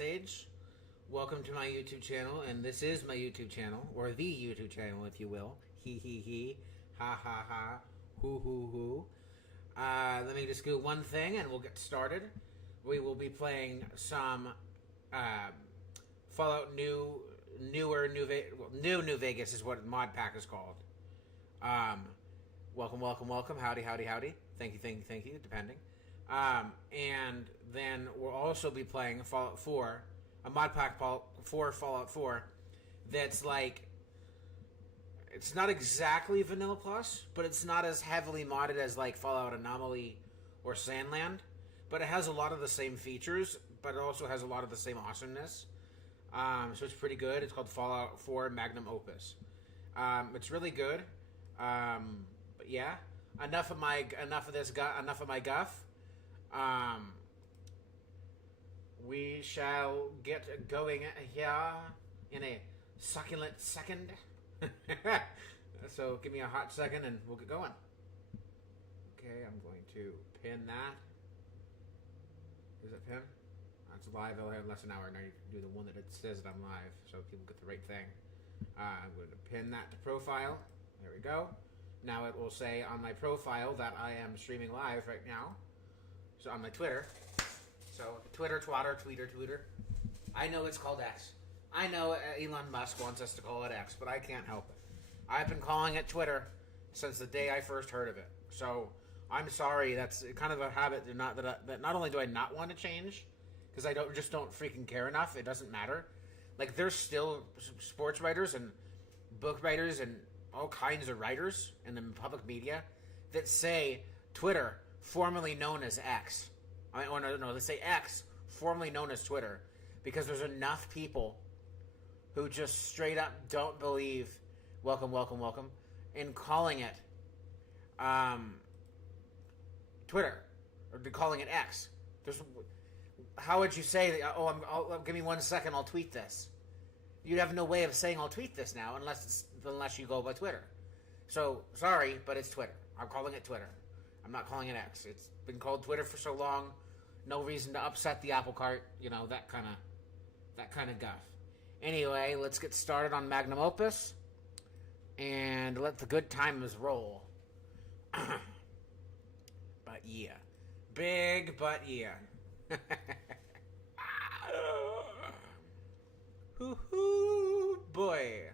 Sage. Welcome to my YouTube channel, and this is my YouTube channel, or the YouTube channel, if you will. He, ha ha ha, hoo. Let me just do one thing, and we'll get started. We will be playing some Fallout New Vegas is what mod pack is called. Welcome. Howdy. Thank you. Depending. And then we'll also be playing Fallout 4, a mod pack for Fallout 4 that's like, it's not exactly Vanilla Plus, but it's not as heavily modded as like Fallout Anomaly or Sandland, but it has a lot of the same features, but it also has a lot of the same awesomeness. So it's pretty good. It's called Fallout 4 Magnum Opus. It's really good. But yeah, enough of my guff. We shall get going here in a succulent second. So give me a hot second and we'll get going. Okay, I'm going to pin that. Is it pin? It's live. I'll have less than an hour. Now you can do the one that it says that I'm live, so people get the right thing. I'm going to pin that to profile. There we go. Now it will say on my profile that I am streaming live right now. So on my Twitter. So Tweeter. I know it's called X. I know Elon Musk wants us to call it X, but I can't help it. I've been calling it Twitter since the day I first heard of it. So I'm sorry. That's kind of a habit that not only do I not want to change, because I don't freaking care enough. It doesn't matter. Like, there's still sports writers and book writers and all kinds of writers in the public media that say Twitter, formerly known as X. They say X, formerly known as Twitter, because there's enough people who just straight up don't believe welcome in calling it Twitter, or calling it X. How would you say that? Give me 1 second, I'll tweet this. You'd have no way of saying I'll tweet this now unless you go by Twitter. So sorry, but it's Twitter. I'm calling it Twitter. I'm not calling it X. It's been called Twitter for so long. No reason to upset the apple cart. That kind of guff. Anyway, let's get started on Magnum Opus and let the good times roll. But yeah, but yeah. Hoo boy.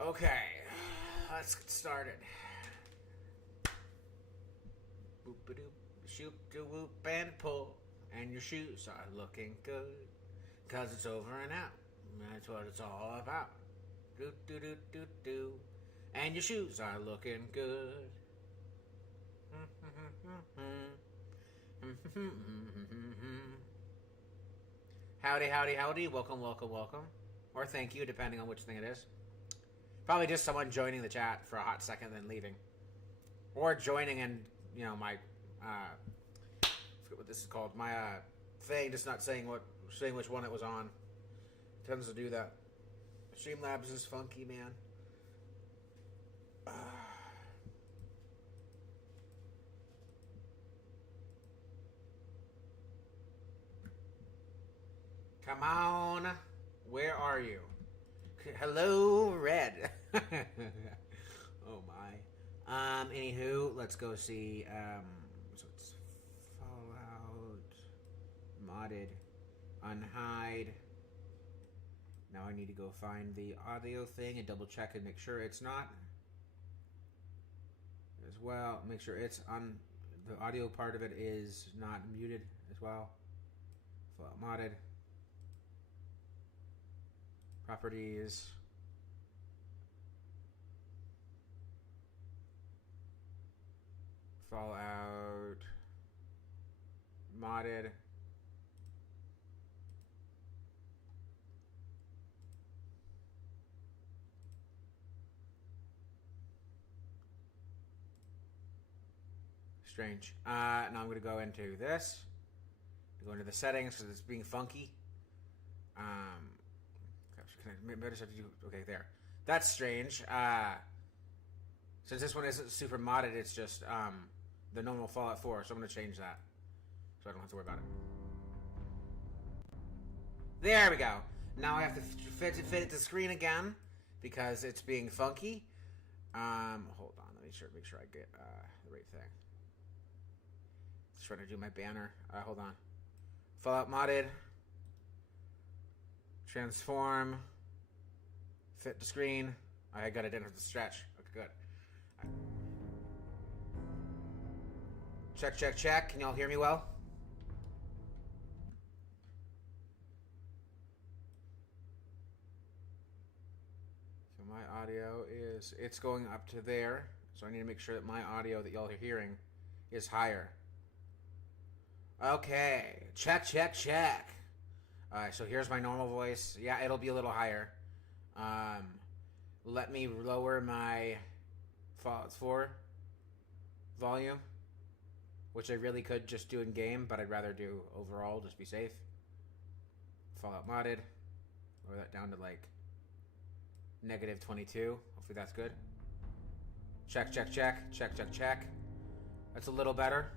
Okay, let's get started. Boop-a-doop, shoop-a-whoop and pull, and your shoes are looking good, 'cause it's over and out. That's what it's all about. Do-do-do-do-do, and your shoes are looking good. Howdy. Welcome. Or thank you, depending on which thing it is. Probably just someone joining the chat for a hot second, then leaving. Or joining and, my, I forget what this is called, my, thing, just not saying which one it was on. It tends to do that. Streamlabs is funky, man. Come on. Where are you? Hello, Red. Oh my. Anywho, let's go see. So it's Fallout modded, unhide. Now I need to go find the audio thing and double check and make sure it's not. As well, make sure it's on. The audio part of it is not muted as well. Fallout modded. Properties. Fallout modded. Strange. Now I'm going to go into this. Go into the settings because it's being funky. Okay, there. That's strange. Since this one isn't super modded, it's just the normal Fallout 4, so I'm going to change that. so I don't have to worry about it. There we go. Now I have to fit it to screen again because it's being funky. Hold on. Let me make sure I get the right thing. Just trying to do my banner. Hold on. Fallout modded. Transform. Fit to screen. I got it in with the stretch. Okay, good. Check, check, check. Can y'all hear me well? So my audio it's going up to there. So I need to make sure that my audio that y'all are hearing is higher. Okay. Check, check, check. Alright, so here's my normal voice. Yeah, it'll be a little higher. Let me lower my Fallout 4 volume, which I really could just do in game, but I'd rather do overall, just be safe. Fallout modded. Lower that down to like -22. Hopefully that's good. Check, check, check. Check, check, check. That's a little better.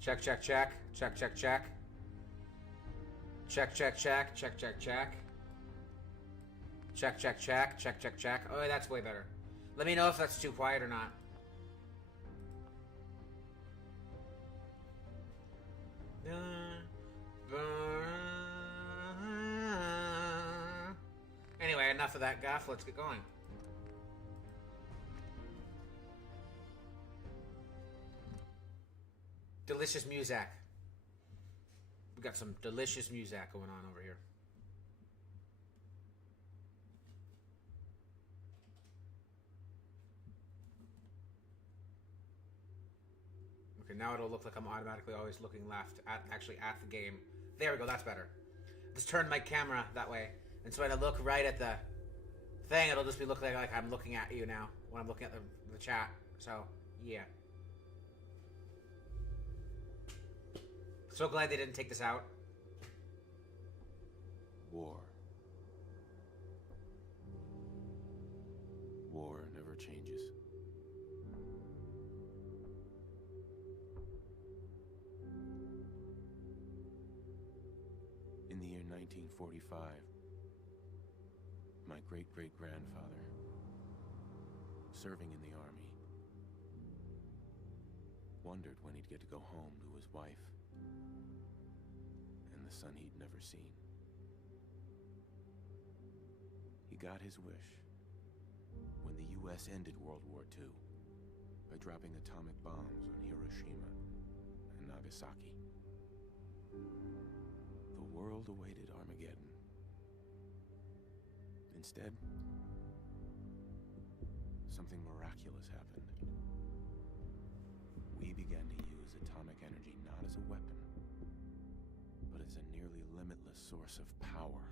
Check, check, check. Check, check, check. Check, check, check. Check, check, check. Check, check, check. Check, check, check. Oh, that's way better. Let me know if that's too quiet or not. Anyway, enough of that guff. Let's get going. Delicious music. We got some delicious music going on over here. Okay, now it'll look like I'm automatically always looking left at the game. There we go, that's better. Just turn my camera that way. And so when I look right at the thing, it'll just be looking like I'm looking at you now when I'm looking at the chat. So, yeah. So glad they didn't take this out. War. War never changes. In the year 1945, my great-great-grandfather, serving in the army, wondered when he'd get to go home to his wife and the son he'd never seen. He got his wish when the U.S. ended World War II by dropping atomic bombs on Hiroshima and Nagasaki. The world awaited Armageddon. Instead, something miraculous happened. We began to use atomic energy not as a weapon, but as a nearly limitless source of power.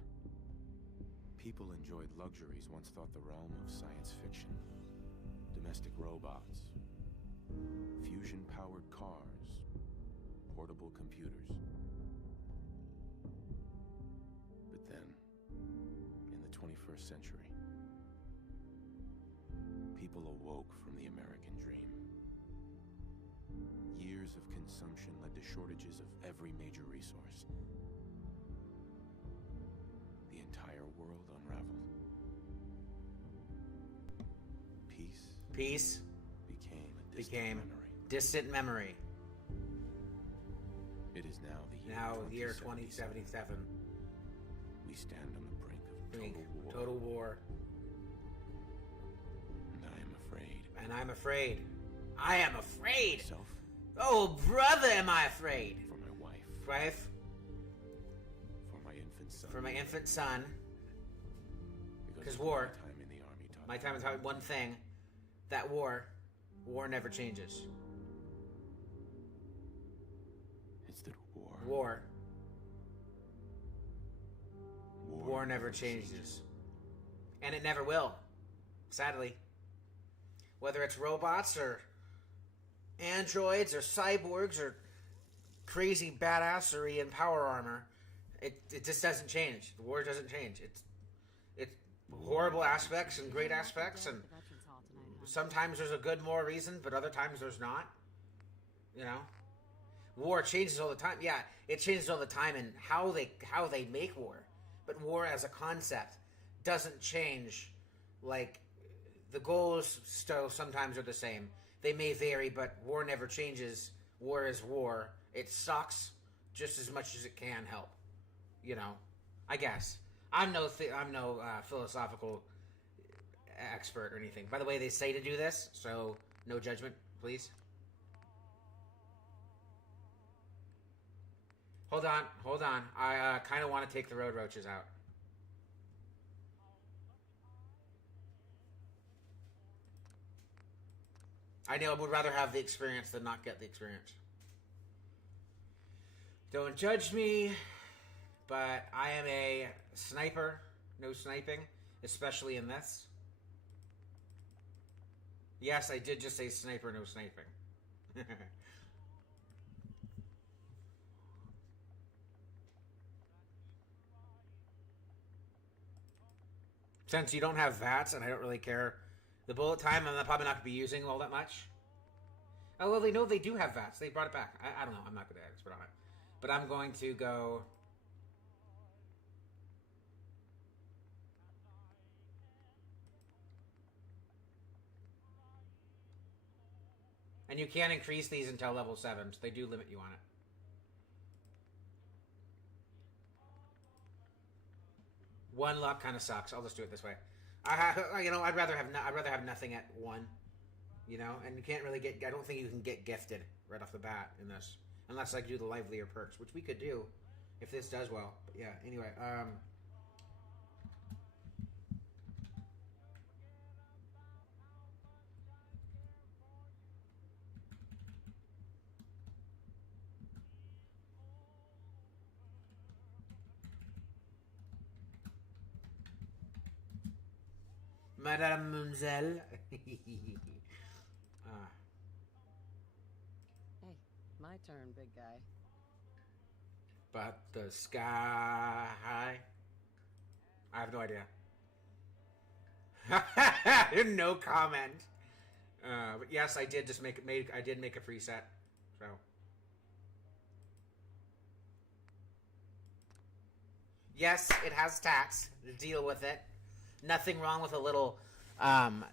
People enjoyed luxuries once thought the realm of science fiction. Domestic robots, fusion-powered cars, portable computers. But then, in the 21st century, people awoke from the American dream. Years of consumption led to shortages of every major resource. The entire world unraveled. Peace became a distant memory. It is now the year 2077. We stand on the brink of Total war. And I am afraid. I am afraid. Myself, Oh, brother, am I afraid. for my wife, Wife, for my infant son. for my infant son. Because my war. time in the army taught My me time is hard. One thing. That war never changes. It's that War never changes. And it never will. Sadly. Whether it's robots or androids or cyborgs or crazy badassery in power armor, it just doesn't change. The war doesn't change. horrible aspects and great aspects, and sometimes there's a good more reason, but other times there's not. You know, war changes all the time. Yeah, it changes all the time in how they make war, but war as a concept doesn't change. Like, the goals still sometimes are the same. They may vary, but war never changes. War is war. It sucks just as much as it can help. You know, I guess. I'm no philosophical expert or anything. By the way, they say to do this, so no judgment, please. Hold on. I kind of want to take the road roaches out. I know I would rather have the experience than not get the experience. Don't judge me, but I am a sniper. No sniping, especially in this. Yes, I did just say sniper, no sniping. Since you don't have VATS, and I don't really care, the bullet time I'm probably not going to be using all that much. Oh, well, they know they do have VATS. They brought it back. I don't know. I'm not going to expert on it. But I'm going to go... And you can't increase these until level 7, so they do limit you on it. One luck kind of sucks. I'll just do it this way. I'd rather have nothing at 1. You know, and you can't really get... I don't think you can get gifted right off the bat in this. Unless I do the livelier perks, which we could do if this does well. But yeah, anyway, Mademoiselle. Hey, my turn, big guy. But the sky... I have no idea. No comment. But yes, I did just make a preset. So yes, it has tax. Deal with it. Nothing wrong with a little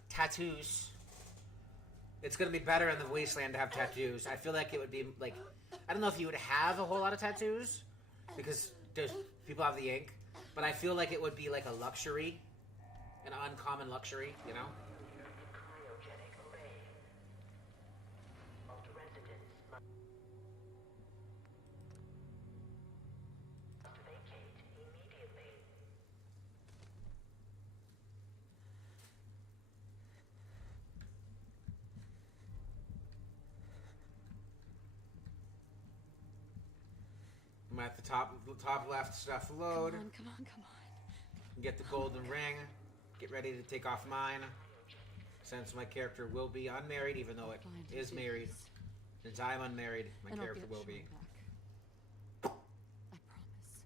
tattoos. It's gonna be better in the wasteland to have tattoos. I feel like it would be like, I don't know if you would have a whole lot of tattoos because there's people have the ink, but I feel like it would be like a luxury, an uncommon luxury, you know. I'm at the top left stuff load. Come on. Get the golden ring. Get ready to take off mine. Since my character will be unmarried, even though it is married. Since I'm unmarried, my character will be. I promise.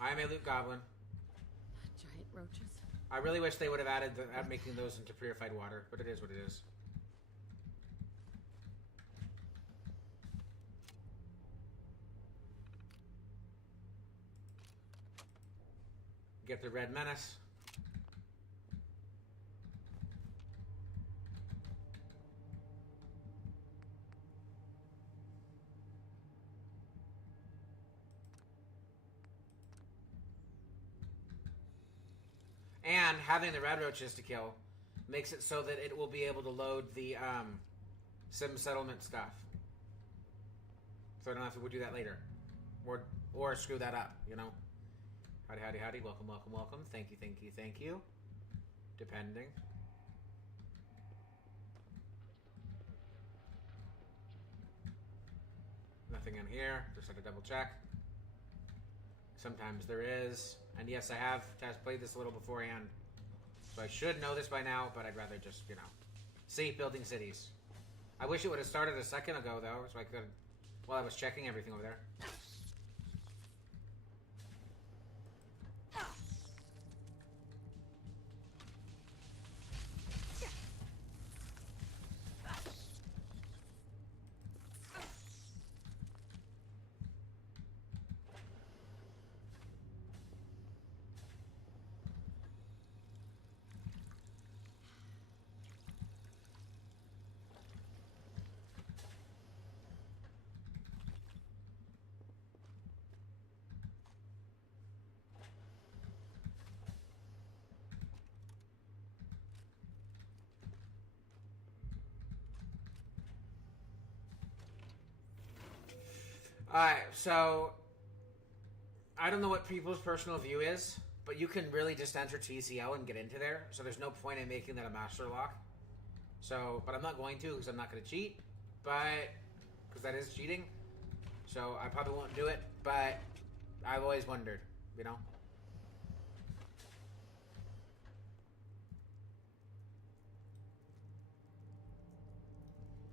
I am a loot goblin. Giant roaches. I really wish they would have added making those into purified water, but it is what it is. Get the red menace. And having the red roaches to kill makes it so that it will be able to load the sim settlement stuff. So I don't have to do that later. Or screw that up, you know? Howdy, howdy, howdy. Welcome, welcome, welcome. Thank you, thank you, thank you. Depending. Nothing in here. Just had to double check. Sometimes there is. And yes, I have played this a little beforehand. So I should know this by now, but I'd rather just, you know, see building cities. I wish it would have started a second ago, though, so I could, while I was checking everything over there. Alright, so I don't know what people's personal view is, but you can really just enter TCL and get into there, so there's no point in making that a master lock. So, but I'm not going to, because I'm not going to cheat, but, because that is cheating, so I probably won't do it, but I've always wondered, you know?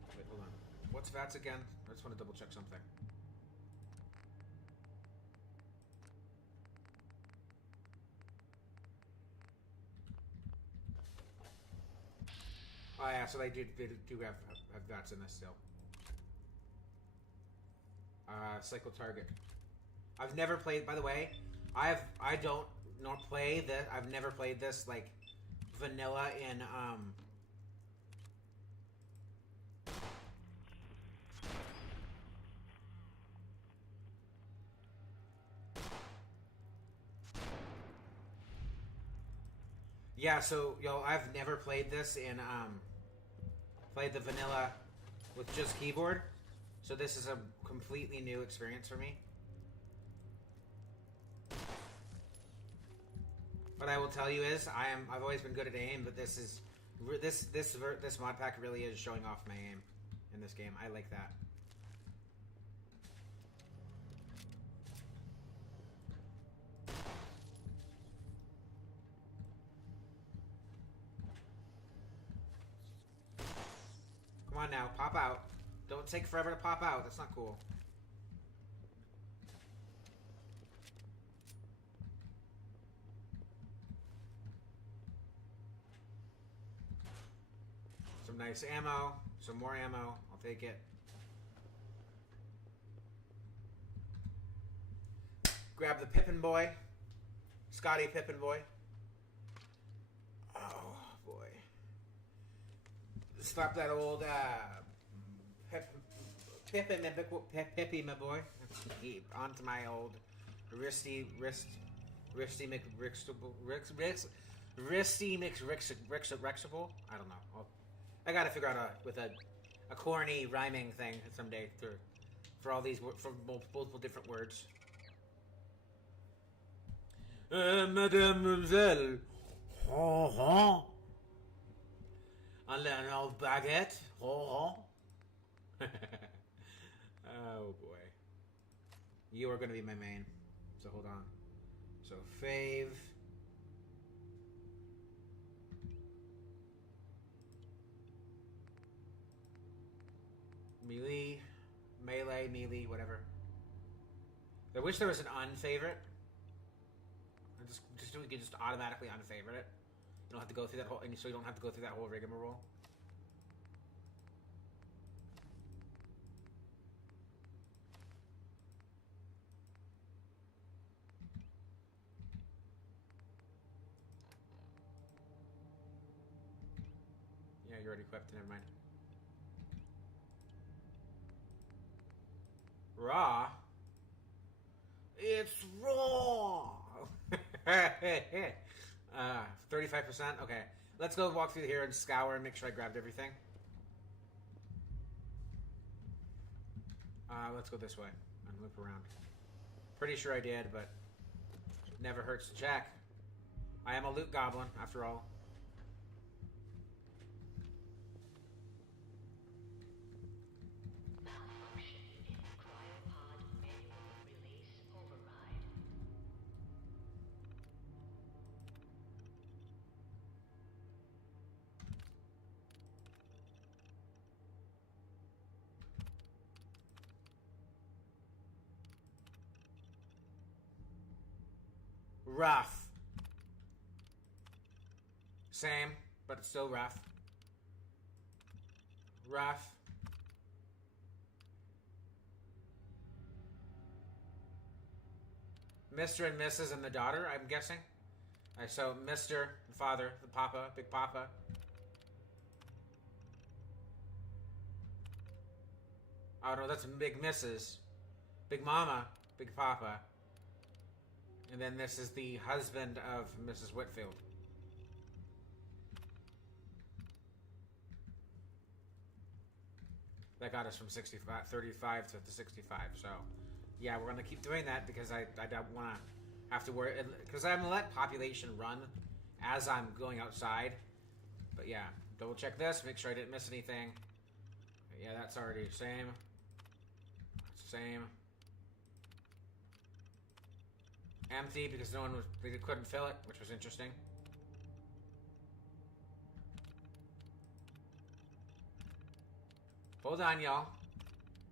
Wait, hold on. What's VATS again? I just want to double check something. Oh yeah, so they do have VATS in this still. Cycle target. I've never played, by the way, I don't not play this, I've never played this, like, vanilla in, yeah, so, yo, I've never played this in, played the vanilla with just keyboard. So this is a completely new experience for me. What I will tell you is, I've always been good at aim, but this is, this mod pack really is showing off my aim in this game. I like that. Come on now, pop out. Don't take forever to pop out. That's not cool. Some nice ammo. Some more ammo. I'll take it. Grab the Pippin boy. Scotty Pippin boy. Oh, boy. Slap that old, Pippy, my boy. Onto my old wristy McRixable. I don't know. I gotta figure out with a corny rhyming thing someday for all these for multiple different words. Mademoiselle. Oh, an old baguette. Oh. Oh boy. You are going to be my main. So hold on. So fave. Melee. Melee, whatever. I wish there was an unfavorite. We could just automatically unfavorite it. You don't have to go through that whole, so you don't have to go through that whole rigmarole. Yeah, you're already equipped. Never mind. Raw. It's raw. 35%? Okay. Let's go walk through here and scour and make sure I grabbed everything. Let's go this way and loop around. Pretty sure I did, but never hurts to check. I am a loot goblin, after all. Rough. Same, but it's still rough. Rough. Mr. and Mrs. and the daughter, I'm guessing. So, Mr., the father, the papa, Big Papa. Oh no, that's Big Mrs. Big Mama, Big Papa. And then this is the husband of Mrs. Whitfield. That got us from 35 to 65. So, yeah, we're going to keep doing that because I don't want to have to worry. Because I'm going to let population run as I'm going outside. But yeah, double check this. Make sure I didn't miss anything. Yeah, that's already same. Same. Empty because no one was, they couldn't fill it, which was interesting. Hold on, y'all.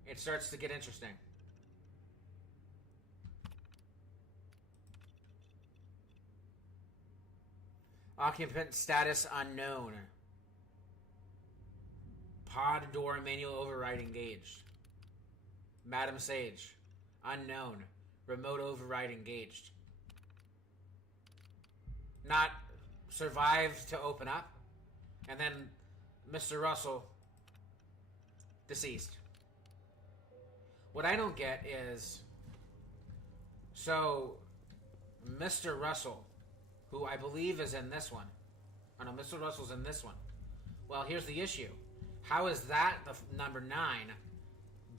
It starts to get interesting. Occupant status unknown. Pod door manual override engaged. Madam Sage. Unknown. Remote override engaged. Not survived to open up. And then Mr. Russell, deceased. What I don't get is, so Mr. Russell, who I believe is in this one. Oh no, Mr. Russell's in this one. Well, here's the issue. How is that the number 9,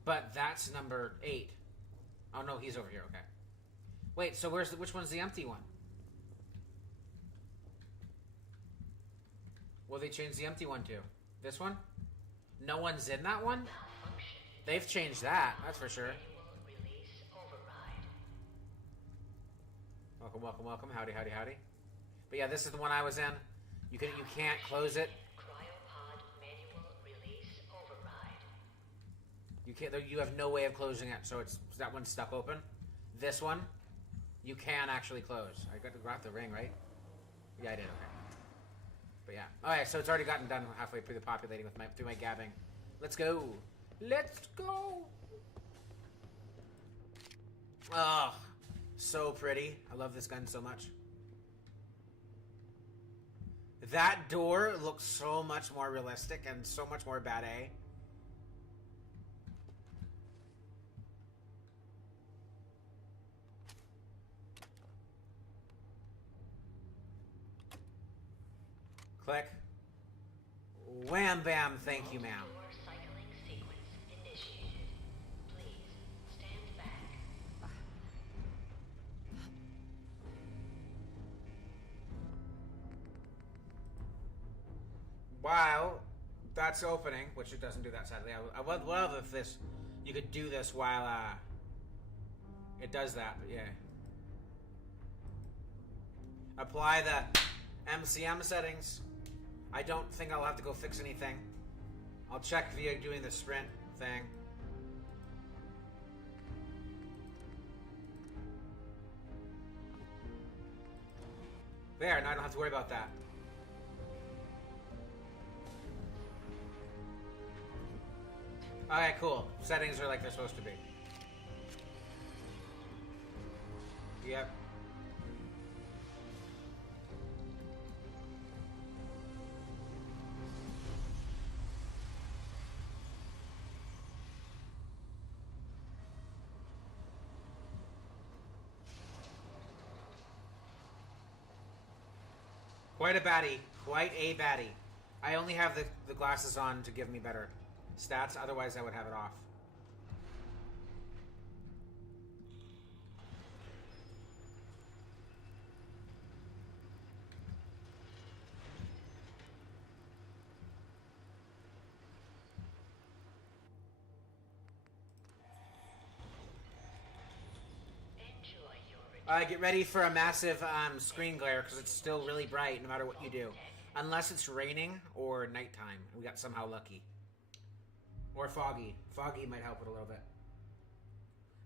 but that's number 8? Oh no, he's over here. Okay. Wait, so which one's the empty one? Well, they changed the empty one to this one. No one's in that one. They've changed that. That's for sure. Welcome, welcome, welcome. Howdy, howdy, howdy. But yeah, this is the one I was in. You can't close it. You have no way of closing it, so that one's stuck open. This one, you can actually close. I got the ring, right? Yeah, I did. Okay. But yeah. Alright, so it's already gotten done halfway through the populating through my gabbing. Let's go. Let's go. Oh, so pretty. I love this gun so much. That door looks so much more realistic and so much more bad A. Click. Wham bam, thank you, ma'am. Cycling sequence initiated. Please stand back. Wow, that's opening, which it doesn't do that sadly. I would love if you could do this while it does that, but yeah. Apply the MCM settings. I don't think I'll have to go fix anything. I'll check via doing the sprint thing. There, now I don't have to worry about that. Alright, cool. Settings are like they're supposed to be. Yep. Quite a baddie. Quite a baddie. I only have the glasses on to give me better stats. Otherwise, I would have it off. Enjoy your return. Get ready for a massive screen glare because it's still really bright no matter what you do. Unless it's raining or nighttime. We got somehow lucky. Or foggy. Foggy might help it a little bit.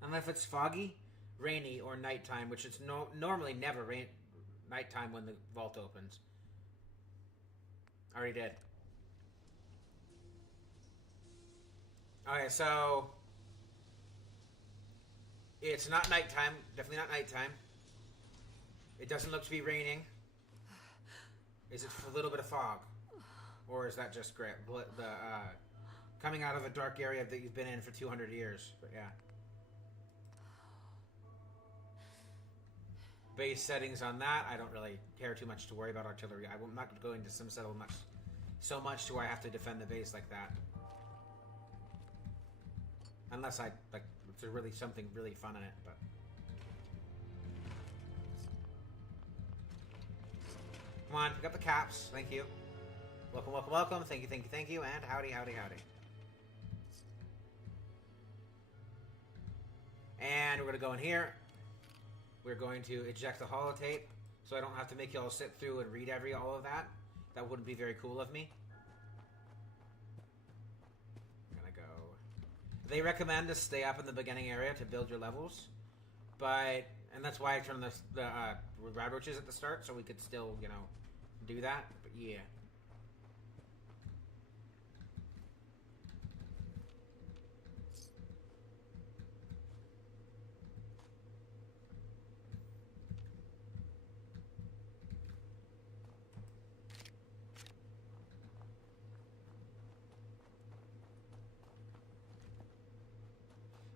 Unless it's foggy, rainy, or nighttime, which it's normally never nighttime when the vault opens. Already did. Okay, so it's not nighttime. Definitely not nighttime. It doesn't look to be raining. Is it a little bit of fog? Or is that just coming out of a dark area that you've been in for 200 years? But yeah. Base settings on that. I don't really care too much to worry about artillery. I'm not going to go into SimCell so much to where I have to defend the base like that. Unless I, like, there's really something really fun in it, but... Come on, pick up the caps. Thank you. Welcome, welcome, welcome. Thank you, thank you, thank you. And howdy, howdy, howdy. And we're going to go in here. We're going to eject the holotape, so I don't have to make y'all sit through and read all of that. That wouldn't be very cool of me. I'm gonna go. They recommend to stay up in the beginning area to build your levels, and that's why I turned the rad roaches at the start, so we could still, you know, do that. But yeah.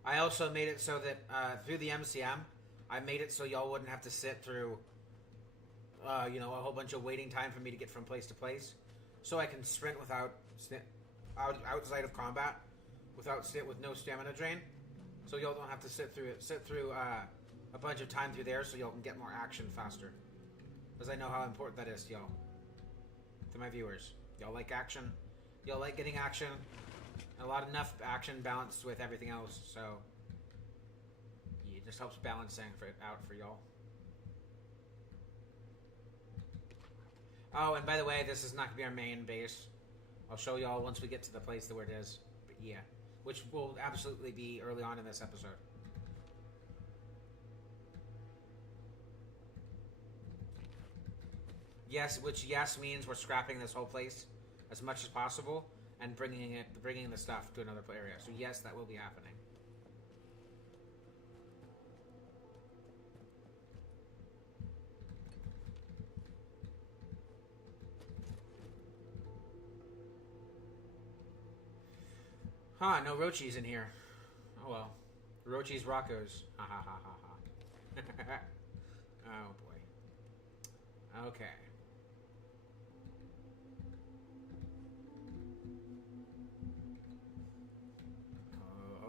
I also made it so that through the MCM, I made it so y'all wouldn't have to sit through, you know, a whole bunch of waiting time for me to get from place to place. So I can sprint without outside of combat, with no stamina drain. So y'all don't have to sit through a bunch of time through there, so y'all can get more action faster. Because I know how important that is to y'all, to my viewers. Y'all like action. Y'all like getting action. Enough action balanced with everything else, so yeah, it just helps balancing out for y'all. Oh, and by the way, this is not gonna be our main base. I'll show y'all once we get to the place where it is. But yeah, which will absolutely be early on in this episode. Which means we're scrapping this whole place as much as possible. And bringing the stuff to another area. So yes, that will be happening. Huh, no Roachis in here. Oh well. Roachis Roccos. Ha ha ha ha ha. Oh boy. Okay.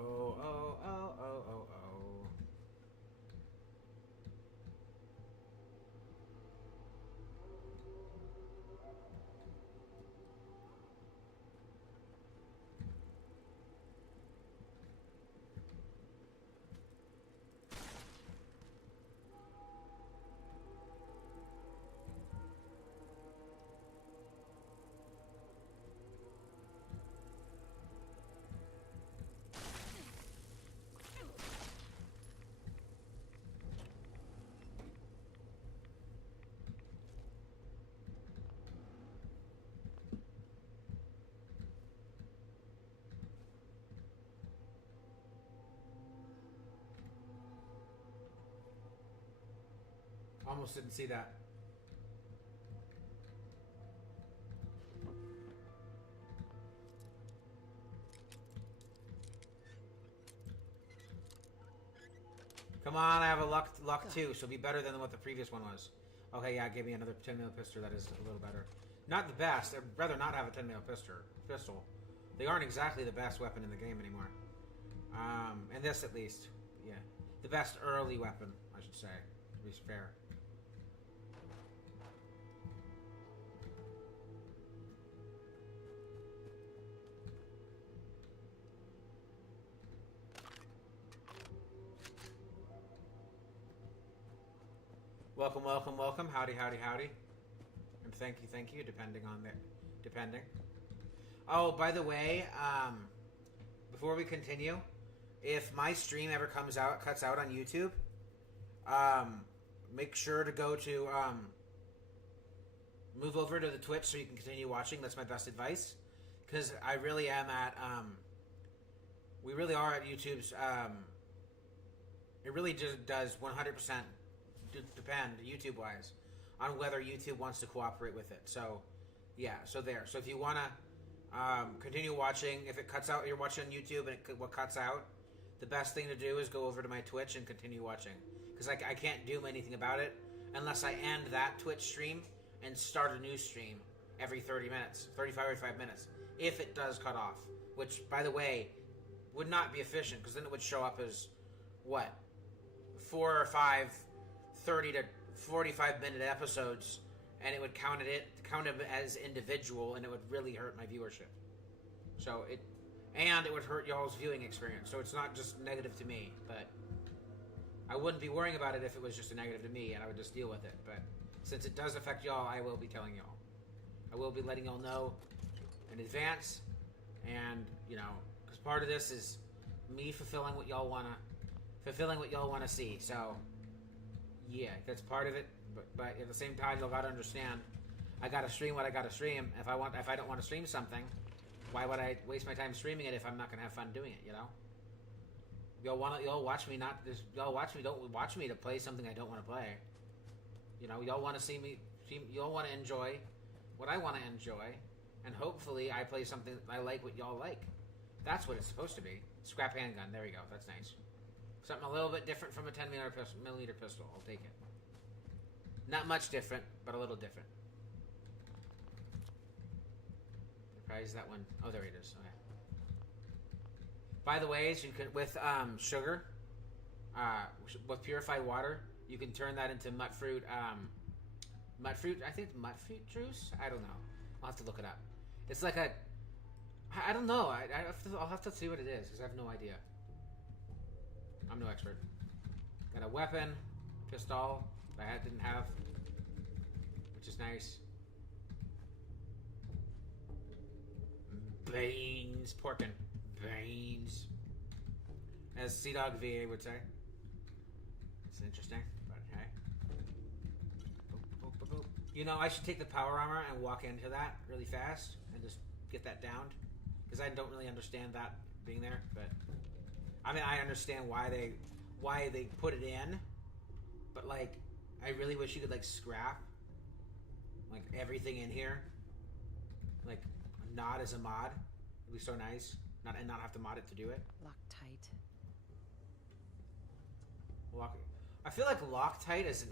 Oh. Almost didn't see that. Come on, I have a luck 2, so be better than what the previous one was. Okay, yeah, give me another 10 mil pistol. That is a little better. Not the best. I'd rather not have a 10 mil pistol. They aren't exactly the best weapon in the game anymore. And this at least, yeah, the best early weapon, I should say, to be fair. Welcome, welcome, welcome. Howdy, howdy, howdy. And thank you, depending on the... Depending. Oh, by the way, before we continue, if my stream ever cuts out on YouTube, make sure to go to, move over to the Twitch so you can continue watching. That's my best advice. Because I really am at, we really are at YouTube's, it really just does 100% depend, YouTube-wise, on whether YouTube wants to cooperate with it. So, yeah, so there. So if you want to continue watching, if it cuts out, you're watching on YouTube and what cuts out, the best thing to do is go over to my Twitch and continue watching. Because I can't do anything about it unless I end that Twitch stream and start a new stream every 30 minutes, 35 minutes, if it does cut off. Which, by the way, would not be efficient, because then it would show up as, what, 4 or 5 30 to 45 minute episodes, and it would count them as individual, and it would really hurt my viewership. So it would hurt y'all's viewing experience. So it's not just negative to me, but I wouldn't be worrying about it if it was just a negative to me, and I would just deal with it. But since it does affect y'all, I will be telling y'all. I will be letting y'all know in advance, and because part of this is me fulfilling what y'all wanna see. So. Yeah, that's part of it, but at the same time, you gotta understand, I gotta stream what I gotta stream. If I don't want to stream something, why would I waste my time streaming it if I'm not gonna have fun doing it? Y'all watch me don't watch me to play something I don't want to play. Y'all want to see me. Y'all want to enjoy what I want to enjoy, and hopefully I play something I like what y'all like. That's what it's supposed to be. Scrap handgun. There we go. That's nice. Something a little bit different from a 10 millimeter pistol. I'll take it. Not much different, but a little different. Surprise that one. Oh, there it is. Okay. By the way, so you can with sugar, with purified water, you can turn that into mut fruit. I think mut fruit juice. I don't know. I'll have to look it up. It's like I don't know. I'll have to see what it is because I have no idea. I'm no expert. Got a weapon, pistol that I didn't have, which is nice. Brains, porkin'. Brains. As Sea-Dog VA would say. It's interesting, but hey. Boop, boop, boop, boop. I should take the power armor and walk into that really fast and just get that downed. Because I don't really understand that being there, but... I mean, I understand why they put it in, but I really wish you could scrap everything in here, not as a mod. It'd be so nice, and not have to mod it to do it. Loctite. I feel like Loctite is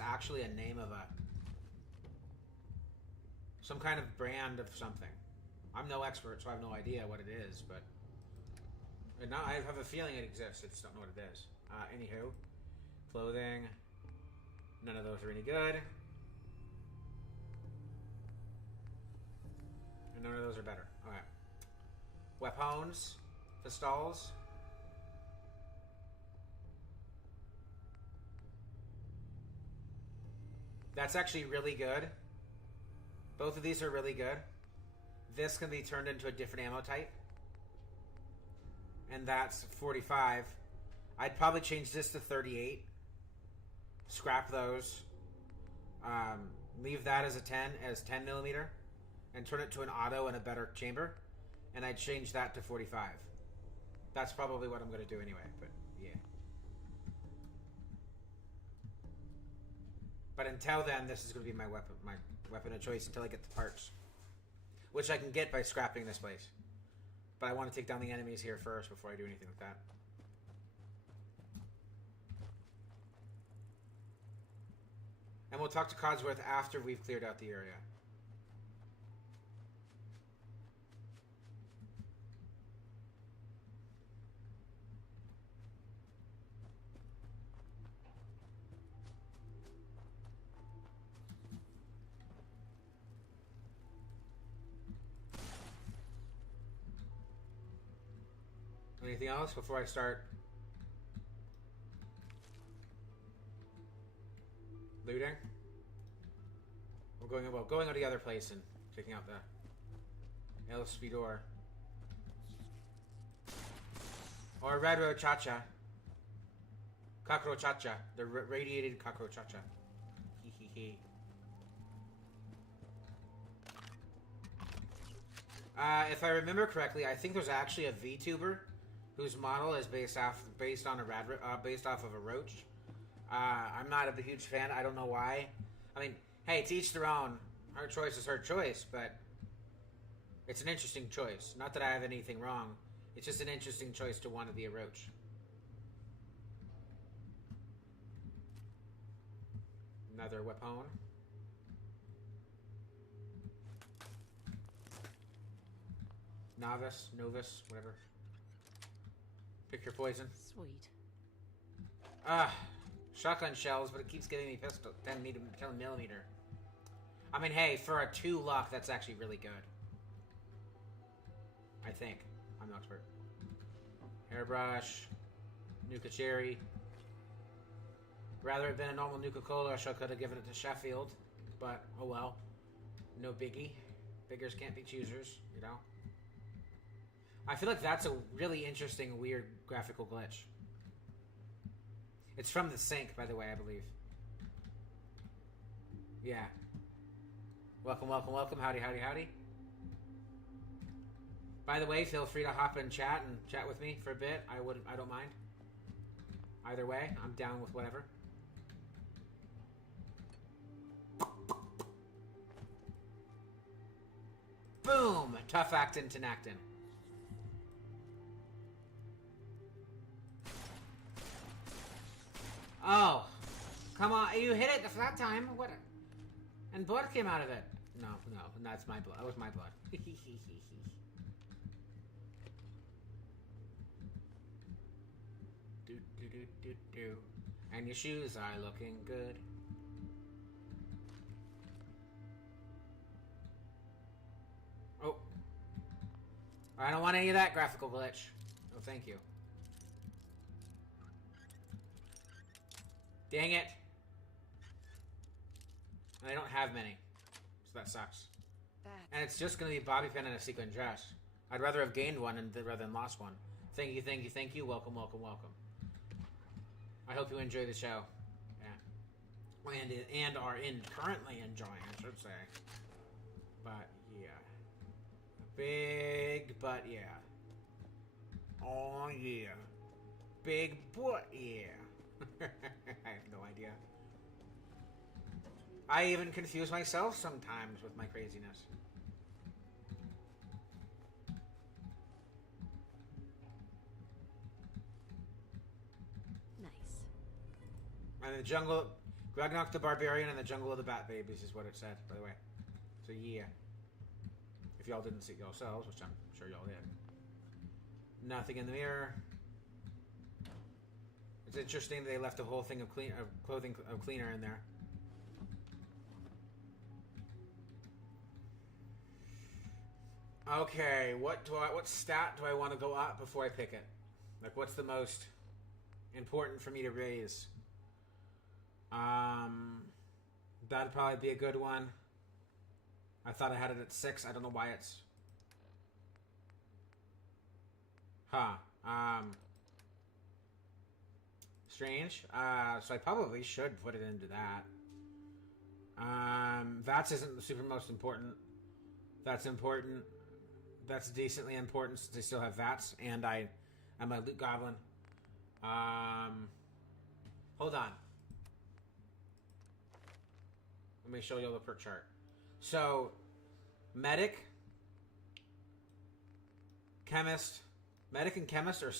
actually a name of some kind of brand of something. I'm no expert, so I have no idea what it is, but. And now I have a feeling it exists. I just don't know what it is. Anywho, clothing. None of those are any good. And none of those are better. Okay. Weapons. Pistols. That's actually really good. Both of these are really good. This can be turned into a different ammo type. And that's 45. I'd probably change this to 38. Scrap those. Leave that as 10 millimeter, and turn it to an auto and a better chamber. And I'd change that to 45. That's probably what I'm going to do anyway. But yeah. But until then, this is going to be my weapon of choice until I get the parts, which I can get by scrapping this place. But I want to take down the enemies here first before I do anything with that. And we'll talk to Codsworth after we've cleared out the area. Anything else before I start looting? We're going to the other place and taking out the El Speedor. Or Red Rochacha. Cockrochacha. The radiated cockrochacha. Hee hee hee. If I remember correctly, I think there's actually a VTuber whose model is based off of a roach. I'm not a huge fan. I don't know why. I mean, hey, to each their own. Her choice is her choice, but it's an interesting choice. Not that I have anything wrong. It's just an interesting choice to want to be a roach. Another weapon. Novus, whatever. Pick your poison. Sweet. Shotgun shells, but it keeps giving me pistol 10 millimeter. I mean, hey, for a 2 luck, that's actually really good. I think. I'm no expert. Hairbrush. Nuka Cherry. Rather have been a normal Nuka Cola, I could have given it to Sheffield. But, oh well. No biggie. Beggars can't be choosers, you know? I feel like that's a really interesting, weird graphical glitch. It's from the sink, by the way, I believe. Yeah. Welcome, welcome, welcome. Howdy, howdy, howdy. By the way, feel free to hop in chat and chat with me for a bit. I don't mind. Either way, I'm down with whatever. Boom! Tough actin' Tenactin. Oh, come on! You hit it that time. What? And blood came out of it. No, that's my blood. That was my blood. do. And your shoes are looking good. Oh, I don't want any of that graphical glitch. Oh, thank you. Dang it. And I don't have many. So that sucks. And it's just going to be bobby pin and a sequin dress. I'd rather have gained one rather than lost one. Thank you, thank you, thank you. Welcome, welcome, welcome. I hope you enjoy the show. Yeah. And are currently enjoying, I should say. But, yeah. Big butt, yeah. Oh, yeah. Big butt, yeah. I have no idea. I even confuse myself sometimes with my craziness. Nice. And the jungle, Gragnok the Barbarian and the Jungle of the Bat Babies is what it said, by the way. So yeah. If y'all didn't see it yourselves, which I'm sure y'all did. Nothing in the mirror. It's interesting they left a whole thing of cleaner in there. Okay, what stat do I want to go up before I pick it? Like, what's the most important for me to raise? That'd probably be a good one. I thought I had it at 6. I don't know why it's... Strange. So I probably should put it into that. VATS isn't the super most important. That's important. That's decently important since I still have VATS, and I'm a loot goblin. Hold on. Let me show you the perk chart. So, medic, chemist, medic and chemist are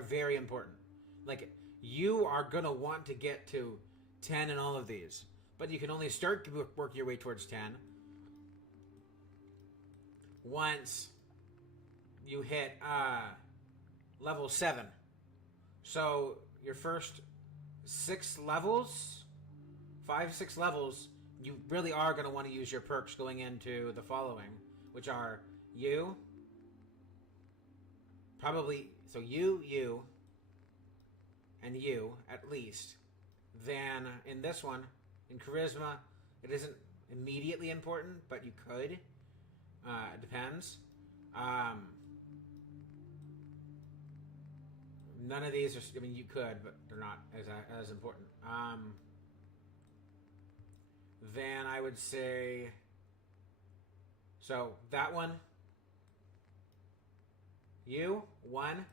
very important. Like, you are gonna want to get to 10 in all of these, but you can only start to work your way towards 10 once you hit level 7. So your first 6 levels, 5-6 levels, you really are going to want to use your perks going into the following, which are you, probably, so you, and you, at least. Then, in this one, in Charisma, it isn't immediately important, but you could. It depends. None of these are, I mean, you could, but they're not as important. Then I would say, so that one, you, 1,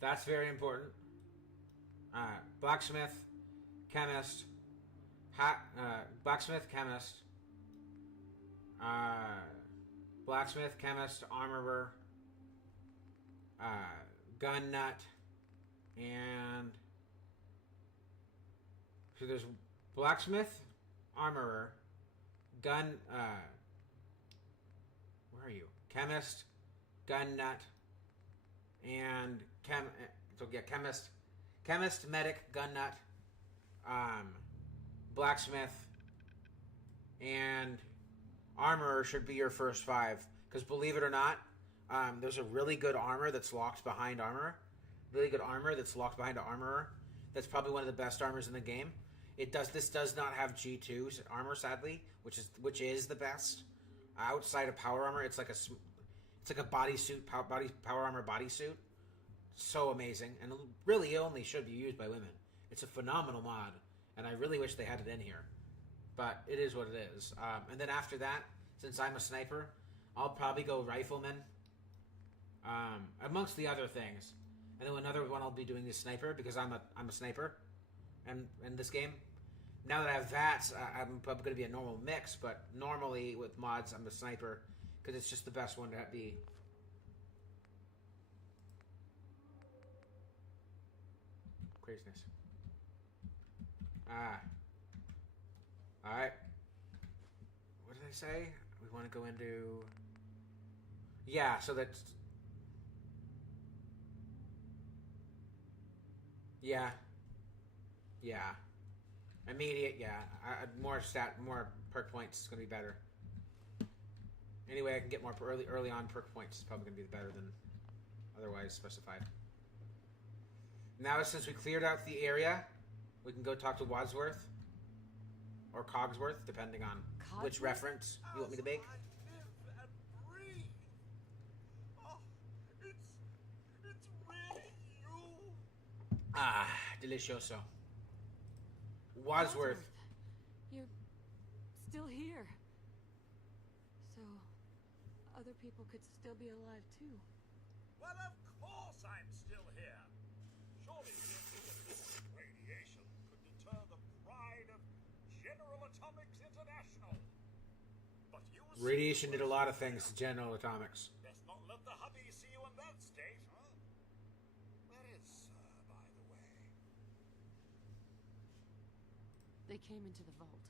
that's very important. Blacksmith, chemist, blacksmith, chemist, blacksmith, chemist, armorer, gun nut, and so there's blacksmith, armorer, gun, where are you? Chemist, gun nut, and chemist, medic, gun nut, blacksmith, and armorer should be your first 5. Because believe it or not, there's a really good armor that's locked behind armor. Really good armor that's locked behind an armorer. That's probably one of the best armors in the game. This does not have G2 armor, sadly, which is the best. Outside of power armor, it's like a bodysuit, power armor bodysuit. So amazing, and really only should be used by women. It's a phenomenal mod, and I really wish they had it in here. But it is what it is. And then after that, since I'm a sniper, I'll probably go rifleman, amongst the other things. And then another one I'll be doing is sniper, because I'm a sniper in this game. Now that I have that, I'm probably going to be a normal mix, but normally with mods, I'm a sniper, because it's just the best one to be. Craziness. Alright. What did I say? We want to go into... Yeah, so that's... Yeah. Immediate, yeah. More perk points is going to be better. Anyway, I can get more early on perk points is probably going to be better than otherwise specified. Now, since we cleared out the area, we can go talk to Wadsworth. Or Cogsworth, depending on which reference you want me to make. Ah, delicioso. Wadsworth. You're still here. So, other people could still be alive too. Well, of course I'm still here. Surely this radiation could deter the pride of General Atomics International. But you Radiation did a lot of things to General Atomics. Best not let the hubby see you in that state, huh? Where is Sir, by the way? They came into the vault.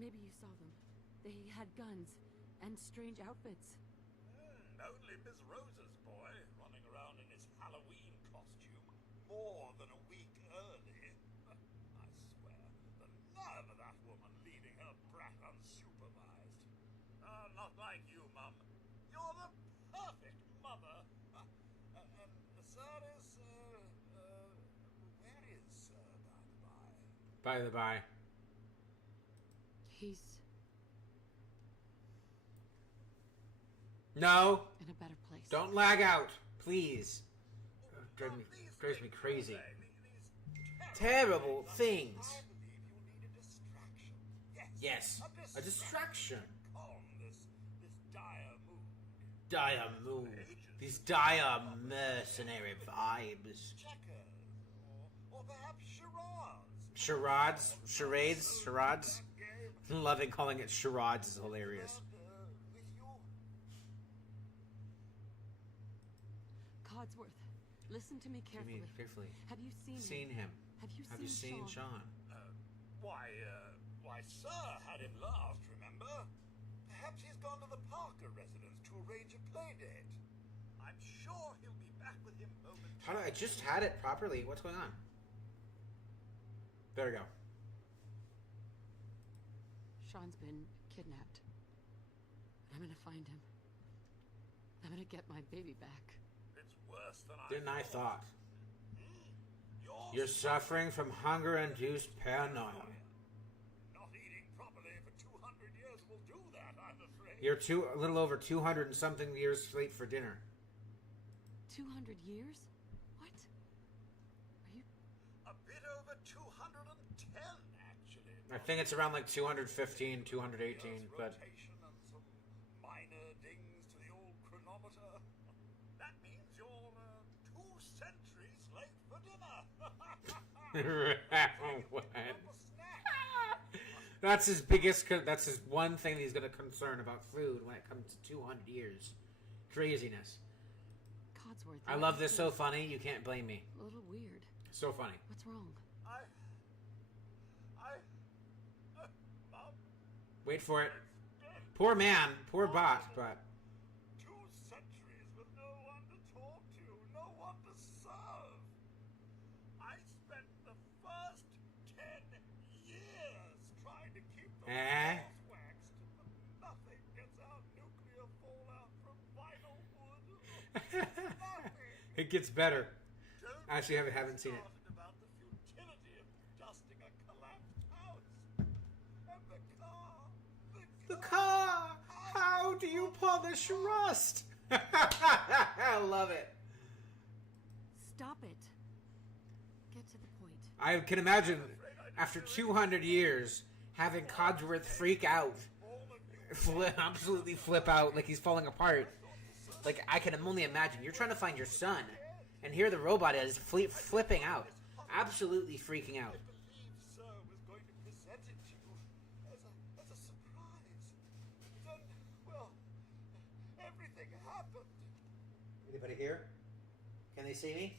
Maybe you saw them. They had guns and strange outfits. Only Miss Rosa's boy running around in his Halloween costume more than a week early. I swear, the nerve of that woman leaving her brat unsupervised. Not like you, Mum. You're the perfect mother. And Sir is, where is Sir, by the by? By the by. He's No! in a better place. Don't lag out, please. Drives me crazy. Terrible things. I believe you need a distraction. Yes, a distraction. Calm this dire mood. Dire mood. These dire mercenary vibes. Checkers, or perhaps charades. Charades? Charades? Loving calling it charades is hilarious. With you? Codsworth, listen to me carefully. Carefully. Have you seen Seen him. Have you Have you seen Sean? Why, Sir had him last, remember? Perhaps he's gone to the Parker residence to arrange a play date. I'm sure he'll be back with him momentarily. How do I just had it properly? What's going on? There we go. Sean's been kidnapped. I'm gonna find him. I'm gonna get my baby back. It's worse than Didn't I thought? You're You're suffering from hunger-induced paranoia. not eating properly for 200 years will do that, I'm afraid. You're a little over 200 and something years late for dinner. 200 years? What? Are you... A bit over 210, actually. I think it's around like 215, 218, but... Rotation and some minor dings to the old chronometer. That means you're 2 centuries late for dinner. What? That's his biggest... That's his one thing that he's going to concern about food when it comes to 200 years. Craziness. Codsworth? I love this. So funny. You can't blame me. A little weird. So funny. What's wrong? Mom, Wait for it. Poor man. Poor bot, but... 2 centuries with no one to talk to, no one to serve. I spent the first 10 years trying to keep the walls waxed, but nothing gets out nuclear fallout from vinyl wood. Nothing. It gets better. Don't Actually, I haven't seen it. started about the futility of dusting a collapsed house. And The car! How do you polish rust? I love it. Stop it. Get to the point. I can imagine, after 200 years, having Codsworth freak out. Absolutely flip out like he's falling apart. Like, I can only imagine. You're trying to find your son, and here the robot is flipping out. Absolutely freaking out. I believe Sir was going to present it to you as a surprise. Then, well, everything happened. Anybody here? Can they see me?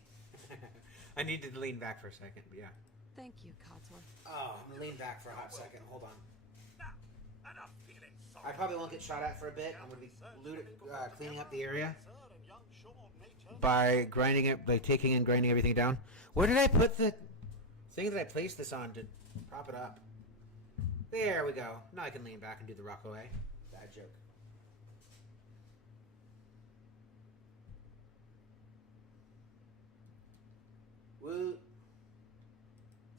I need to lean back for a second, but yeah. Thank you, Codsworth. Oh, I'm gonna lean back for a hot second. Hold on. Now, enough feeling sorry. I probably won't get shot at for a bit. I'm gonna be cleaning up the area by grinding it, by taking and grinding everything down. Where did I put the thing that I placed this on to prop it up? There we go. Now I can lean back and do the Rockaway. Bad joke. Woo.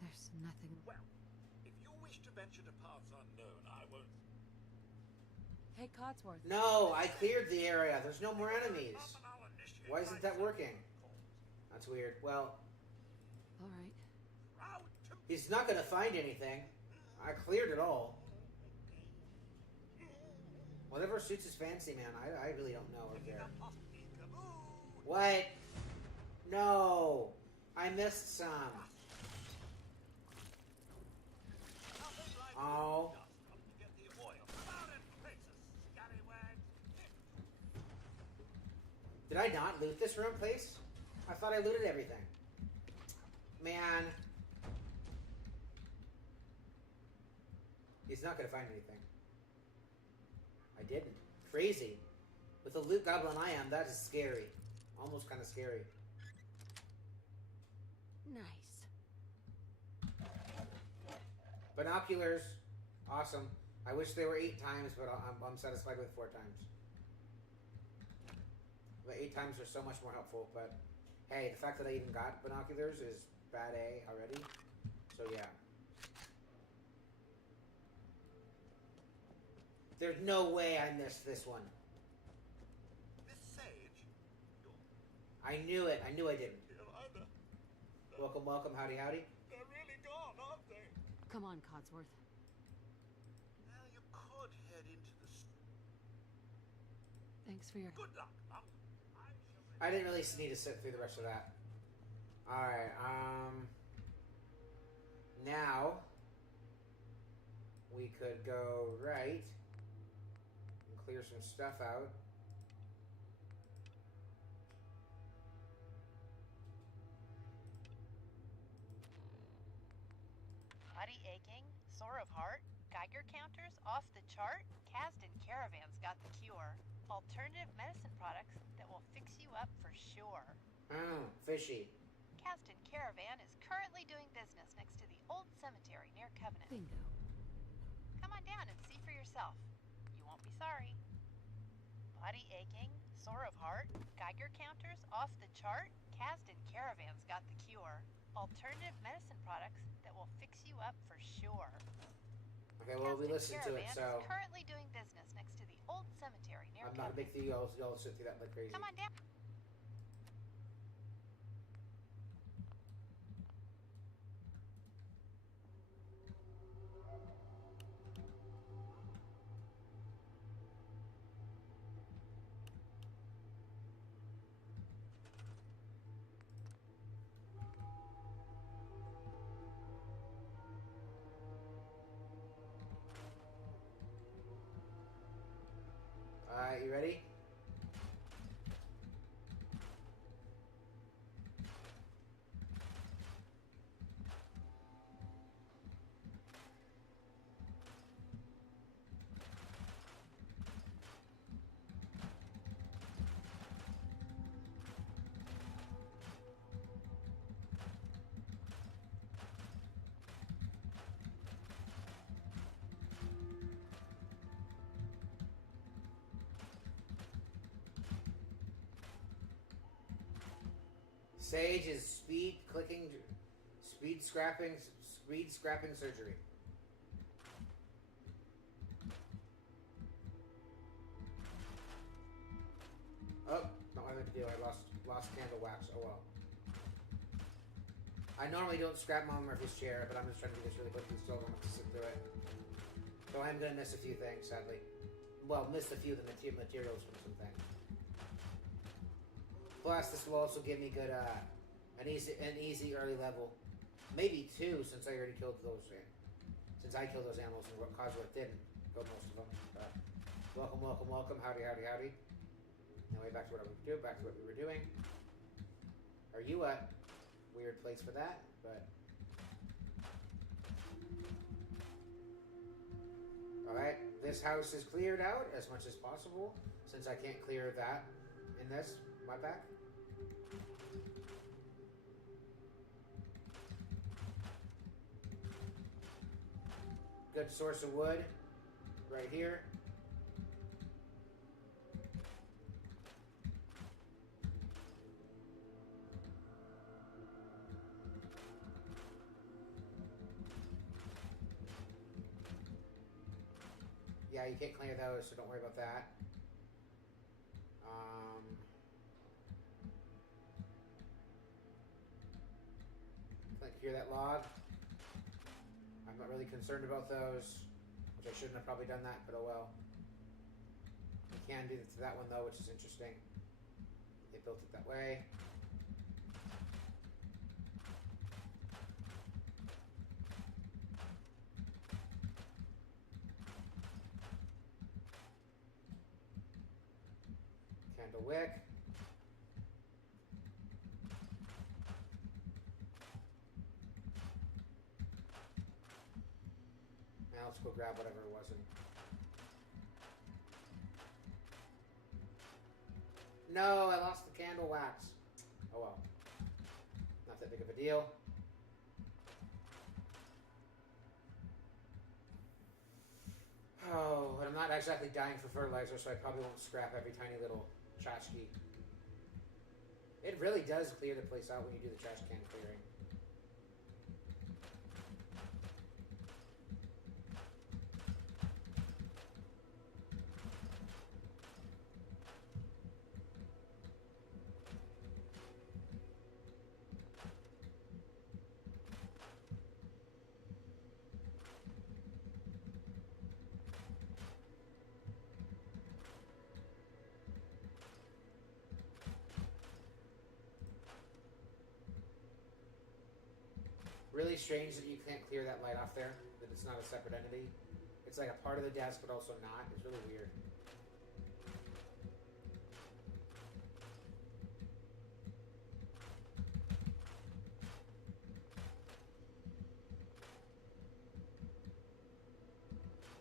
There's nothing... Well, if you wish to venture to paths unknown, I won't. Hey, Codsworth. No, I cleared the area. There's no more enemies. Why isn't that working? That's weird. Well, All right. he's not going to find anything. I cleared it all. Whatever suits his fancy, man. I really don't know right there. What? No. I missed some. Oh. Did I not loot this room, please? I thought I looted everything. Man. He's not going to find anything. I didn't. Crazy. With the loot goblin I am, that is scary. Almost kind of scary. Nice. Binoculars. Awesome. I wish they were 8 times, but I'm satisfied with 4 times. The 8 times are so much more helpful, but hey, the fact that I even got binoculars is bad A already. So yeah. There's no way I missed this one. This sage. I knew it. I knew I didn't. Here either. Welcome, welcome, howdy, howdy. They're really gone, aren't they? Come on, Codsworth. Well, you could head into the. Thanks for your... Good luck. I didn't really need to sit through the rest of that. Alright, now we could go right and clear some stuff out. Body aching? Sore of heart? Geiger counters off the chart? Kasdan Caravan's got the cure. Alternative medicine products that will fix you up for sure. Fishy. Kasdan Caravan is currently doing business next to the old cemetery near Covenant. Bingo. Come on down and see for yourself. You won't be sorry. Body aching? Sore of heart? Geiger counters off the chart? Kasdan Caravan's got the cure. Alternative medicine products that will fix you up for sure. Okay, well, we listened to it, Caravan so is currently doing business next to the old cemetery near I'm not a big fan. Y'all sit through that like crazy. Come on down. Alright, you ready? Sage is speed scrapping surgery. Oh, not what I meant to do. I lost candle wax. Oh well. I normally don't scrap Mama Murphy's chair, but I'm just trying to do this really quickly, so I'm going to have to sit through it. So I'm going to miss a few things, sadly. Well, miss a few of the materials from some things. Plus, this will also give me good, an easy early level. Maybe 2, since I already killed those. Since I killed those animals, and Cosworth didn't kill most of them. But welcome, welcome, welcome. Howdy, howdy, howdy. Anyway, back to what we were doing. Are you at weird place for that? But all right, this house is cleared out as much as possible, since I can't clear that in this. My back. Good source of wood right here. Yeah, you can't clear those, so don't worry about that. Clear that log. I'm not really concerned about those, which I shouldn't have probably done that, but oh well. You can do it to that one though, which is interesting. They built it that way. Candle wick. Now let's go grab whatever it wasn't. No, I lost the candle wax. Oh well. Not that big of a deal. Oh, but I'm not exactly dying for fertilizer, so I probably won't scrap every tiny little tchotchke. It really does clear the place out when you do the trash can clearing. Really strange that you can't clear that light off there, that it's not a separate entity. It's like a part of the desk, but also not. It's really weird.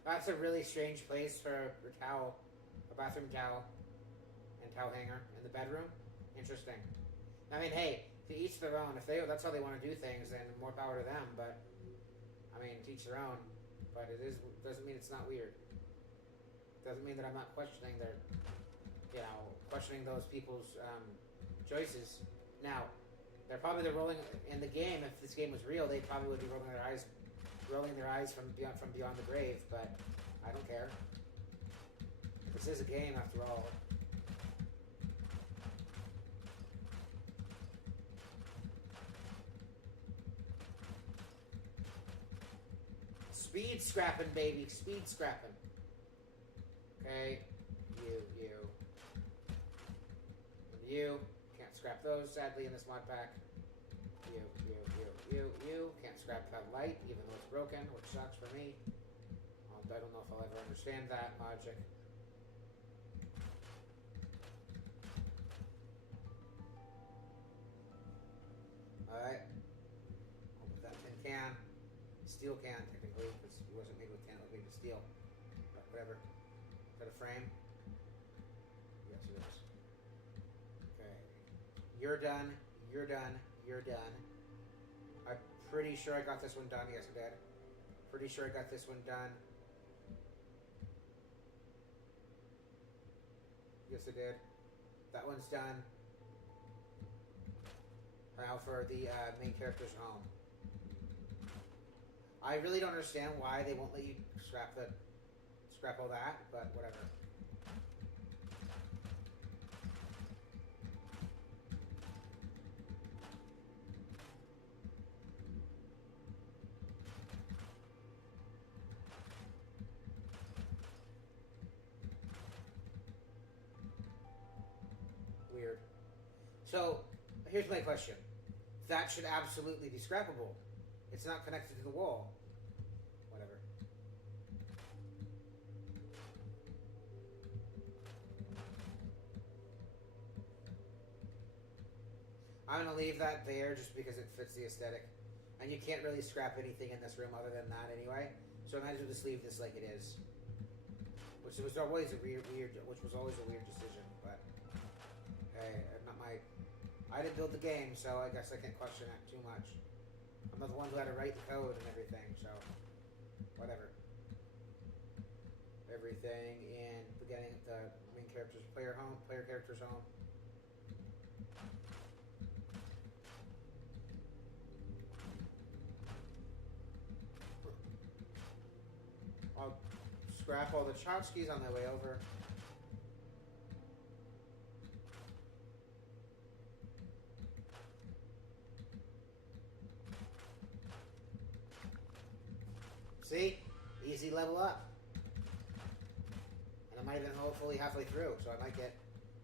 That's a really strange place for a towel, a bathroom towel, and towel hanger in the bedroom. Interesting. I mean, hey, to each their own. If that's how they want to do things, then more power to them. But I mean, to each their own. But it doesn't mean it's not weird. Doesn't mean that I'm not questioning questioning those people's choices. Now, they're probably rolling in the game. If this game was real, they probably would be rolling their eyes from beyond the grave. But I don't care. This is a game, after all. Speed scrapping, baby. Speed scrapping. Okay. You. Can't scrap those, sadly, in this mod pack. You. Can't scrap that light, even though it's broken, which sucks for me. I don't know if I'll ever understand that logic. Alright. Open that tin can. Steel can, technically, because it wasn't made with tin, it was made with steel. But whatever. Is that a frame? Yes, it is. Okay. You're done. You're done. You're done. I'm pretty sure I got this one done. Yes, I did. Pretty sure I got this one done. Yes, I did. That one's done. Now for the main character's home. I really don't understand why they won't let you scrap all that, but whatever. Weird. So, here's my question. That should absolutely be scrappable. It's not connected to the wall. Whatever. I'm going to leave that there just because it fits the aesthetic. And you can't really scrap anything in this room other than that anyway. So I might as well just leave this like it is. Which was always a weird decision, but hey, I didn't build the game, so I guess I can't question it too much. I'm not the one who had to write the code and everything, so whatever. Everything in beginning the main character's player character's home. I'll scrap all the tchotchkes on my way over. See? Easy level up. And I might have been hopefully halfway through, so I might get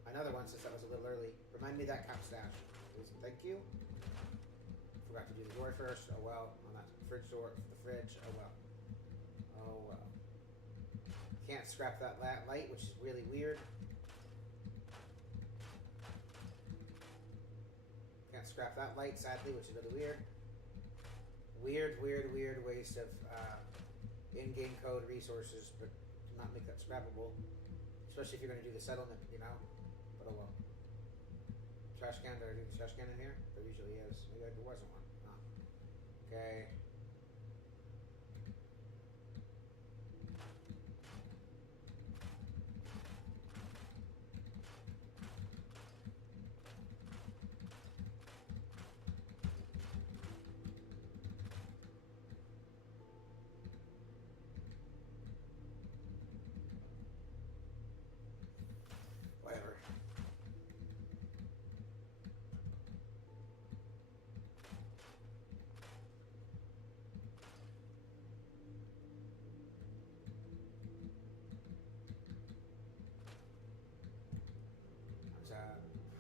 another one since that was a little early. Remind me of that cap stash, please. Thank you. Forgot to do the door first. Oh well. On that fridge door, the fridge. Oh well. Oh well. Can't scrap that light, which is really weird. Can't scrap that light, sadly, which is really weird. Weird waste of in-game code resources, but not make that scrappable. Especially if you're going to do the settlement, you know? But oh well. Trash can, did I do the trash can in here? There usually is. Maybe there wasn't one. Oh. Okay. Whatever.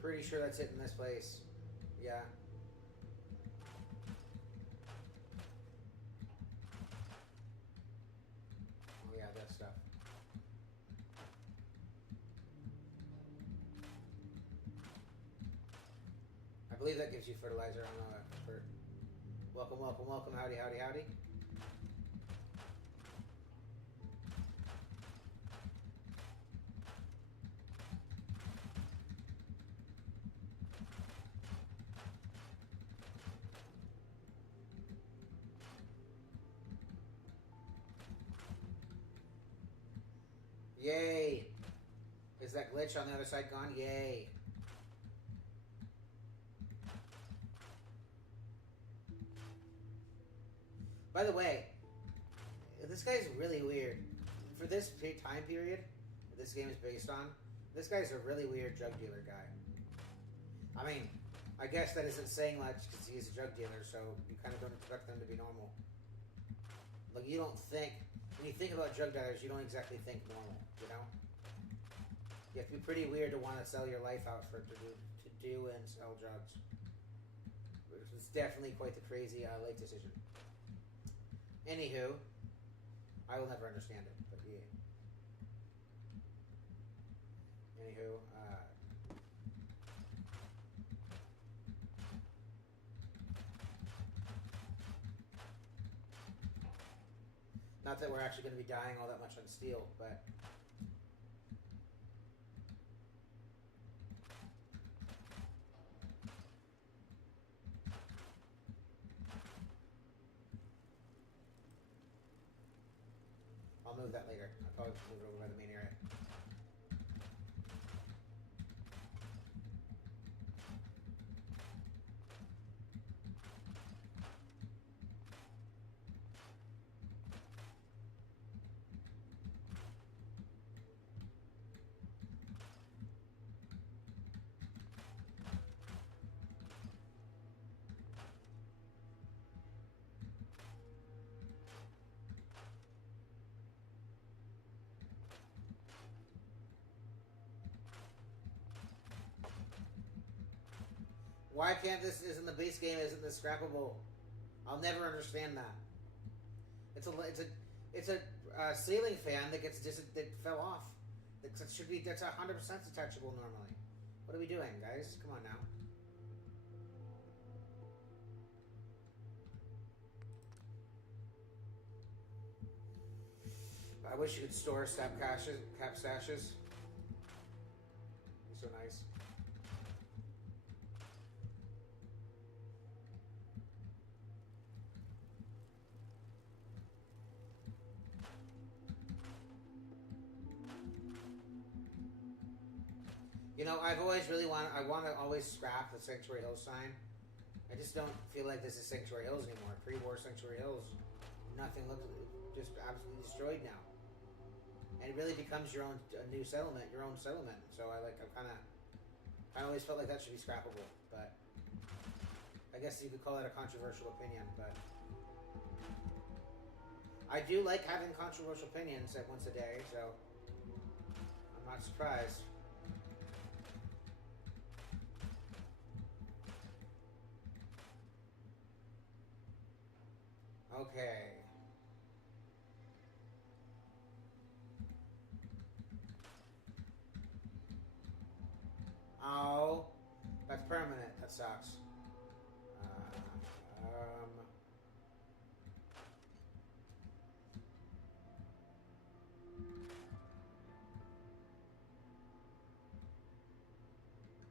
Pretty sure that's it in this place. Yeah. Oh yeah, that stuff. I believe that gives you fertilizer. I'm not an expert. Welcome. Howdy. Yay! Is that glitch on the other side gone? Yay! By the way, this guy's really weird. For this time period that this game is based on, this guy's a really weird drug dealer guy. I mean, I guess that isn't saying much because he's a drug dealer, so you kind of don't expect them to be normal. Like, you don't think, when you think about drug dealers, you don't exactly think normal, you know? You have to be pretty weird to want to sell your life out to do and sell drugs. It's definitely quite the crazy life decision. Anywho, I will never understand it, but yeah. Anywho, not that we're actually going to be dying all that much on steel, but I'll move that later. I'll probably move it over by the main area. Why can't isn't the base game, isn't this scrappable? I'll never understand that. It's a ceiling fan that that fell off. That's 100% detachable normally. What are we doing, guys? Come on now. I wish you could store cap stashes. Be so nice. You know, I've always I want to always scrap the Sanctuary Hills sign. I just don't feel like this is Sanctuary Hills anymore. Pre-war Sanctuary Hills, nothing looks, just absolutely destroyed now. And it really becomes a new settlement, your own settlement. So I always felt like that should be scrappable, but I guess you could call that a controversial opinion, but I do like having controversial opinions once a day, so I'm not surprised. Okay. Oh, that's permanent. That sucks.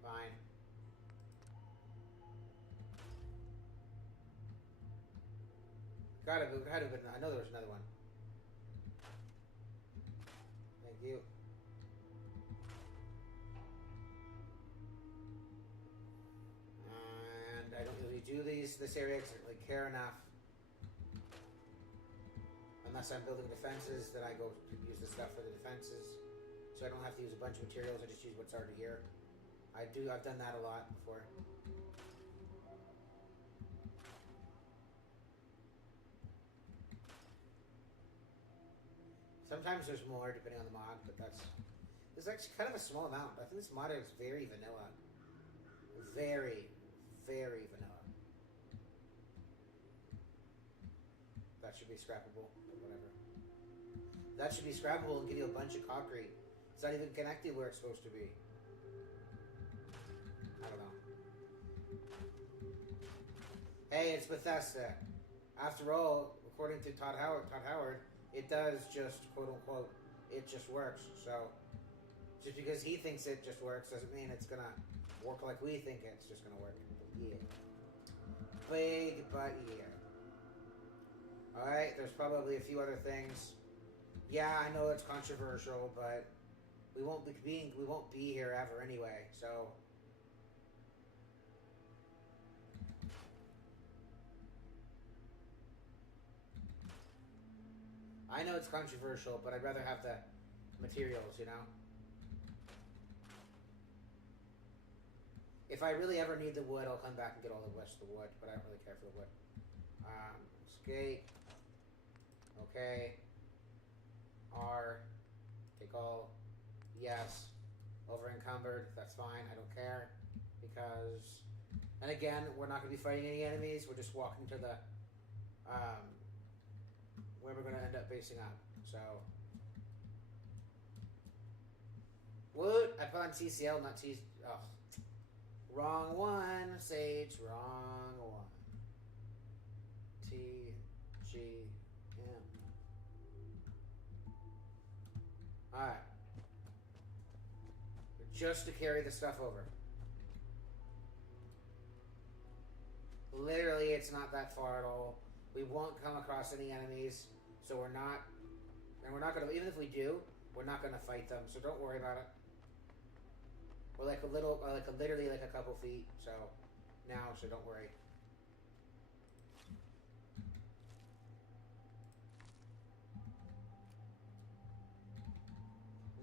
Fine. Had to have been. I know there was another one. Thank you. And I don't really do this area because I don't really care enough. Unless I'm building defenses, then I go to use the stuff for the defenses. So I don't have to use a bunch of materials. I just use what's already here. I've done that a lot before. Sometimes there's more depending on the mod, but this is actually kind of a small amount. I think this mod is very vanilla. Very, very vanilla. That should be scrappable, but whatever. That should be scrappable and give you a bunch of concrete. It's not even connected where it's supposed to be. I don't know. Hey, it's Bethesda. After all, according to Todd Howard, it does just, quote-unquote, it just works. So, just because he thinks it just works doesn't mean it's going to work like we think it's just going to work. Yeah. Big, but yeah. Alright, there's probably a few other things. Yeah, I know it's controversial, but we won't be here ever anyway. So I know it's controversial, but I'd rather have the materials, you know. If I really ever need the wood, I'll come back and get all the rest of the wood, but I don't really care for the wood. Escape. Okay. R. Take all. Yes. Over encumbered. That's fine. I don't care. Because... And again, we're not going to be fighting any enemies. We're just walking to the... where we're going to end up basing up. So... What? I put on TCL, not T... Oh. Wrong one, Sage. Wrong one. TGM. Alright. Just to carry the stuff over. Literally, it's not that far at all. We won't come across any enemies, so we're not... And we're not going to... Even if we do, we're not going to fight them, so don't worry about it. We're like a little... literally like a couple feet, so... Now, so don't worry.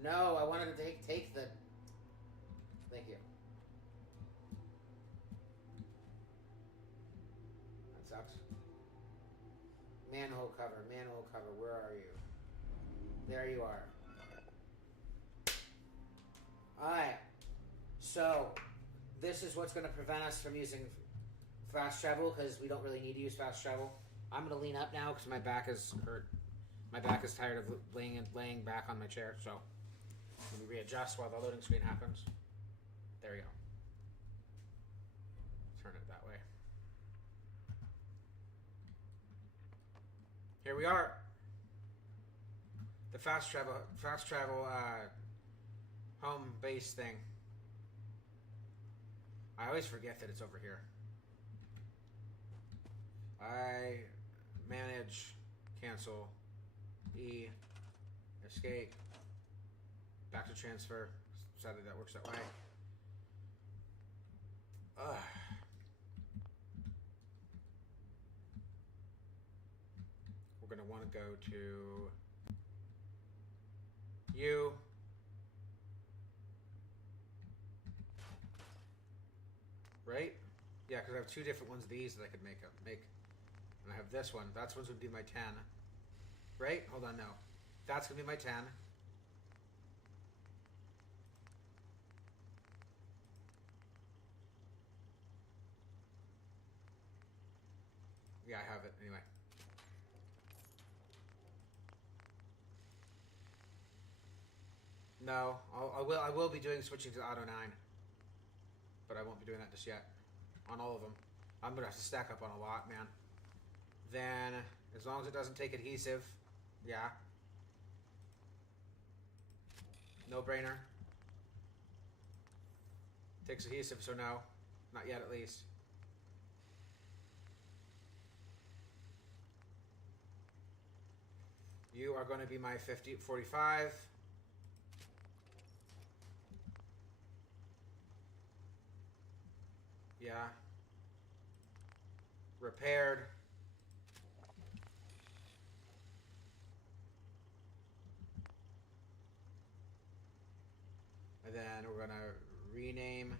No, I wanted to take the... Thank you. That sucks. Manhole cover, where are you? There you are. Alright. So, this is what's going to prevent us from using fast travel, because we don't really need to use fast travel. I'm going to lean up now, because my back is hurt. My back is tired of laying back on my chair, so... Let me readjust while the loading screen happens. There we go. Turn it that way. Here we are. The fast travel home base thing. I always forget that it's over here. I manage, cancel, E, escape, back to transfer. Sadly, that works that way. We're going to want to go to U. Right? Yeah, because I have two different ones of these that I could make. And I have this one. That's one's going to be my 10. Right? Hold on, no. That's going to be my 10. Yeah, I have it anyway. No, I will be switching to Auto 9, but I won't be doing that just yet. On all of them, I'm gonna have to stack up on a lot, man. Then, as long as it doesn't take adhesive, yeah. No brainer. Takes adhesive, so no, not yet at least. You are going to be my 45. Yeah. Repaired. And then we're going to rename.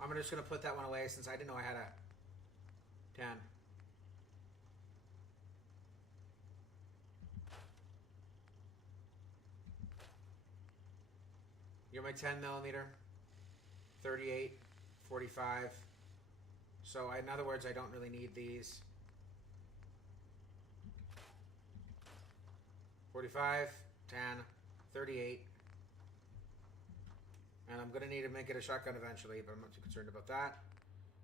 I'm just going to put that one away since I didn't know I had a 10. You're my 10 millimeter. 38, 45. So in other words, I don't really need these. 45, 10, 38. And I'm going to need to make it a shotgun eventually, but I'm not too concerned about that.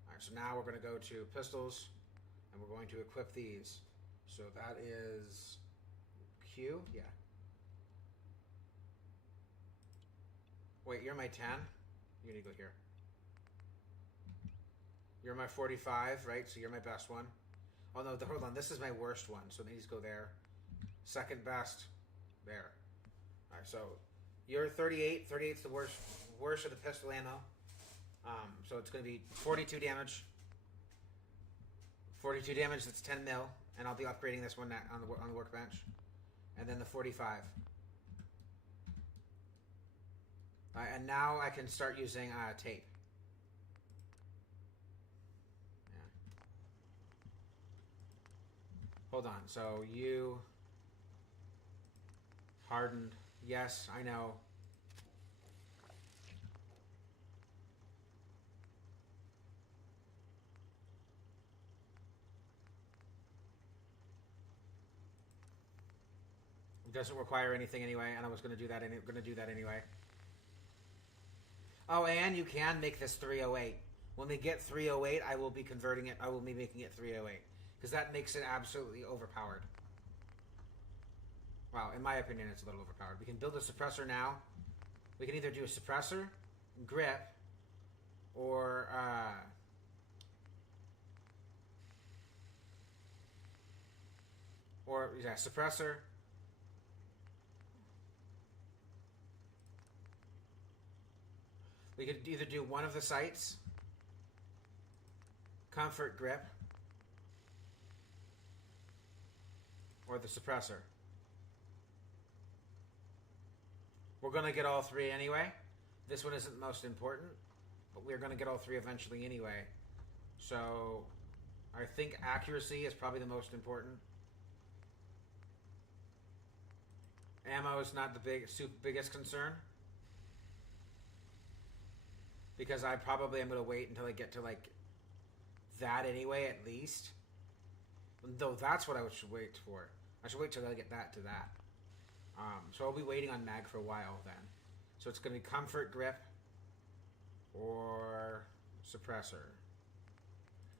Alright, so now we're going to go to pistols, and we're going to equip these. So that is Q? Yeah. Wait, you're my 10? You need to go here. You're my 45, right? So you're my best one. Oh no, hold on. This is my worst one, so these go there. Second best, there. Alright, so you're 38. 38's the worst of the pistol ammo. So it's going to be 42 damage. 42 damage, that's 10 mil. And I'll be upgrading this one on the workbench. And then the 45. And now I can start using tape. Yeah. Hold on. So you hardened. Yes, I know. It doesn't require anything anyway, and I was going to do that. Anyway. Oh, and you can make this 308. When we get 308, I will be converting it. I will be making it 308 because that makes it absolutely overpowered. Well, in my opinion, it's a little overpowered. We can build a suppressor now. We can either do a suppressor, grip, or suppressor. We could either do one of the sights, comfort grip, or the suppressor. We're going to get all three anyway. This one isn't most important, but we're going to get all three eventually anyway. So I think accuracy is probably the most important. Ammo is not the biggest concern. Because I probably am going to wait until I get to like that anyway, at least. Though that's what I should wait for. I should wait till I get that to that. So I'll be waiting on mag for a while then. So it's going to be comfort grip or suppressor.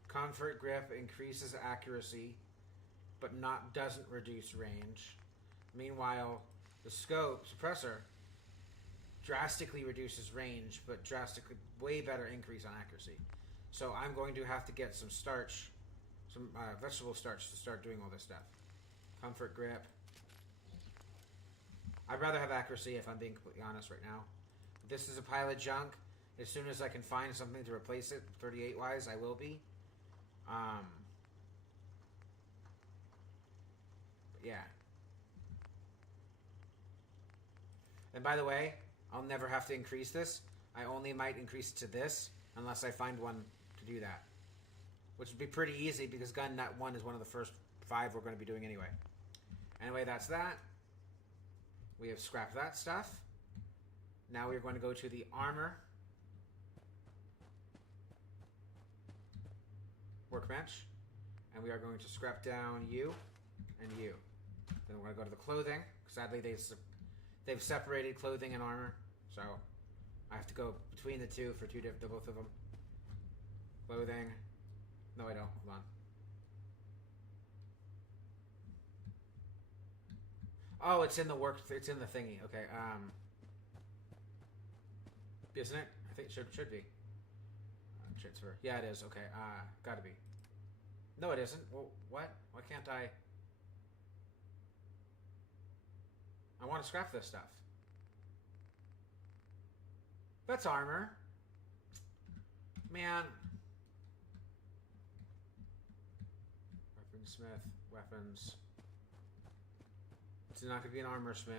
Comfort grip increases accuracy, but doesn't reduce range. Meanwhile, the scope suppressor drastically reduces range, but drastically way better increase on accuracy. So I'm going to have to get some starch, some vegetable starch to start doing all this stuff. Comfort grip. I'd rather have accuracy if I'm being completely honest right now. This is a pile of junk. As soon as I can find something to replace it, 38 wise, I will be. But yeah. And by the way, I'll never have to increase this. I only might increase it to this unless I find one to do that. Which would be pretty easy because gun nut 1 is one of the first 5 we're going to be doing anyway. Anyway, that's that. We have scrapped that stuff. Now we're going to go to the armor workbench. And we are going to scrap down you and you. Then we're going to go to the clothing. Sadly, they've separated clothing and armor. So I have to go between the two for both of them. Clothing. No, I don't. Hold on. Oh, it's in the it's in the thingy. Okay. Isn't it? I think it should be. Transfer. Yeah, it is. Okay. Gotta be. No, it isn't. Well, what? Why can't I? I want to scrap this stuff. That's armor. Man. Weaponsmith. Weapons. It's not going to be an armor smith.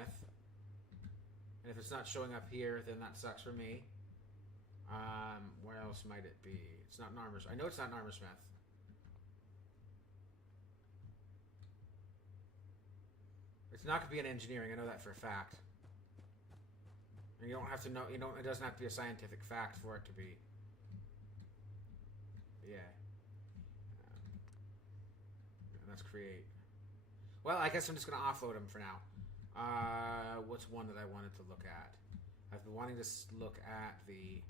And if it's not showing up here, then that sucks for me. Where else might it be? It's not an armor. I know it's not an armor smith. It's not going to be an engineering. I know that for a fact. And you don't have to know. You don't. It doesn't have to be a scientific fact for it to be. Yeah. Let's create. Well, I guess I'm just gonna offload them for now. What's one that I wanted to look at? I've been wanting to look at the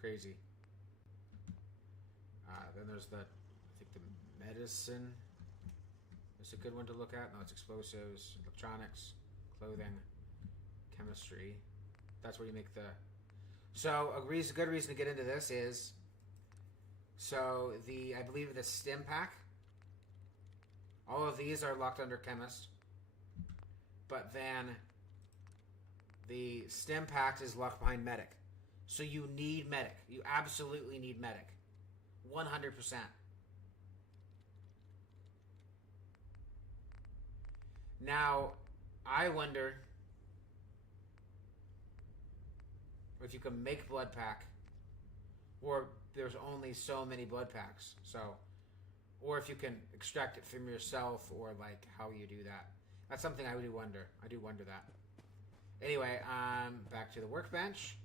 crazy. Then there's the, I think the medicine is a good one to look at. No, it's explosives, electronics, clothing, chemistry. That's where you make the. So a good reason to get into this is. So I believe the stim pack. All of these are locked under chemist, but then the stim pack is locked behind medic. So you need medic. You absolutely need medic. 100%. Now, I wonder if you can make blood pack, or there's only so many blood packs. So, or if you can extract it from yourself, or like how you do that. That's something I do wonder. I do wonder that. Anyway, back to the workbench.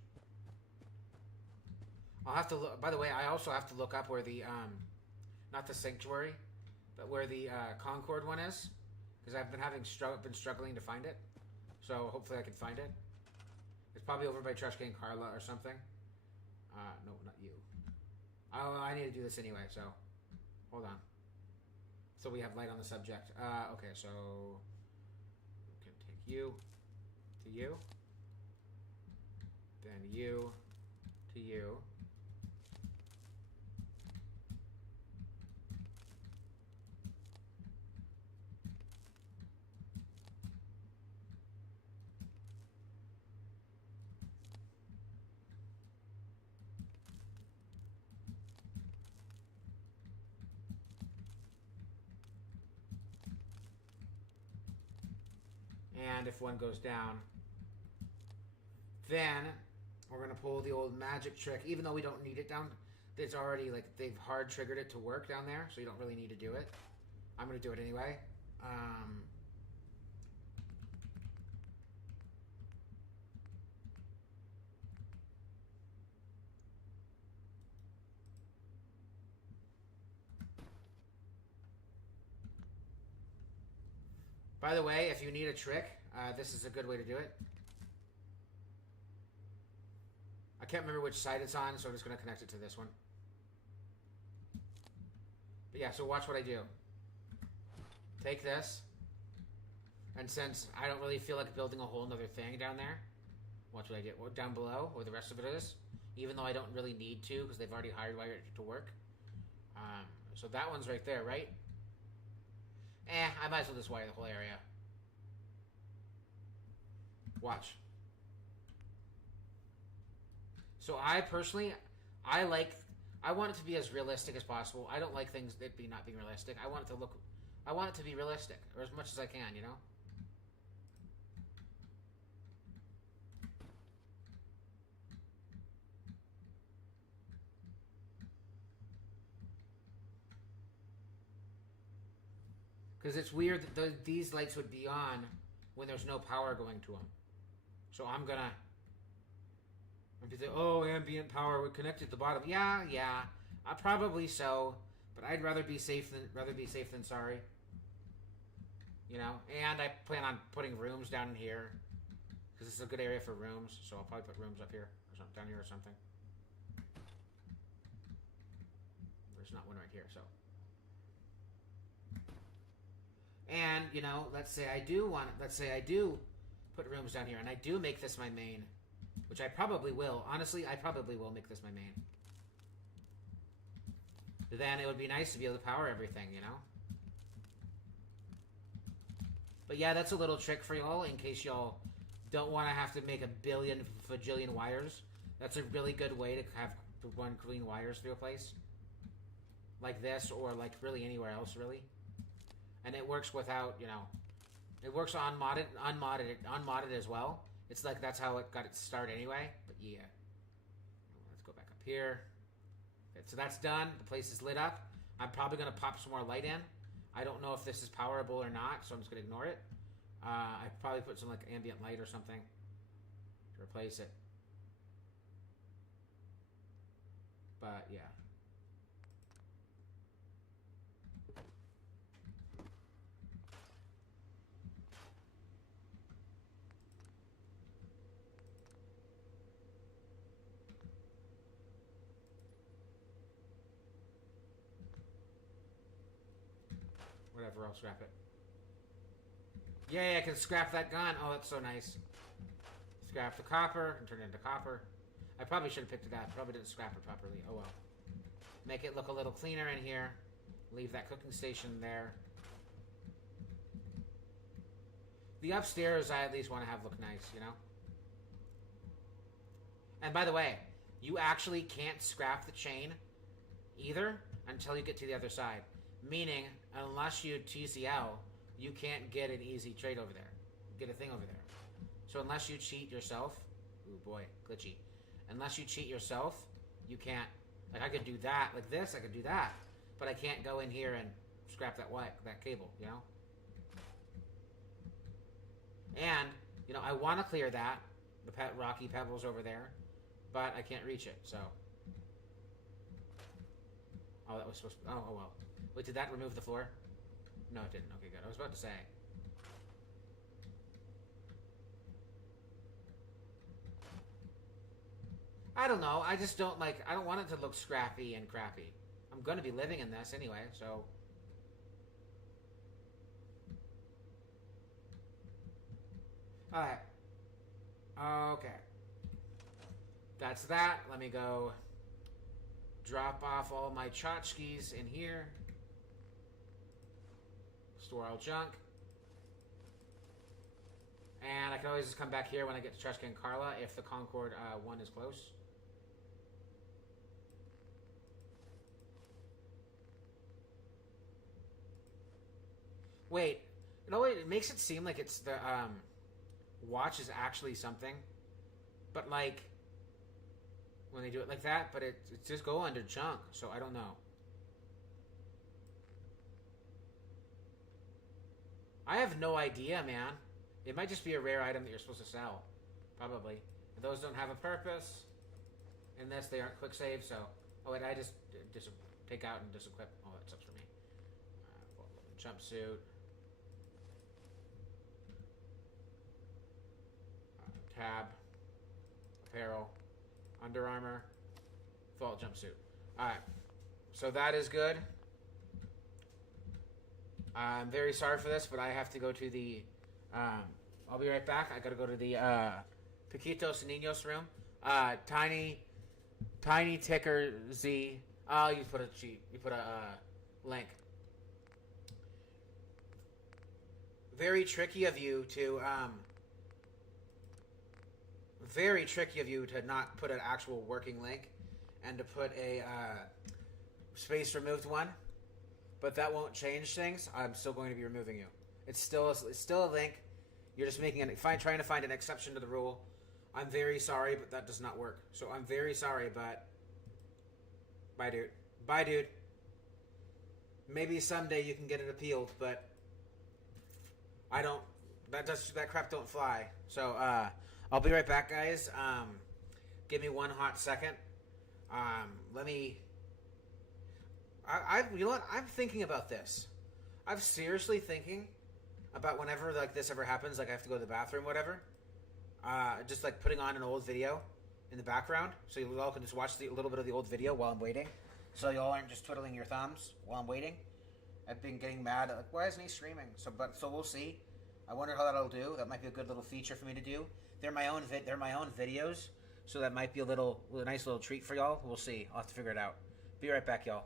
I'll have to look. By the way, I also have to look up where the not the sanctuary, but where the Concord one is, because I've been struggling to find it. So hopefully I can find it. It's probably over by Trash Can Carla or something. No, not you. Oh, I need to do this anyway. So hold on. So we have light on the subject. Okay, so we can take you to you, then you to you. And if one goes down, then we're going to pull the old magic trick, even though we don't need it down. It's already, like, they've hard triggered it to work down there, so you don't really need to do it. I'm going to do it anyway. By the way, if you need a trick, this is a good way to do it. I can't remember which side it's on, so I'm just going to connect it to this one. But yeah, so watch what I do. Take this. And since I don't really feel like building a whole nother thing down there, watch what I do. Down below, where the rest of it is. Even though I don't really need to, because they've already hardwired it to work. So that one's right there, right? I might as well just wire the whole area. Watch. So I personally, I want it to be as realistic as possible. I don't like things that not being realistic. I want it to be realistic, or as much as I can, you know? Because it's weird that these lights would be on when there's no power going to them. So I'm gonna... Oh, ambient power would connect at the bottom. Yeah, probably so. But I'd rather be safe than sorry. You know, and I plan on putting rooms down in here because this is a good area for rooms. So I'll probably put rooms up here or something, down here or something. There's not one right here, so. And you know, let's say I do put rooms down here, and I do make this my main. Which I probably will. Honestly, I probably will make this my main. Then it would be nice to be able to power everything, you know? But yeah, that's a little trick for y'all in case y'all don't want to have to make a billion fajillion wires. That's a really good way to have run clean wires through a place. Like this, or like really anywhere else, really. And it works without, you know... It works unmodded as well. It's like that's how it got its start anyway. But yeah. Let's go back up here. Okay, so that's done. The place is lit up. I'm probably going to pop some more light in. I don't know if this is powerable or not, so I'm just going to ignore it. I'd probably put some like ambient light or something to replace it. But yeah. Whatever, I'll scrap it. Yay, I can scrap that gun. Oh, that's so nice. Scrap the copper and turn it into copper. I probably should have picked it up. Probably didn't scrap it properly. Oh well. Make it look a little cleaner in here. Leave that cooking station there. The upstairs I at least want to have look nice, you know? And by the way, you actually can't scrap the chain either until you get to the other side. Meaning, unless you TCL, you can't get an easy trade over there. Get a thing over there. So unless you cheat yourself, ooh boy, glitchy. Unless you cheat yourself, you can't. Like I could do that, like this, I could do that, but I can't go in here and scrap that cable, you know. And you know, I want to clear that, the rocky pebbles over there, but I can't reach it. So, oh, that was supposed to. Oh well. Wait, did that remove the floor? No, it didn't. Okay, good. I was about to say. I don't know. I just don't like... I don't want it to look scrappy and crappy. I'm going to be living in this anyway, so... Alright. Okay. That's that. Let me go drop off all my tchotchkes in here. Store all junk. And I can always just come back here when I get to Treshka and Carla if the Concord one is close. Wait. You know what? It makes it seem like it's the watch is actually something. But like when they do it like that, but it just go under junk, so I don't know. I have no idea, man. It might just be a rare item that you're supposed to sell. Probably. And those don't have a purpose. Unless they aren't quick save, so... Oh, wait, I just take out and disequip. Oh, that sucks for me. Jumpsuit. Tab. Apparel. Under Armour. Vault jumpsuit. Alright. So that is good. I'm very sorry for this, but I have to go to the... I'll be right back. I gotta go to the Paquitos and Ninos room. Tiny Ticker Z. Oh, you put a cheat. You put a link. Very tricky of you to... very tricky of you to not put an actual working link and to put a space removed one. But that won't change things. I'm still going to be removing you. It's still a link. You're just making trying to find an exception to the rule. I'm very sorry, but that does not work. So I'm very sorry, but bye, dude. Bye, dude. Maybe someday you can get it appealed, but I don't. That crap don't fly. So I'll be right back, guys. Give me one hot second. Let me. You know what? I'm thinking about this. I'm seriously thinking about whenever like this ever happens, like I have to go to the bathroom, whatever. Just like putting on an old video in the background, so you all can just watch a little bit of the old video while I'm waiting. So you all aren't just twiddling your thumbs while I'm waiting. I've been getting mad. Like, why isn't he streaming? So we'll see. I wonder how that'll do. That might be a good little feature for me to do. They're my own videos, so that might be a nice little treat for y'all. We'll see. I'll have to figure it out. Be right back, y'all.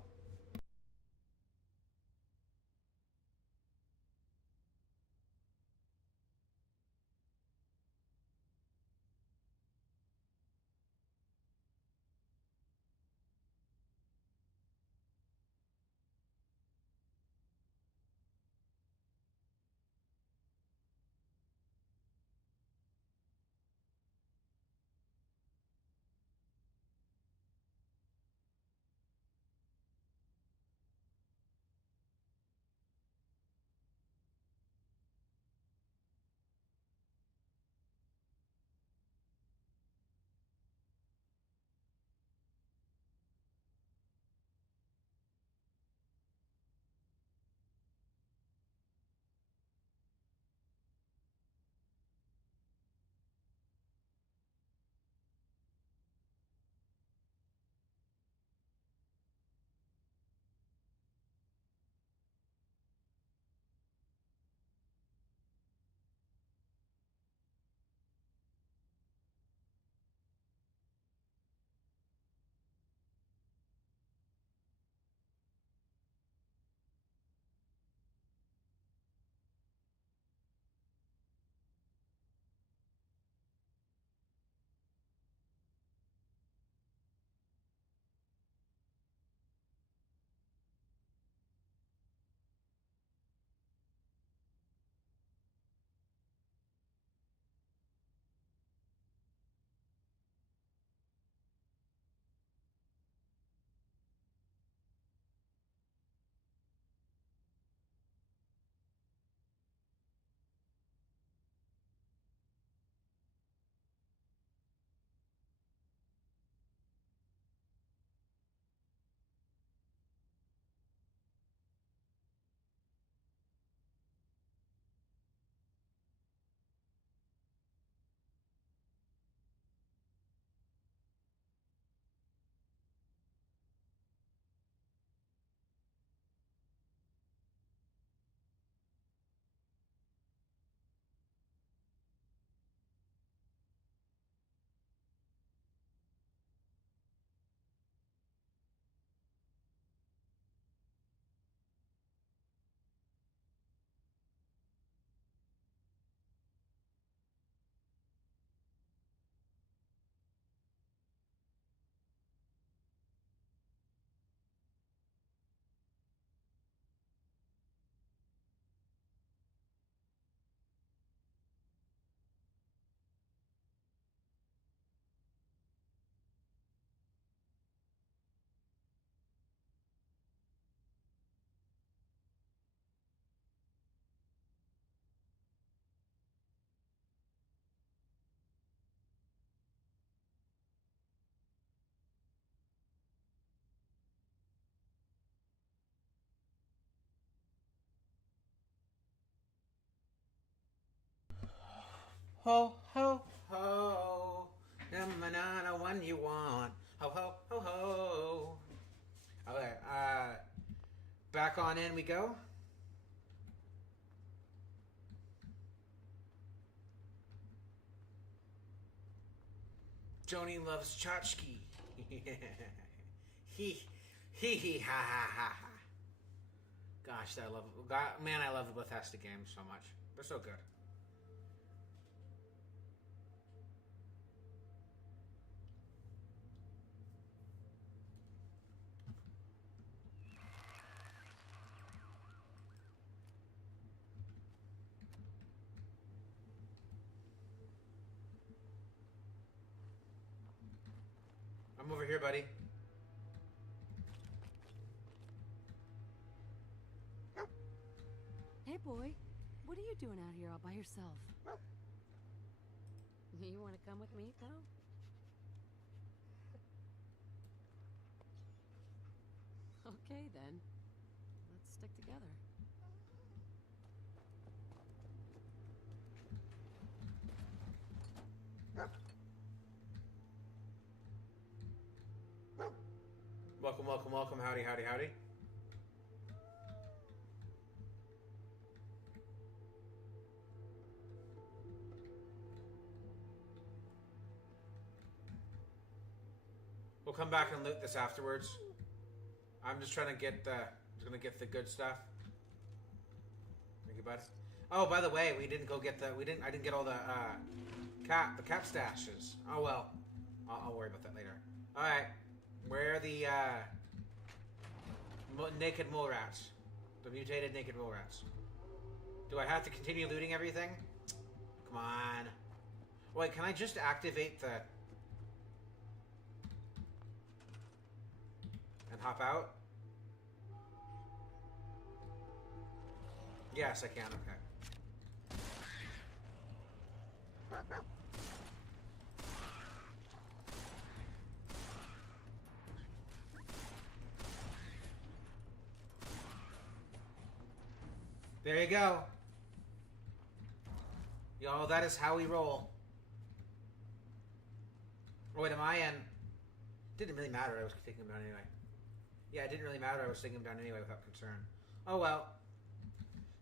Ho, ho, ho. The banana one you want. Ho, ho, ho, ho. Okay, back on in we go. Joni loves tchotchke. He ha ha ha ha. Gosh, I love man, I love the Bethesda games so much. They're so good. I'm over here, buddy. Hey, boy. What are you doing out here all by yourself? You want to come with me, though? Okay, then. Let's stick together. Welcome, welcome, welcome. Howdy, howdy, howdy. We'll come back and loot this afterwards. I'm just trying to get the good stuff. Thank you, bud. Oh, by the way, we didn't go get the I didn't get all the cat stashes. Oh well, I'll worry about that later. All right, where are the naked mole rats? The mutated naked mole rats. Do I have to continue looting everything? Come on. Wait, can I just activate the and hop out? Yes, I can. Okay. There you go. Y'all, that is how we roll. Oh, wait, am I in? Didn't really matter. I was taking him down anyway. Yeah, it didn't really matter. I was taking him down anyway without concern. Oh, well.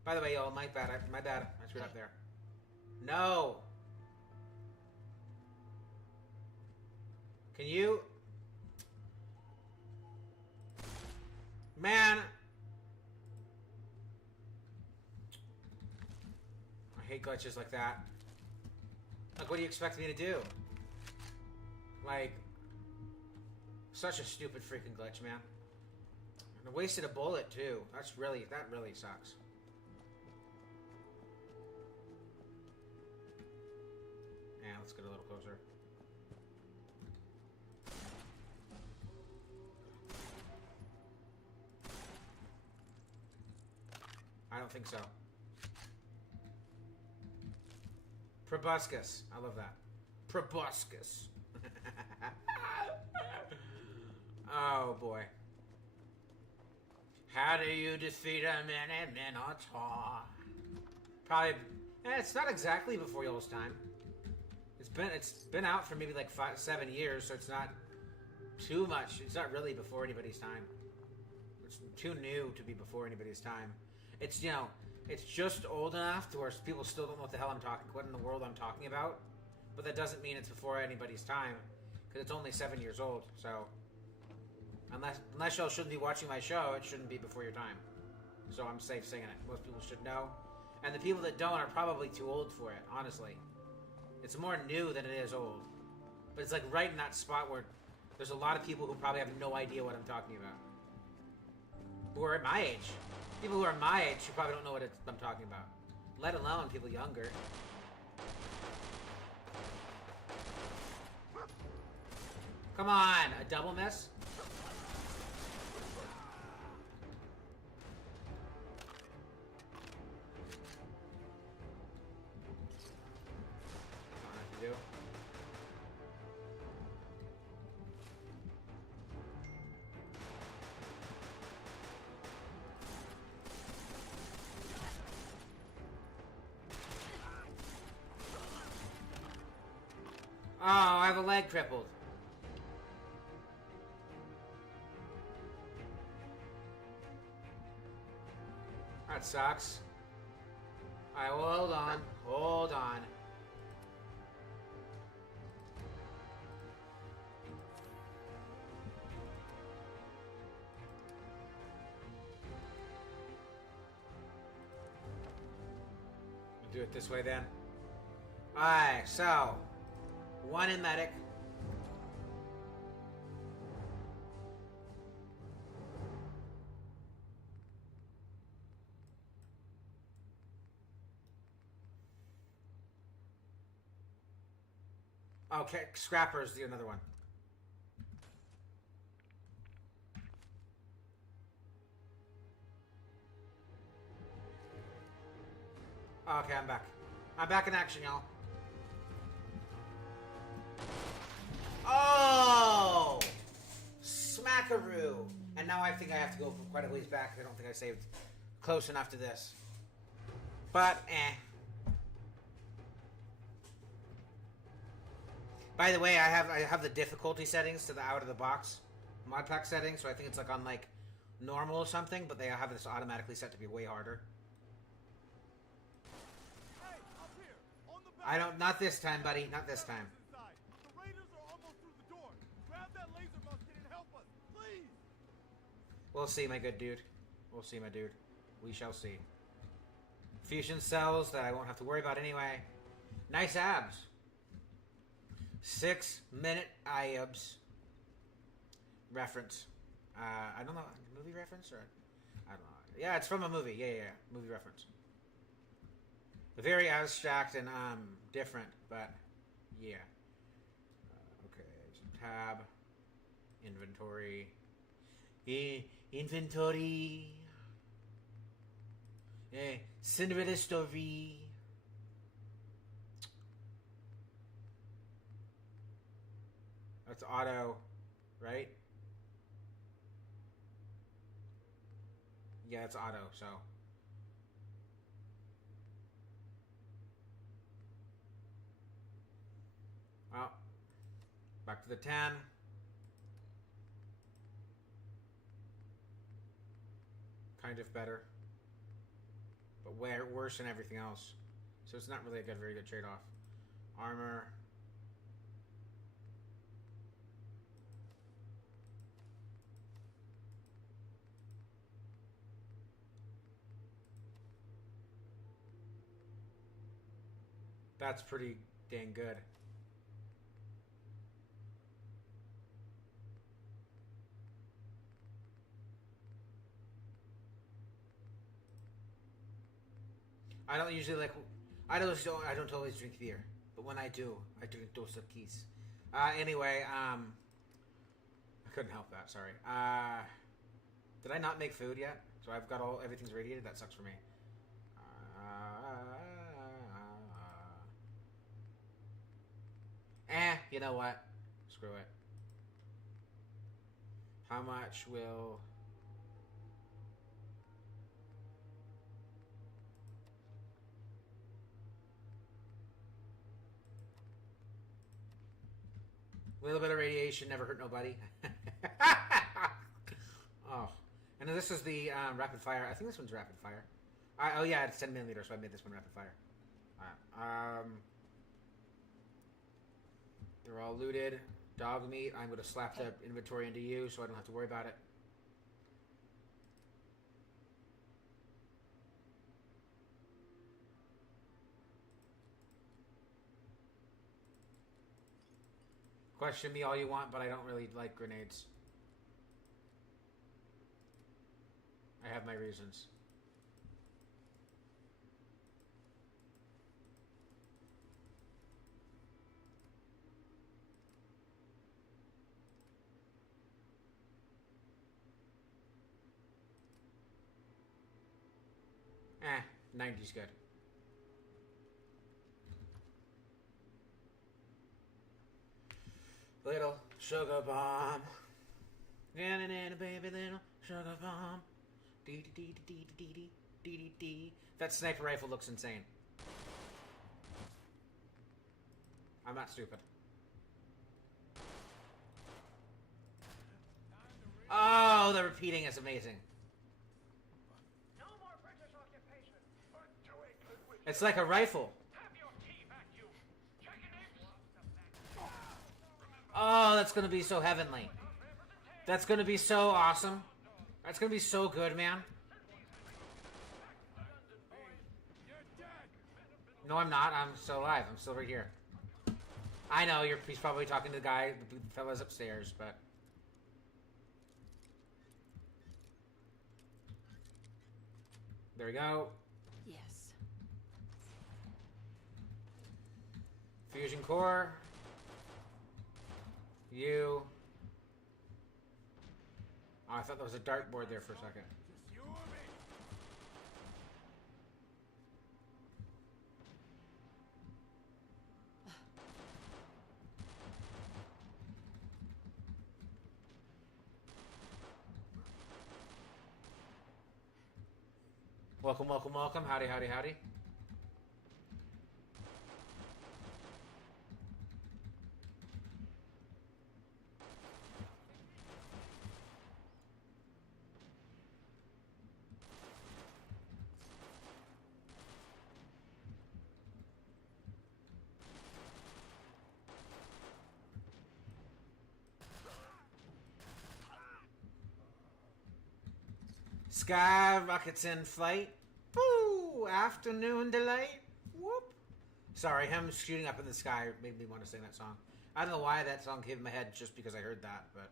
By the way, y'all, my bad. I screwed up there. No. Can you? Man. I hate glitches like that. Like, what do you expect me to do? Like, such a stupid freaking glitch, man. And I wasted a bullet, too. That really sucks. Yeah, let's get a little closer. I don't think so. Proboscis. I love that. Proboscis. Oh, boy. How do you defeat a minotaur? Probably... it's not exactly before y'all's time. It's been out for maybe like 7 years, so it's not too much. It's not really before anybody's time. It's too new to be before anybody's time. It's, you know, it's just old enough to where people still don't know what the hell what in the world I'm talking about. But that doesn't mean it's before anybody's time, because it's only 7 years old. So unless y'all shouldn't be watching my show, it shouldn't be before your time. So I'm safe saying it. Most people should know, and the people that don't are probably too old for it. Honestly, it's more new than it is old. But it's like right in that spot where there's a lot of people who probably have no idea what I'm talking about, who are at my age. People who are my age who probably don't know what I'm talking about, let alone people younger. Come on, a double miss? I don't know what to do. Oh, I have a leg crippled. That sucks. Alright, well, hold on. Hold on. We'll do it this way then. Alright, so. One in medic. Okay, Scrapper's the another one. Okay, I'm back. I'm back in action, y'all. Oh! Smackaroo! And now I think I have to go quite a ways back. I don't think I saved close enough to this. But, By the way, I have the difficulty settings to the out of the box mod pack settings, so I think it's like on like normal or something, but they have this automatically set to be way harder. Hey, up here, on the back. I don't, not this time, buddy, not this time. Inside. The raiders are almost through the door. Grab that laser musket and help us, please. We'll see, my good dude. We'll see, my dude. We shall see. Fusion cells that I won't have to worry about anyway. Nice abs. 6-minute abs. Reference. I don't know. Movie reference? Or I don't know. Yeah, it's from a movie. Yeah. Movie reference. Very abstract and different, but yeah. Okay, so tab. Inventory. Inventory. Cinderella story. That's auto, right? Yeah, it's auto, so. Well, back to the 10. Kind of better. But worse than everything else. So it's not really a very good trade-off. Armor. That's pretty dang good. I don't usually like. I don't always drink beer, but when I do, I drink Dos Equis. Anyway, I couldn't help that. Sorry. Did I not make food yet? So I've got everything's radiated. That sucks for me. You know what? Screw it. How much will... A little bit of radiation never hurt nobody. Oh. And then this is the rapid fire. I think this one's rapid fire. Oh yeah, it's 10 millimeters, so I made this one rapid fire. Alright. They're all looted. Dog meat. I'm going to slap the inventory into you so I don't have to worry about it. Question me all you want, but I don't really like grenades. I have my reasons. Eh, 90's good. Little sugar bomb. Baby, little sugar bomb. That sniper rifle looks insane. I'm not stupid. Oh, the repeating is amazing. No more British occupation. We're doing good with It's like a rifle. Have your tea back, you chicken eggs. Oh, that's gonna be so heavenly. That's gonna be so awesome. That's gonna be so good, man. No, I'm not. I'm still alive. I'm still right here. I know he's probably talking to the guy, the fellas upstairs, but there we go. Yes. Fusion core. You. Oh, I thought there was a dartboard there for a second. Welcome, welcome, welcome. Howdy, howdy, howdy. Sky rockets in flight. Woo! Afternoon delight. Whoop. Sorry, him shooting up in the sky made me want to sing that song. I don't know why that song came in my head just because I heard that, but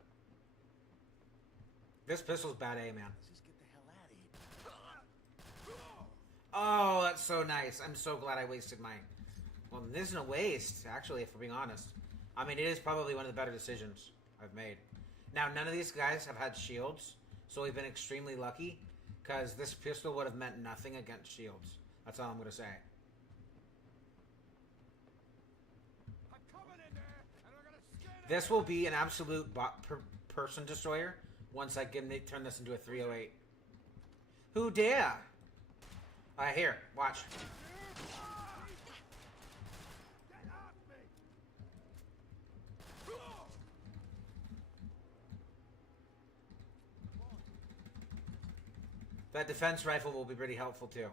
this pistol's bad A, man. Let's just get the hell out of here. Oh, that's so nice. I'm so glad I wasted my... Well, this isn't a waste, actually, if we're being honest. I mean, it is probably one of the better decisions I've made. Now, none of these guys have had shields, so we've been extremely lucky, because this pistol would have meant nothing against shields. That's all I'm going to say. I'm coming in there, and we're gonna skin it. This will be an absolute person destroyer once I turn this into a 308. Who dare? Alright, here, watch. That defense rifle will be pretty helpful too.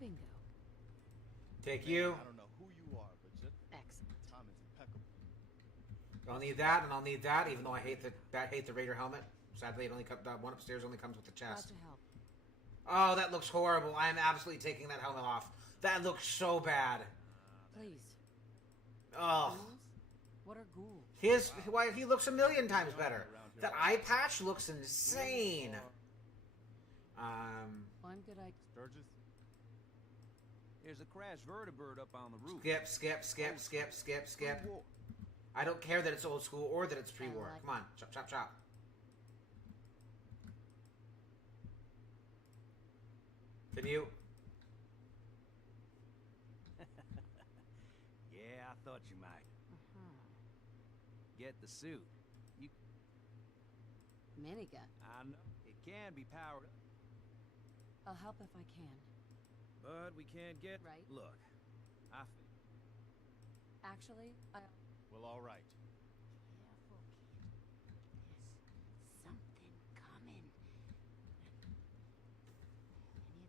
Bingo. Take you. I don't know who you are, but just Excellent. timing's impeccable. I'll need that, and I'll need that, even though I hate the Raider helmet. Sadly, it only the one upstairs only comes with the Glad chest. to help. Oh, that looks horrible. I am absolutely taking that helmet off. That looks so bad. Please. Oh, Ghouls? What are ghouls? he looks a million times better. That eye patch looks insane. I'm good. Sturgis? There's a crashed vertibird up on the roof. Skip. I don't care that it's old school or that it's pre-war. like Come on, chop, chop, chop. Continue. Yeah, I thought you might. Get the suit. You, Minigun. I know it can be powered up, I'll help if I can. but we can't get. Right. Look, I. Actually, Well, all right. Careful, kid. There's something coming. And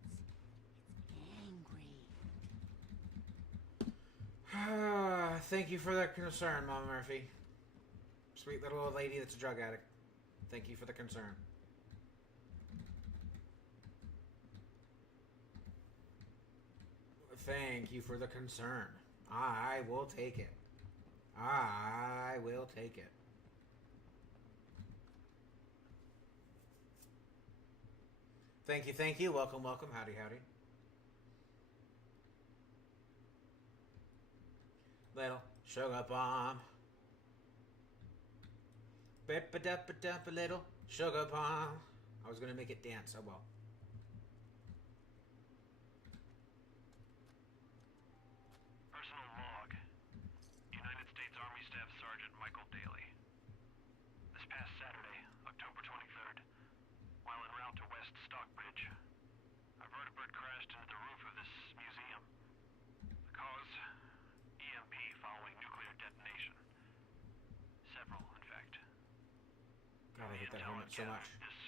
it's angry. Thank you for the concern, Mama Murphy. Sweet little old lady that's a drug addict. Thank you for the concern. Thank you for the concern. I will take it. I will take it. Thank you, thank you. Welcome, welcome. Howdy, howdy. Little sugar bomb. Bip-a-dup-a-dup, a little sugar bomb. I was gonna make it dance. Oh well. Personal log. United States Army Staff Sergeant Michael Daly. This past Saturday, October 23rd, while en route to West Stockbridge, a vertibird crashed into the roof of this museum. The cause? EMP following nuclear detonation. Several, in fact. hate that helmet so much. This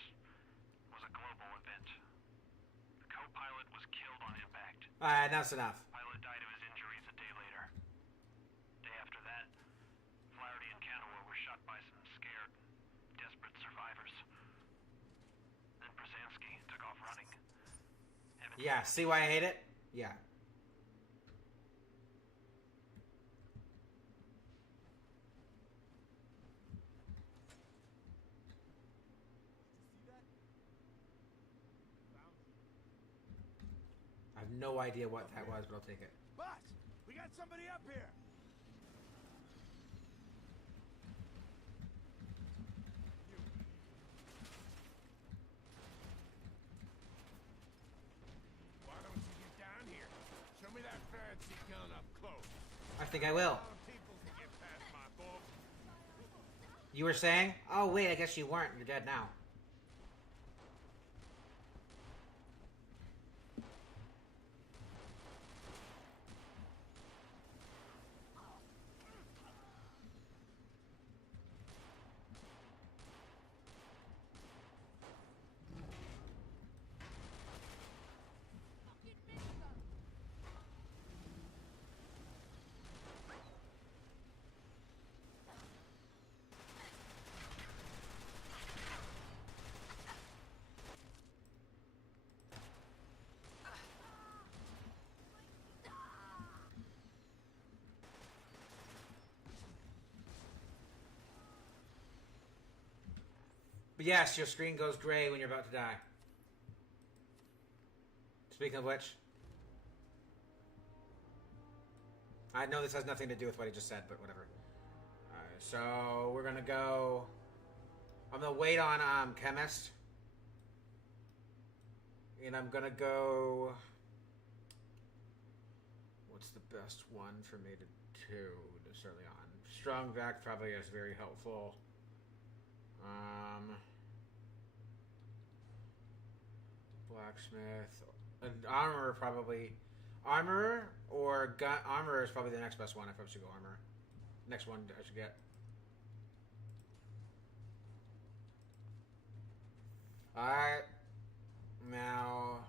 was a global event. The co-pilot was killed on impact. Alright, that's enough. Pilot died of his injuries a day later. Day after that, Flaherty and Canoa were shot by some scared, desperate survivors. Then Brzezinski took off running. Yeah, see why I hate it? Yeah. I have no idea what that was, but I'll take it. Boss, we got somebody up here. Why don't you get down here? Show me that fancy gun up close. I think I will. People can get past my book. You were saying? Oh, wait, I guess you weren't. You're dead now. But yes, your screen goes gray when you're about to die. Speaking of which, I know this has nothing to do with what he just said, but whatever. Alright, so we're gonna go. I'm gonna wait on Chemist, and I'm gonna go. What's the best one for me to do this early on? Strong Vac probably is very helpful. Blacksmith and armor probably. Armor or gun. Armor is probably the next best one. I probably should go armor. Next one I should get. Alright. Now.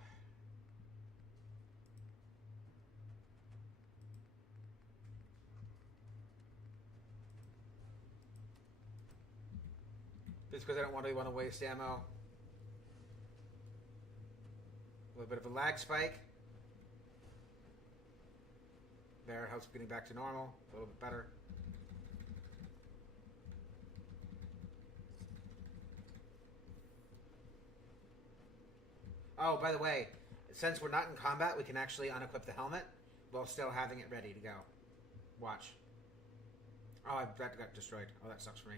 Just because I don't really want to waste ammo. A little bit of a lag spike. There, helps getting back to normal. A little bit better. Oh, by the way, since we're not in combat, we can actually unequip the helmet while still having it ready to go. Watch. Oh, that got destroyed. Oh, that sucks for me.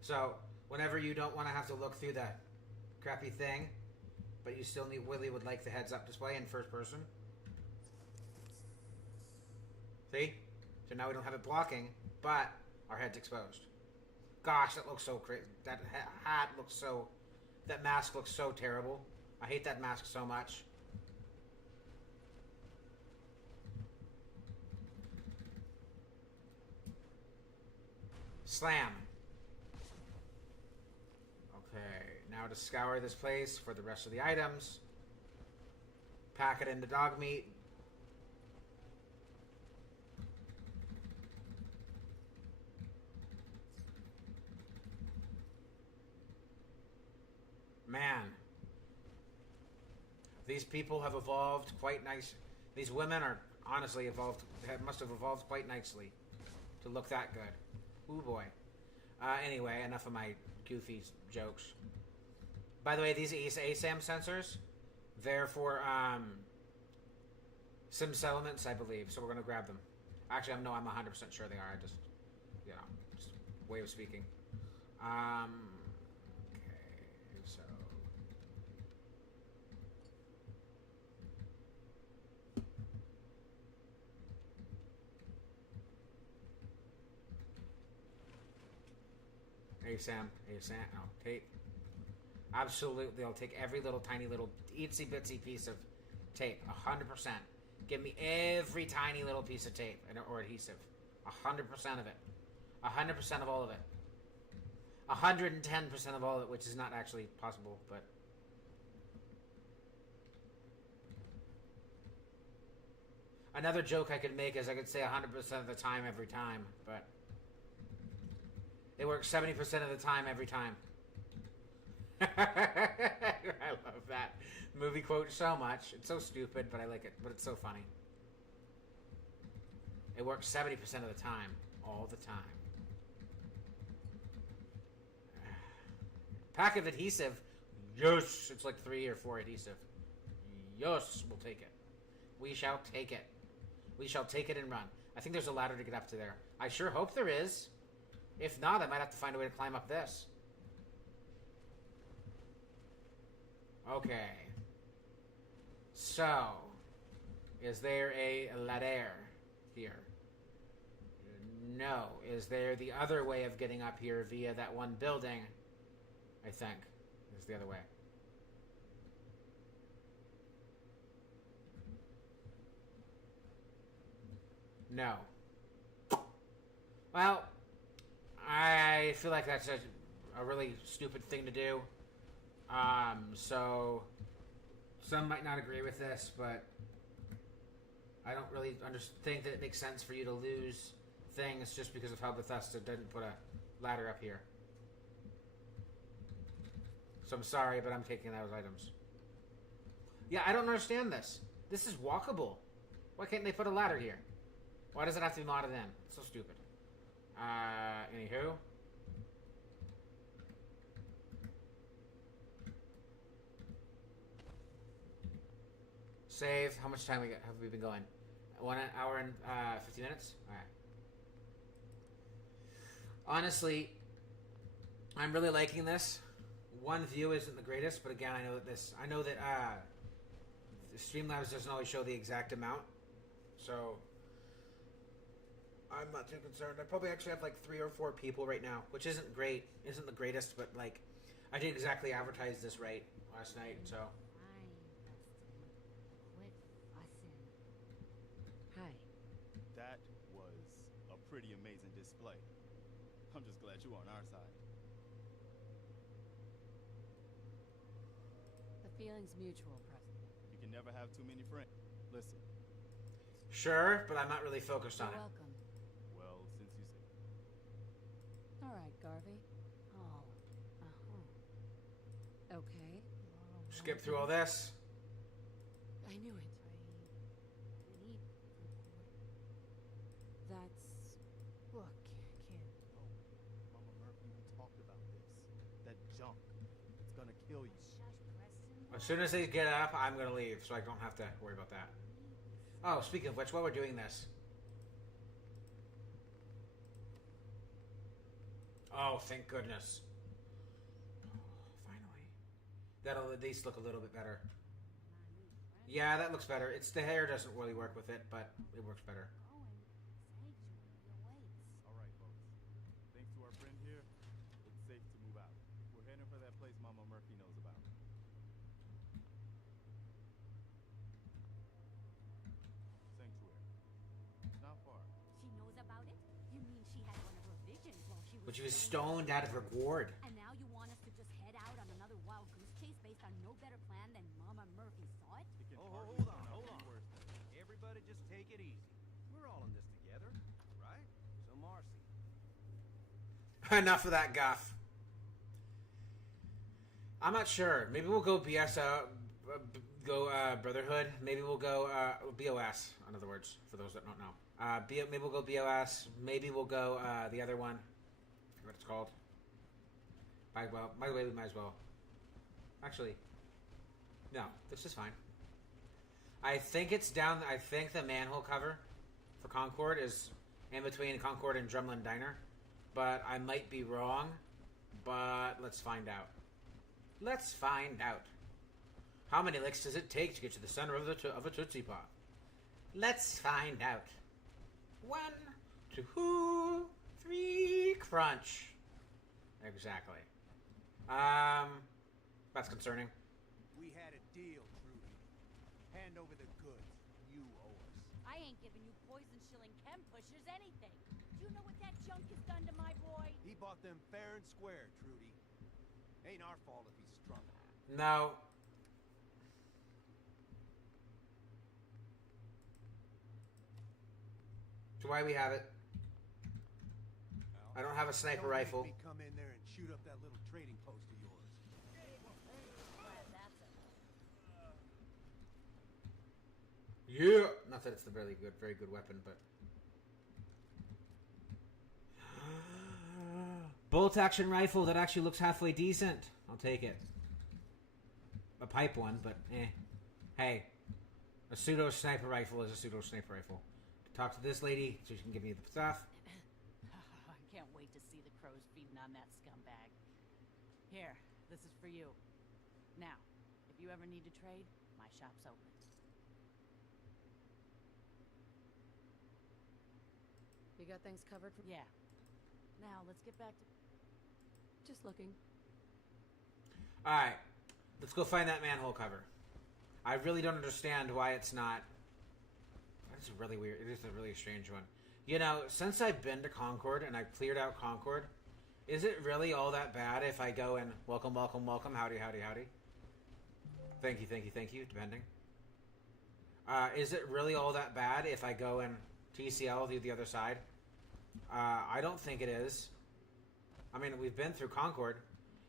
So, whenever you don't want to have to look through that crappy thing, but you still really would like the heads-up display in first person. See? So now we don't have it blocking, but our head's exposed. Gosh, that looks so crazy. That hat looks so... That mask looks so terrible. I hate that mask so much. Slam. Okay, now to scour this place for the rest of the items. Pack it into dog meat. Man. These people have evolved quite nice. These women are honestly evolved, must have evolved quite nicely to look that good. Ooh boy. Anyway, enough of my goofy jokes. By the way, these ASAM sensors, they're for sim settlements, I believe. So we're gonna grab them. Actually, I'm 100% sure they are. I just, you know, just way of speaking. Okay, so. ASAM, oh, tape. Absolutely, I'll take every little tiny little itsy bitsy piece of tape, 100%. Give me every tiny little piece of tape or adhesive. 100% of it. 100% of all of it. 110% of all of it, which is not actually possible, but... Another joke I could make is I could say 100% of the time every time, but... It works 70% of the time every time. I love that movie quote so much. It's so stupid, but I like it. But it's so funny. It works 70% of the time. All the time. Pack of adhesive. Yes. It's like 3 or 4 adhesive. Yes, we'll take it. We shall take it. We shall take it and run. I think there's a ladder to get up to there. I sure hope there is. If not, I might have to find a way to climb up this. Okay. So, is there a ladder here? No. Is there the other way of getting up here via that one building? I think is the other way. No. Well, I feel like that's a really stupid thing to do. So some might not agree with this, but I don't really think that it makes sense for you to lose things just because of how Bethesda didn't put a ladder up here. So I'm sorry, but I'm taking those items. Yeah, I don't understand this. This is walkable. Why can't they put a ladder here? Why does it have to be modded in? It's so stupid. Anywho. Save. How much time have we been going? 1 hour and 50 minutes? Alright. Honestly, I'm really liking this. One view isn't the greatest, but again, I know that Streamlabs doesn't always show the exact amount. So I'm not too concerned. I probably actually have like 3 or 4 people right now, which isn't great, isn't the greatest, but like I didn't exactly advertise this right last night, so. Hi. That was a pretty amazing display. I'm just glad you're on our side. The feeling's mutual, President. You can never have too many friends. Listen. Sure, but I'm not really focused on You're it. welcome. Well, since you say. All right, Garvey. Oh. Okay. Skip through all this. I knew it. That's... Look, kid. No. Mama Murphy, we talked about this. That junk. It's gonna kill you. As soon as they get up, I'm gonna leave, so I don't have to worry about that. Oh, speaking of which, while we're doing this. Oh, thank goodness. Oh, finally. That'll at least look a little bit better. Yeah, that looks better. It's the hair doesn't really work with it, but it works better. All right, folks. Thanks to our friend here, it's safe to move out. We're heading for that place Mama Murphy knows about. Sanctuary. It's not far. She knows about it? You mean she had one of her visions while she was... But she was stoned out of her gourd. And now you want us to just head out on another wild goose chase based on no better plan than Mama Murphy saw it? Hold on. Everybody just take it easy. We're all in this together, right? So Marcy. Enough of that guff. I'm not sure. Maybe we'll go Brotherhood. Maybe we'll go BOS, in other words, for those that don't know. Maybe we'll go BOS. Maybe we'll go the other one. I forget what it's called. By the way, we might as well. Actually, no, this is fine. I think it's down. I think the manhole cover for Concord is in between Concord and Drumlin Diner, but I might be wrong. But let's find out. Let's find out. How many licks does it take to get to the center of a Tootsie Pop? Let's find out. 1, 2, 3, crunch. Exactly. That's concerning. We had a deal, Trudy. Hand over the goods. You owe us. I ain't giving you poison shilling chem pushers anything. You know what that junk has done to my boy? He bought them fair and square, Trudy. Ain't our fault if he's strung. No. That's why we have it. I don't have a sniper rifle. Make me come in there and shoot up that little trading post of yours. Yeah. Not that it's a very good weapon, but bolt action rifle that actually looks halfway decent. I'll take it. A pipe one, but eh. Hey, a pseudo sniper rifle is a pseudo sniper rifle. Talk to this lady so she can give me the stuff. I can't wait to see the crows feeding on that scumbag. Here, this is for you. Now, if you ever need to trade, my shop's open. You got things covered for... Yeah. Now, let's get back to... Just looking. Alright. Let's go find that manhole cover. I really don't understand why it's not... That's really weird. It is a really strange one. You know, since I've been to Concord and I've cleared out Concord, is it really all that bad if I go and welcome, welcome, welcome, howdy, howdy, howdy? Thank you, thank you, thank you, depending. Is it really all that bad if I go and TCL through the other side? I don't think it is. I mean, we've been through Concord.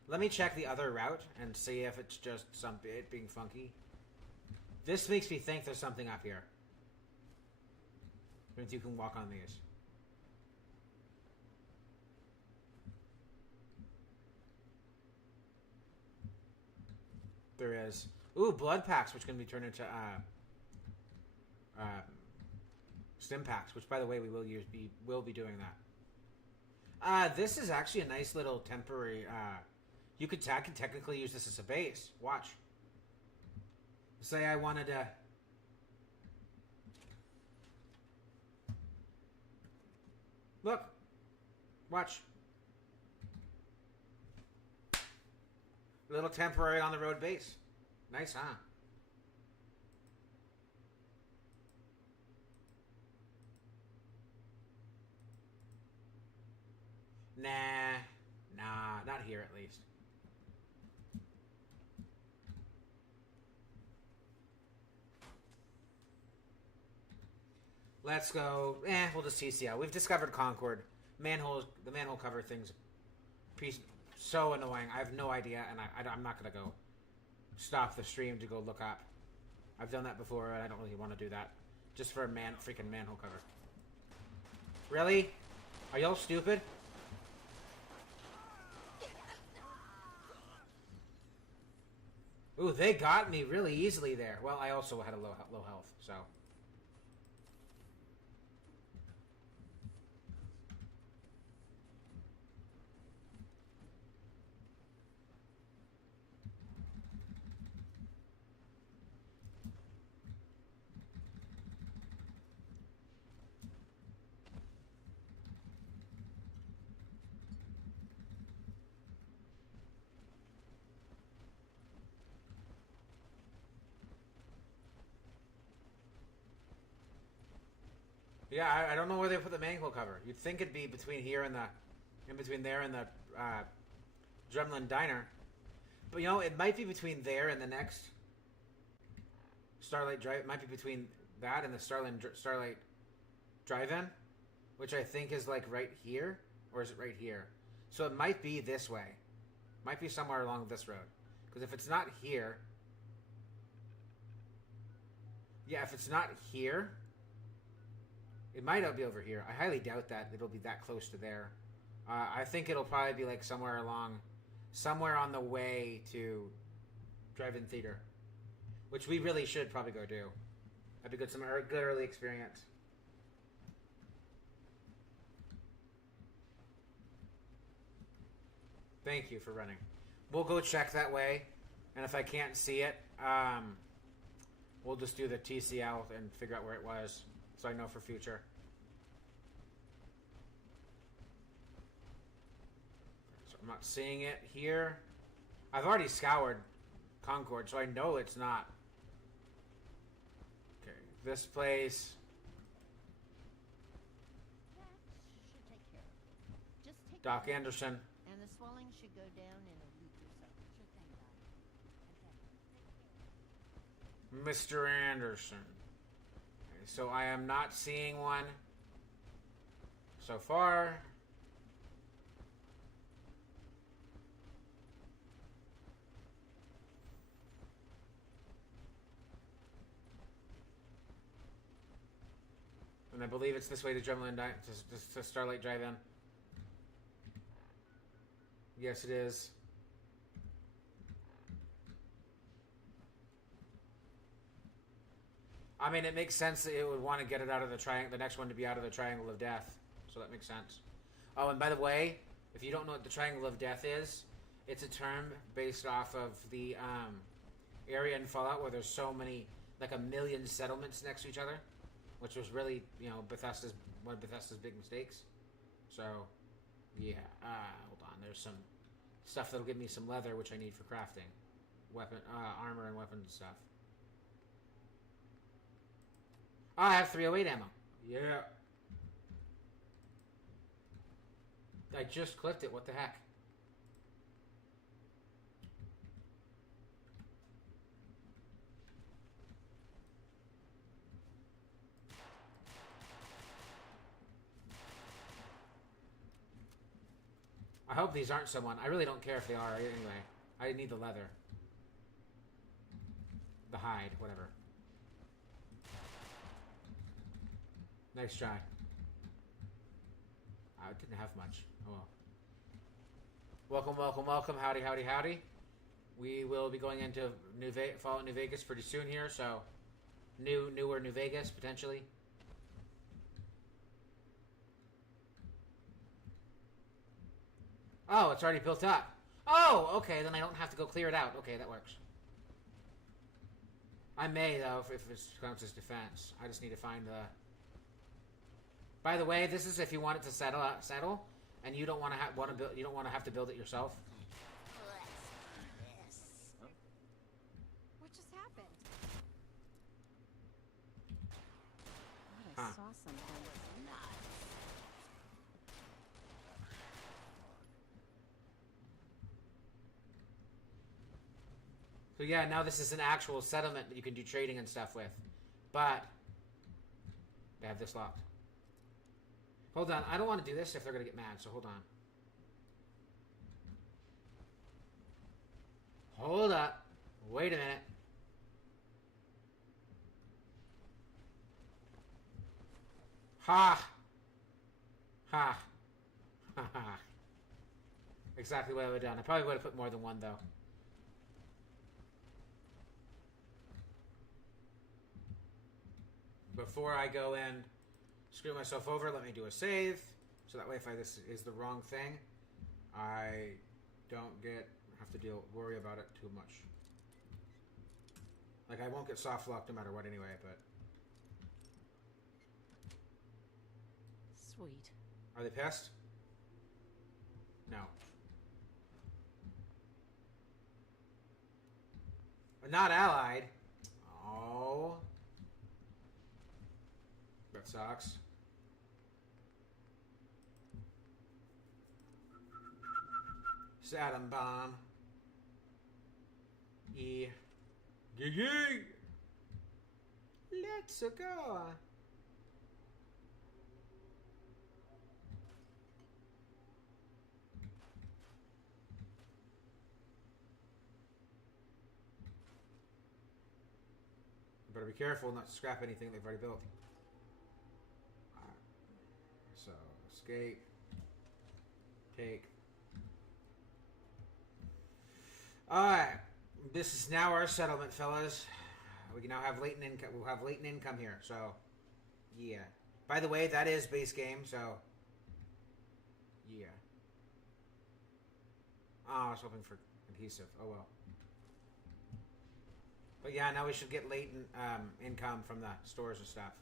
Let me check the other route and see if it's just it being funky. This makes me think there's something up here. Means you can walk on these. There is. Ooh, blood packs, which can be turned into stim packs, which by the way we will be doing that. This is actually a nice little temporary. You could technically use this as a base. Watch. Say I wanted to. Look. Watch. Little temporary on the road base. Nice, huh? Nah, not here at least. Let's go. We'll just TCL. We've discovered Concord. The manhole cover thing's so annoying. I have no idea, and I'm not gonna go stop the stream to go look up. I've done that before, and I don't really want to do that just for a freaking manhole cover. Really? Are y'all stupid? Ooh, they got me really easily there. Well, I also had a low health, so. Yeah, I don't know where they put the manhole cover. You'd think it'd be between here and in between there and the Drumlin Diner. But you know, it might be between there and the next Starlight Drive. It might be between that and the Starlight Drive-In, which I think is like right here, or is it right here? So it might be this way. Might be somewhere along this road. Because if it's not here, yeah, if it's not here. It might not be over here. I highly doubt that it'll be that close to there. I think it'll probably be like somewhere on the way to Drive-In Theater, which we really should probably go do. That'd be good. Some good early experience. Thank you for running. We'll go check that way, and if I can't see it, we'll just do the TCL and figure out where it was. So I know for future. So I'm not seeing it here. I've already scoured Concord, so I know it's not. Okay, this place. Doc Anderson. And the swelling should go down in a week or so. Sure thing, Doc. Okay. Mr. Anderson. Okay, so I am not seeing one so far. And I believe it's this way to Drumlin to Starlight Drive-In. Yes, it is. I mean, it makes sense that it would want to get it out of the triangle. The next one to be out of the Triangle of Death, so that makes sense. Oh, and by the way, if you don't know what the Triangle of Death is, it's a term based off of the area in Fallout where there's so many, like 1 million settlements next to each other, which was really, you know, one of Bethesda's big mistakes. So, yeah. Hold on. There's some stuff that'll give me some leather, which I need for crafting, armor and weapons and stuff. Oh, I have 308 ammo. Yeah. I just clicked it. What the heck? I hope these aren't someone. I really don't care if they are. Anyway, I need the leather. The hide, whatever. Nice try. I didn't have much. Oh well. Welcome, welcome, welcome. Howdy, howdy, howdy. We will be going into Fallout New Vegas pretty soon here, so newer New Vegas, potentially. Oh, it's already built up. Oh, okay, then I don't have to go clear it out. Okay, that works. I may, though, if it counts as defense. I just need to find the... By the way, this is if you want it to settle, and you don't want to have to build it yourself. What just happened? I saw something. So yeah, now this is an actual settlement that you can do trading and stuff with. But they have this locked. Hold on, I don't want to do this if they're going to get mad, so hold on. Hold up. Wait a minute. Ha! Ha! Ha ha. Exactly what I would have done. I probably would have put more than one, though. Before I go and screw myself over, let me do a save. So that way if this is the wrong thing, I don't have to worry about it too much. Like, I won't get soft locked no matter what anyway, but... Sweet. Are they pissed? No. Not allied. Oh. That sucks. Atom bomb. Gee. Let's go. Better be careful not to scrap anything they've already built. Alright. So, escape. Take. Alright. This is now our settlement, fellas. We can now have latent income. We'll have latent income here, so... Yeah. By the way, that is base game, so... Yeah. Oh, I was hoping for adhesive. Oh well. But yeah, now we should get latent income from the stores and stuff.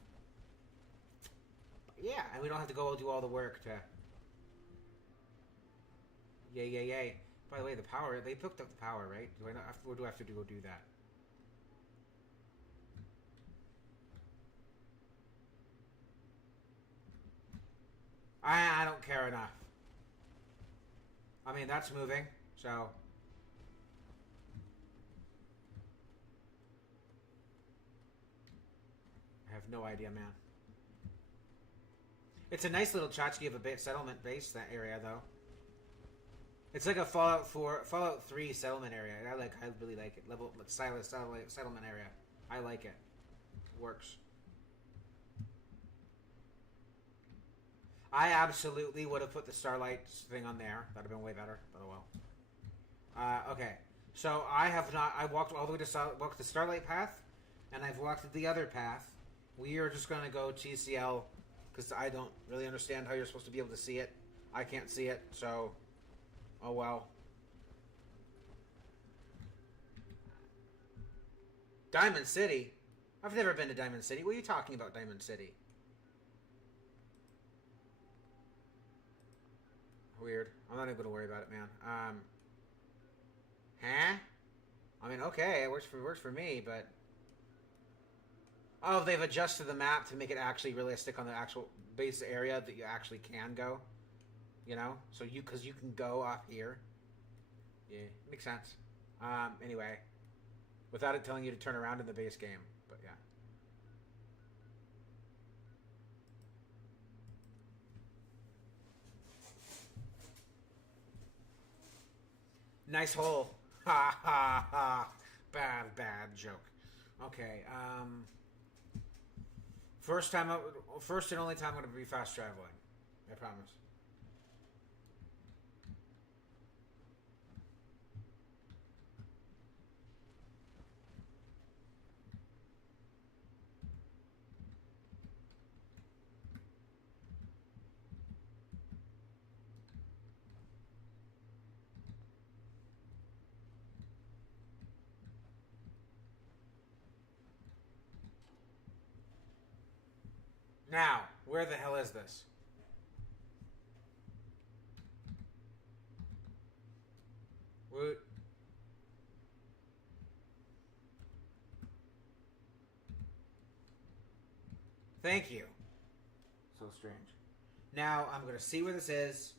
But yeah, and we don't have to go do all the work to... Yay, yay, yay. By the way, the power, they hooked up the power, right? Or do I have to go do that? I don't care enough. I mean, that's moving, so... I have no idea, man. It's a nice little tchotchke of a bit settlement base, that area, though. It's like a Fallout 3 settlement area. I really like it. Level settlement area. I like it. Works. I absolutely would have put the Starlight thing on there. That'd have been way better, but oh well. Okay. So I have not... I walked all the way to walked the Starlight path, and I've walked the other path. We are just going to go TCL, because I don't really understand how you're supposed to be able to see it. I can't see it, so... Oh well. Diamond City? I've never been to Diamond City. What are you talking about, Diamond City? Weird. I'm not even going to worry about it, man. Huh? I mean, okay, it works for me, but... Oh, they've adjusted the map to make it actually realistic on the actual base area that you actually can go. You know? So because you can go off here. Yeah, makes sense. Anyway. Without it telling you to turn around in the base game. But yeah. Nice hole. Ha ha ha. Bad joke. Okay, first and only time I'm going to be fast traveling. I promise. Now, where the hell is this? What? Thank you. So strange. Now, I'm going to see where this is.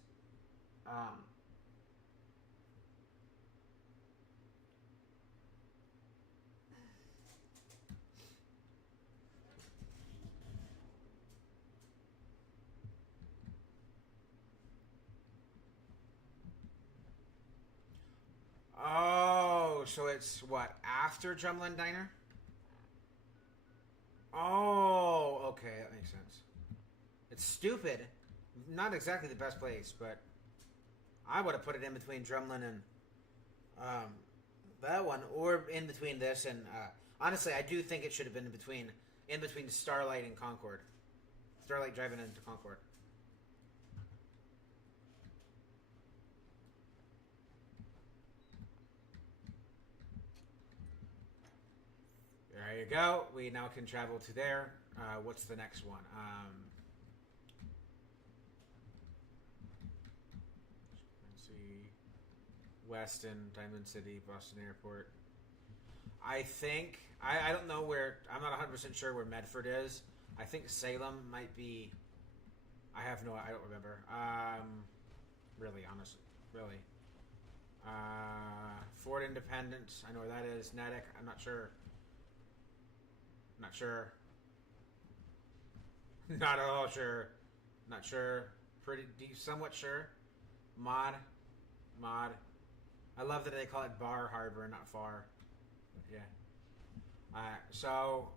Oh, so it's what, after Drumlin Diner? Oh, okay, that makes sense. It's stupid. Not exactly the best place, but I would have put it in between Drumlin and that one, or in between this and honestly, I do think it should have been in between Starlight and Concord. Starlight driving into Concord. There you go. We now can travel to there. What's the next one? Let's see. Weston, Diamond City, Boston Airport. I think... I don't know where... I'm not 100% sure where Medford is. I think Salem might be... I don't remember. Really, honestly. Really. Fort Independence. I know where that is. Natick. I'm not sure. Not sure. Not at all sure. Not sure. Somewhat sure. Mod. I love that they call it Bar Harbor, not Far. But yeah. So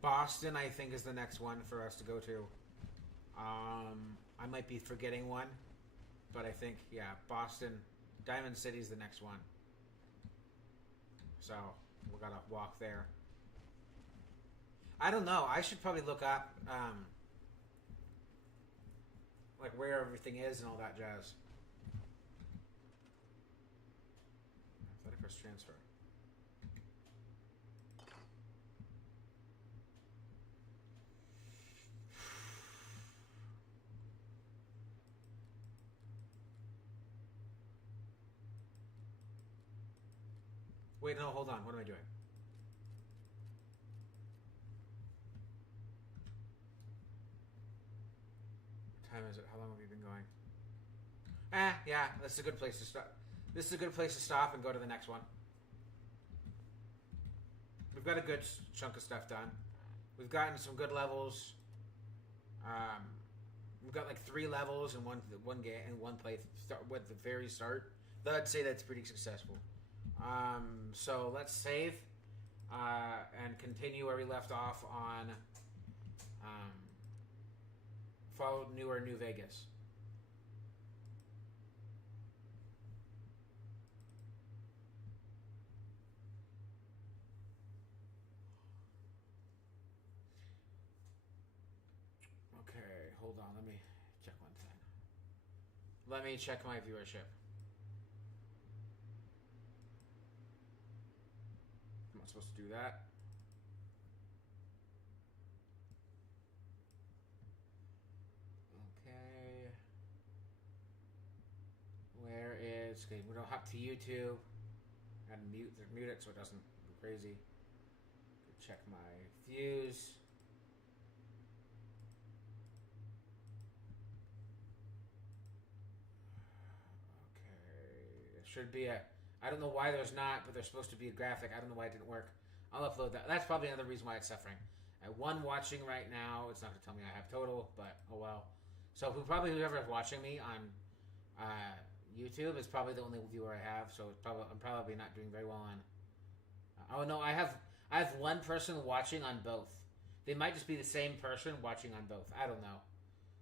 Boston, I think, is the next one for us to go to. I might be forgetting one, but I think, yeah, Boston, Diamond City's the next one. So we gotta walk there. I don't know. I should probably look up, like, where everything is and all that jazz. I thought I pressed transfer. Wait, no, hold on. What am I doing? What time is it? How long have we been going? Yeah, this is a good place to stop. This is a good place to stop and go to the next one. We've got a good chunk of stuff done. We've gotten some good levels. We've got like 3 levels in one game in one play with the very start. Though I'd say that's pretty successful. So let's save and continue where we left off on Fallout New Vegas. Okay, hold on. Let me check one thing. Let me check my viewership. I'm not supposed to do that. Okay. Where is... Okay, we don't hop to YouTube. Gotta mute it so it doesn't go crazy. Check my views. Should be a... I don't know why there's not, but there's supposed to be a graphic. I don't know why it didn't work. I'll upload that. That's probably another reason why it's suffering. At 1 watching right now. It's not going to tell me I have total, but oh well. So whoever's watching me on YouTube is probably the only viewer I have. So it's I'm probably not doing very well on... oh no, I have 1 person watching on both. They might just be the same person watching on both. I don't know.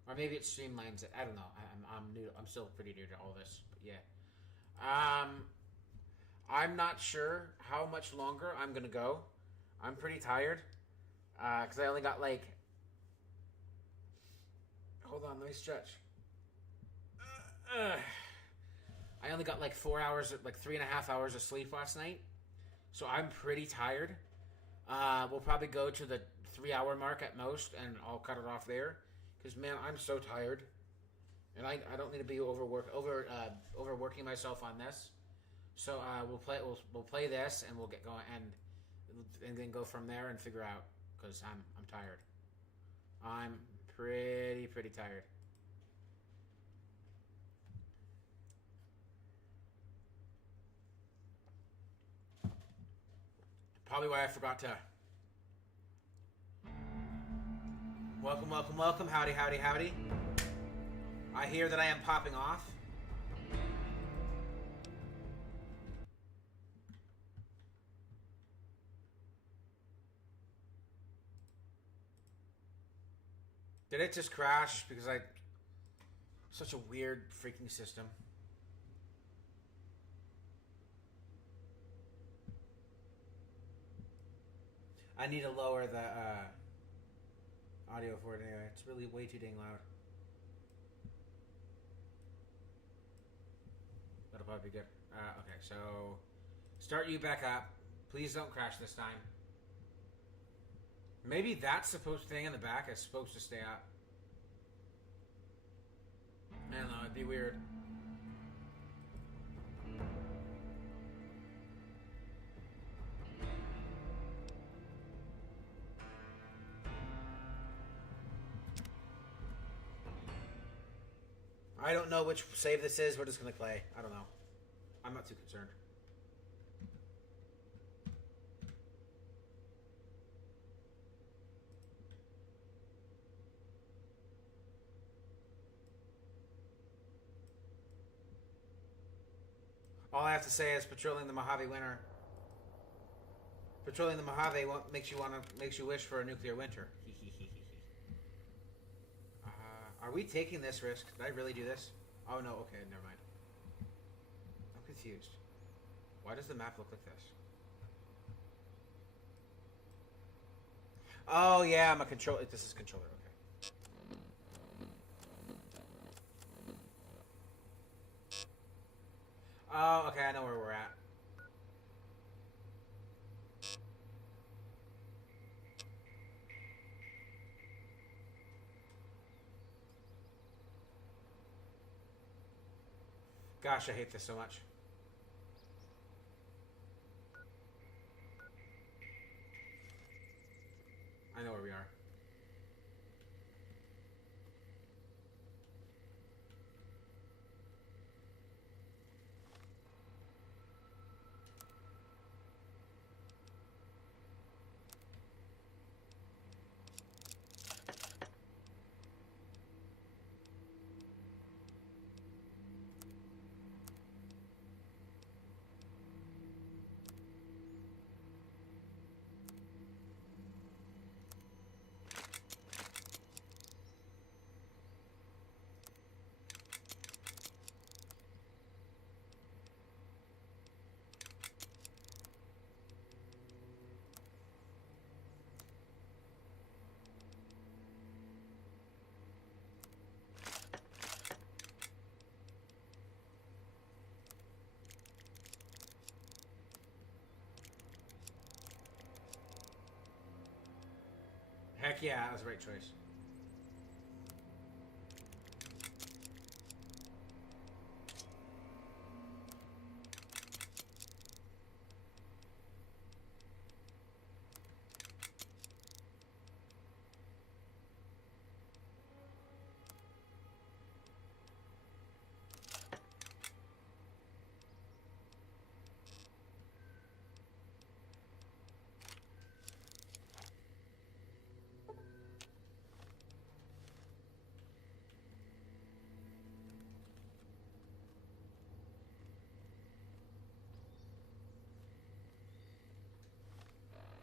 Or maybe it streamlines it. I don't know. I'm new. I'm still pretty new to all this. But yeah. I'm not sure how much longer I'm gonna go. I'm pretty tired because I only got like... Hold on, let me stretch. I only got like 4 hours, like 3.5 hours of sleep last night, so I'm pretty tired. We'll probably go to the 3-hour mark at most, and I'll cut it off there. Because man, I'm so tired. And I don't need to be overworking myself on this, so we'll play this and we'll get going and then go from there and figure out, because I'm tired. I'm pretty tired. Probably why I forgot to. Welcome. Howdy. I hear that I am popping off. Did it just crash? Because such a weird freaking system. I need to lower the audio for it anyway. It's really way too dang loud. That'll probably be good. Okay, so start you back up. Please don't crash this time. Maybe that thing in the back is supposed to stay up. I don't know, it'd be weird. I don't know which save this is. We're just going to play. I don't know. I'm not too concerned. All I have to say is patrolling the Mojave winter. Patrolling the Mojave makes you wish for a nuclear winter. Are we taking this risk? Did I really do this? Oh no, okay, never mind. I'm confused. Why does the map look like this? Oh yeah, I'm a controller. This is controller, okay. Oh, okay, I know where we're at. Gosh, I hate this so much. I know where we are. Heck yeah, that was the right choice.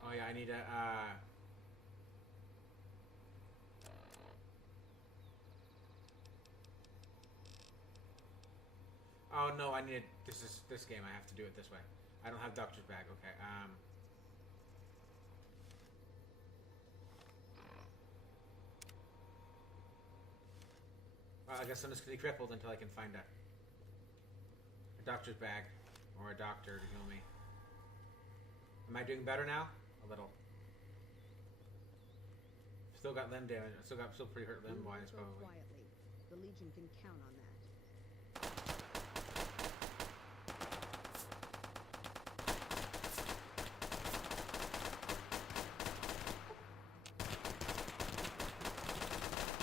Oh yeah, I need to, oh no, I need to, this game, I have to do it this way. I don't have Doctor's Bag, okay, well, I guess I'm just gonna be crippled until I can find a Doctor's Bag, or a doctor to heal me. Am I doing better now? A little. Still got limb damage. Still pretty hurt limb wise probably. Quietly. The Legion can count on that.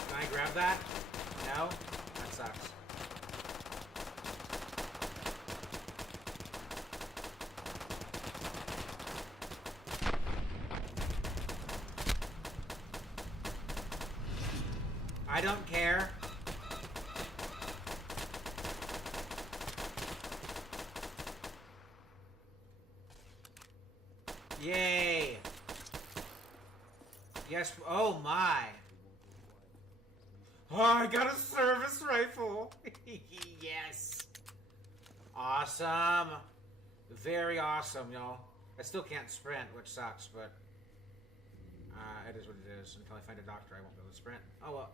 Can I grab that? No? That sucks. I don't care. Yay. Yes. Oh my. Oh, I got a service rifle. Yes. Awesome. Very awesome, y'all. I still can't sprint, which sucks, but it is what it is. Until I find a doctor, I won't be able to sprint. Oh well.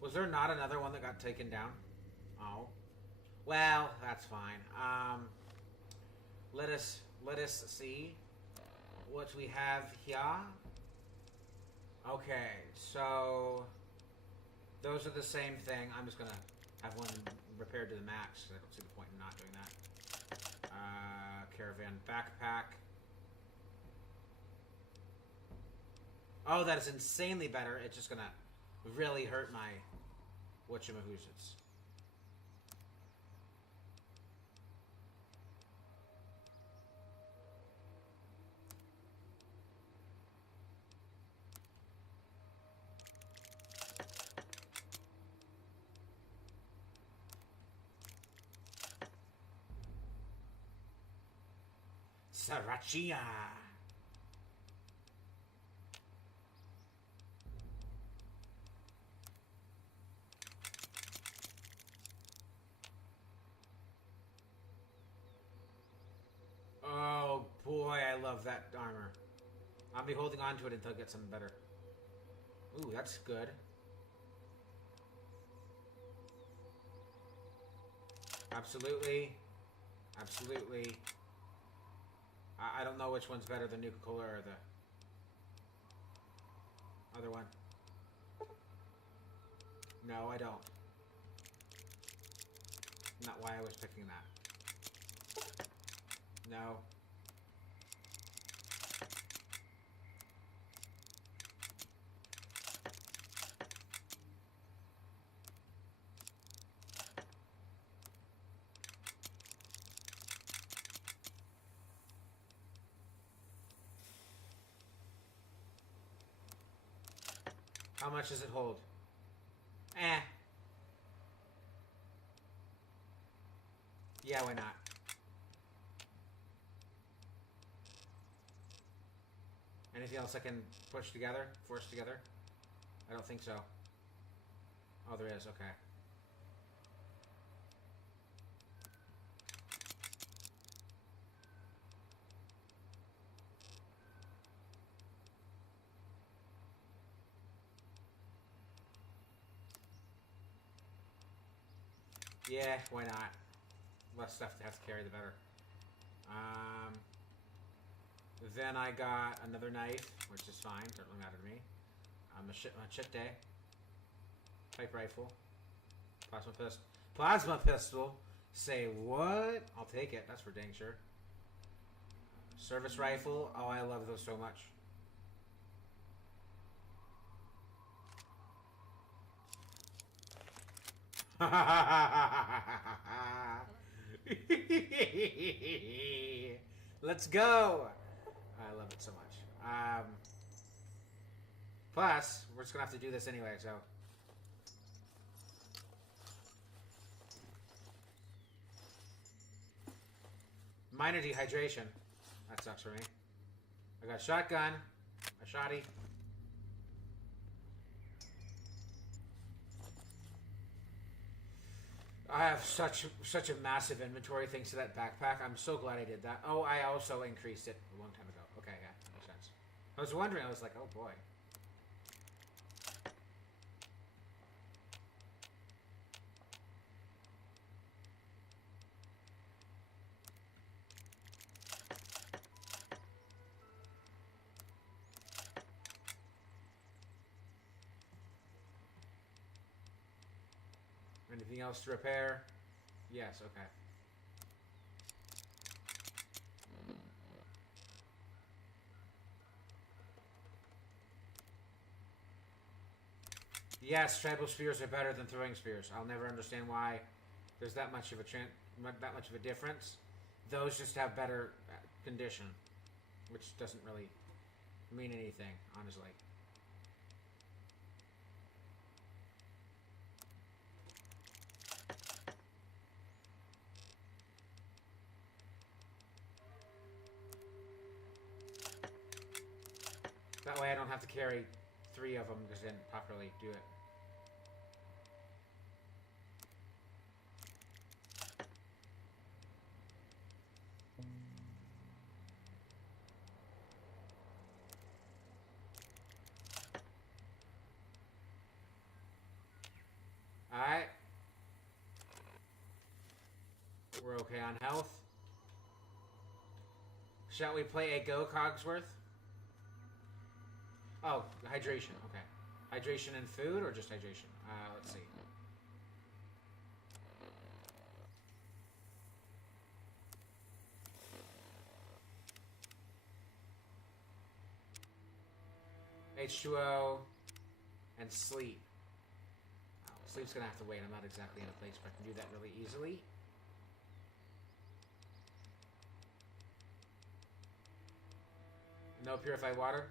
Was there not another one that got taken down? Oh. Well, that's fine. Let us see what we have here. Okay, so those are the same thing. I'm just gonna have one repaired to the max. I don't see the point in not doing that. Caravan backpack. Oh, that is insanely better. It's just gonna really hurt my whatchamahoosits. Sriracha. Oh boy, I love that armor. I'll be holding on to it until I get something better. Ooh, that's good. Absolutely. Absolutely. I don't know which one's better, the Nuka-Cola or the other one. No, I don't. Not why I was picking that. No. How much does it hold? Eh. Yeah, why not? Anything else I can push together? Force together? I don't think so. Oh, there is. Okay. Yeah, why not? Less stuff to have to carry, the better. Then I got another knife, which is fine. Doesn't really matter to me. machete. Type rifle. Plasma pistol. Plasma pistol. Say what? I'll take it. That's for dang sure. Service rifle. Oh, I love those so much. Let's go. I love it so much. Plus, we're just gonna have to do this anyway, so. Minor dehydration. That sucks for me. I got a shotgun, a shotty. I have such a massive inventory thanks to that backpack. I'm so glad I did that. Oh, I also increased it a long time ago. Okay, yeah, that makes sense. I was wondering, I was like, oh boy. Anything else to repair? Yes, okay. Yes, tribal spears are better than throwing spears. I'll never understand why there's that much of a difference. Those just have better condition, which doesn't really mean anything, honestly. That way I don't have to carry 3 of them because I didn't properly do it. Alright. We're okay on health. Shall we play a Go Cogsworth? Oh, hydration, okay. Hydration and food, or just hydration? Let's see. H2O and sleep. Oh, sleep's gonna have to wait. I'm not exactly in a place where I can do that really easily. No purified water?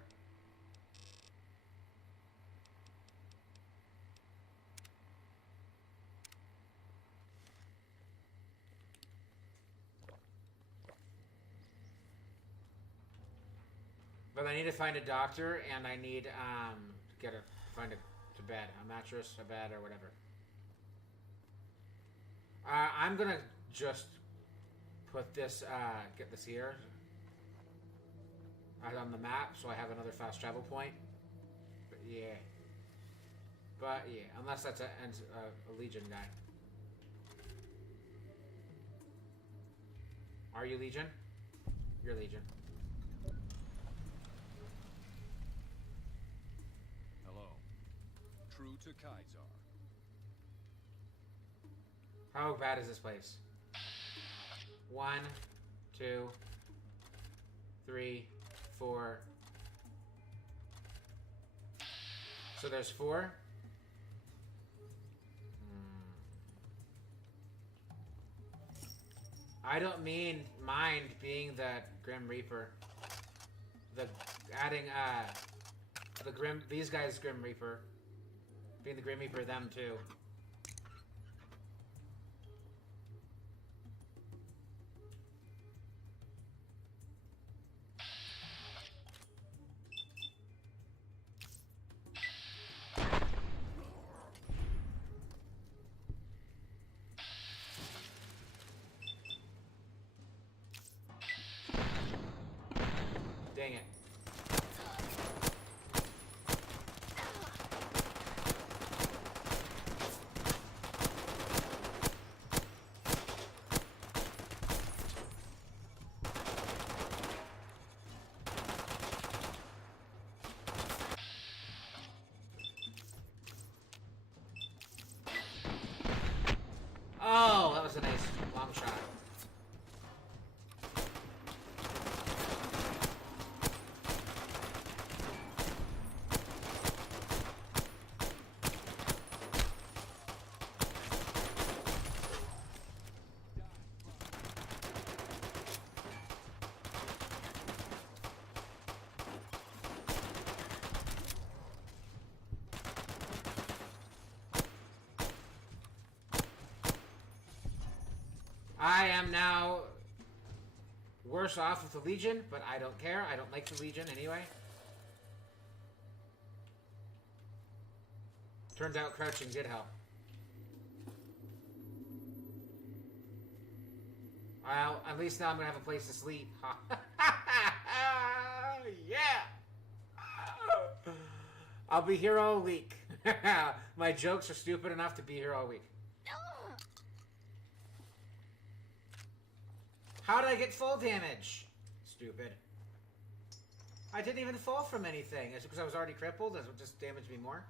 But I need to find a doctor, and I need to find a bed, a mattress, a bed, or whatever. I'm gonna just put this, get this here, out on the map, so I have another fast travel point. But yeah, unless that's a Legion guy. Are you Legion? You're Legion. True to Kaisar. How bad is this place? 1, 2, 3, 4. So there's 4. I don't mind being the Grim Reaper. These guys Grim Reaper. Being the Grim Reaper, them too. Dang it. I am now worse off with the Legion, but I don't care. I don't like the Legion anyway. Turns out crouching did help. Well, at least now I'm gonna have a place to sleep. Yeah! I'll be here all week. My jokes are stupid enough to be here all week. How did I get full damage? Stupid. I didn't even fall from anything. Is it because I was already crippled? Does it just damage me more?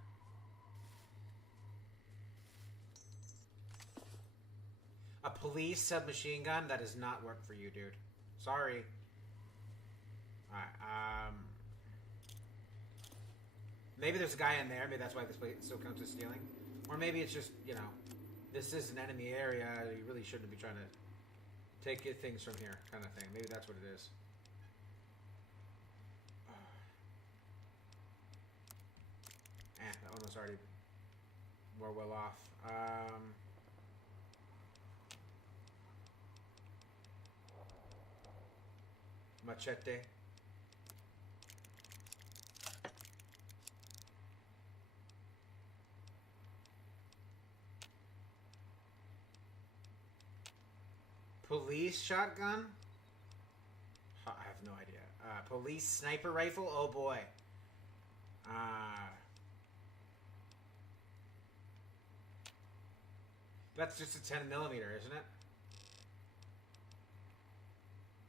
A police submachine gun? That does not work for you, dude. Sorry. Alright, maybe there's a guy in there. Maybe that's why this place still counts as stealing. Or maybe it's just, you know, this is an enemy area. You really shouldn't be trying to take your things from here, kind of thing. Maybe that's what it is. That one was already more well off. Machete. Police shotgun? I have no idea. Police sniper rifle? Oh boy. That's just a 10mm, isn't it?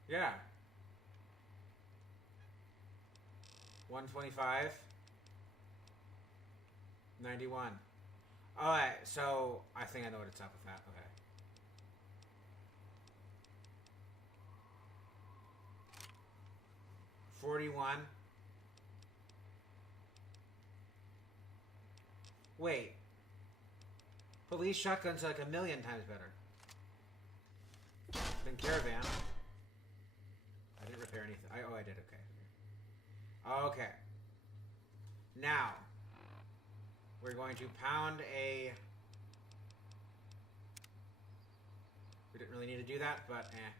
Yeah. 125. 91. Alright, so I think I know what's up with that. Okay. $41. Wait. Police shotguns are like 1,000,000 times better than Caravan. I didn't repair anything. Oh, I did. Okay. Okay. Now, we're going to pound a... We didn't really need to do that, but eh.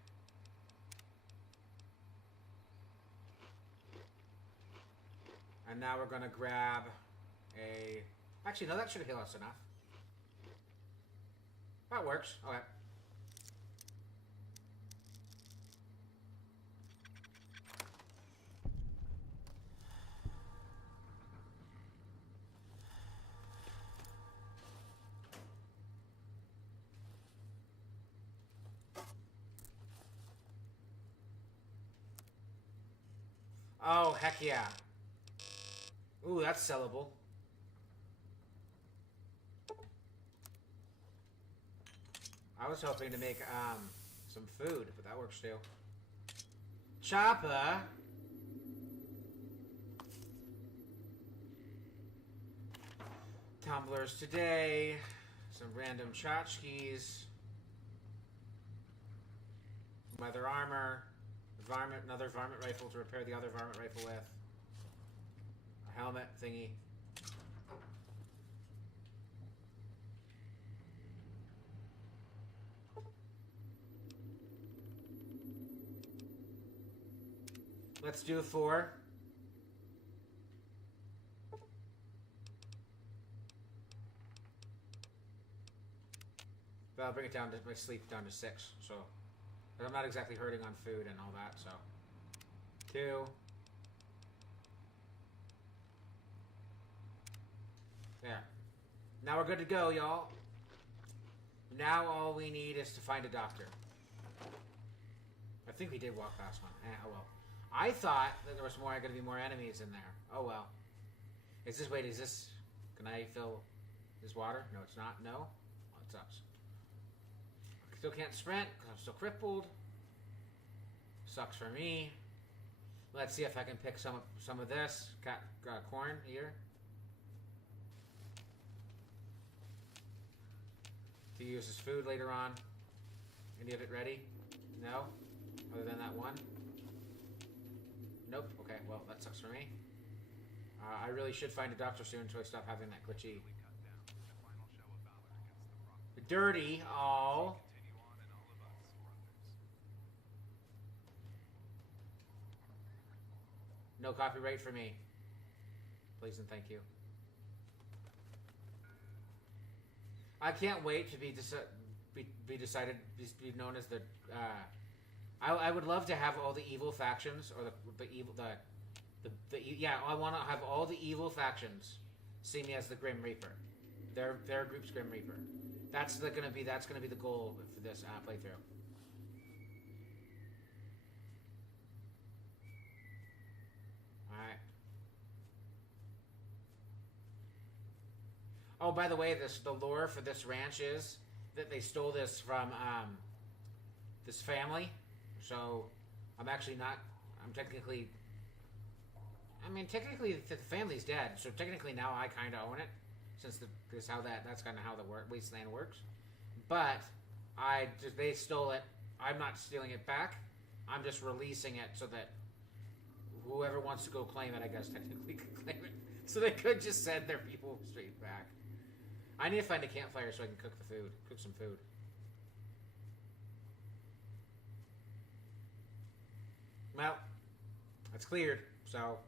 And now we're going to grab a... Actually, no, that should heal us enough. That works. Okay. Oh, heck yeah. Ooh, that's sellable. I was hoping to make some food, but that works too. Chopper. Tumblers today. Some random tchotchkes. Leather armor. Another varmint rifle to repair the other varmint rifle with. A helmet thingy. Let's do 4. That'll bring it down to my sleep down to 6. So, but I'm not exactly hurting on food and all that. So, 2. There. Now we're good to go, y'all. Now all we need is to find a doctor. I think we did walk past one. Oh well. I thought that there was going to be more enemies in there. Oh well. Is this... Wait, is this... Can I fill this water? No, it's not. No? Oh, it sucks. I still can't sprint because I'm still crippled. Sucks for me. Let's see if I can pick some of this. Corn here. To use as food later on. Any of it ready? No? Other than that one? Nope. Okay, well, that sucks for me. I really should find a doctor soon so I stop having that glitchy... Dirty. Oh. No copyright for me. Please and thank you. I can't wait to be decided, be known as the. I would love to have all the evil factions, or yeah. I want to have all the evil factions see me as the Grim Reaper. Their group's Grim Reaper. That's gonna be the goal for this playthrough. All right. Oh, by the way, the lore for this ranch is that they stole this from this family. So I'm actually not. I'm technically. I mean, technically the family's dead. So technically now I kind of own it, since that's kind of how the wasteland works. But they stole it. I'm not stealing it back. I'm just releasing it so that whoever wants to go claim it, I guess technically could claim it. So they could just send their people straight back. I need to find a campfire so I can cook some food. Well, that's cleared. So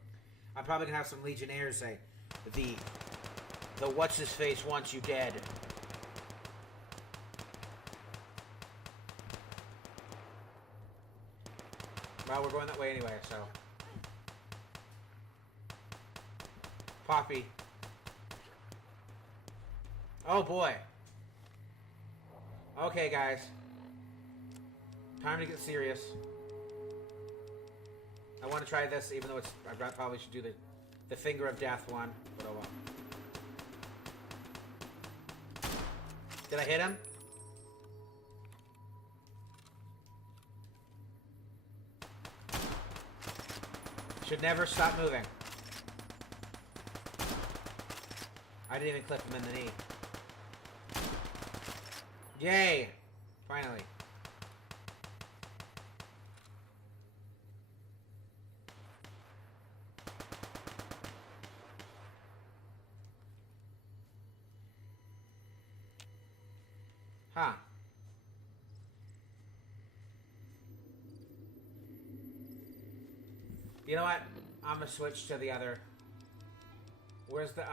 I'm probably gonna have some Legionnaires say, the what's his face wants you dead. Well, we're going that way anyway, so. Poppy. Oh boy. Okay, guys. Time to get serious. I want to try this, even though I probably should do the finger of death one. But oh well. Did I hit him? Should never stop moving. I didn't even clip him in the knee. Yay! Finally. Huh. You know what? I'm gonna switch to the other. Where's the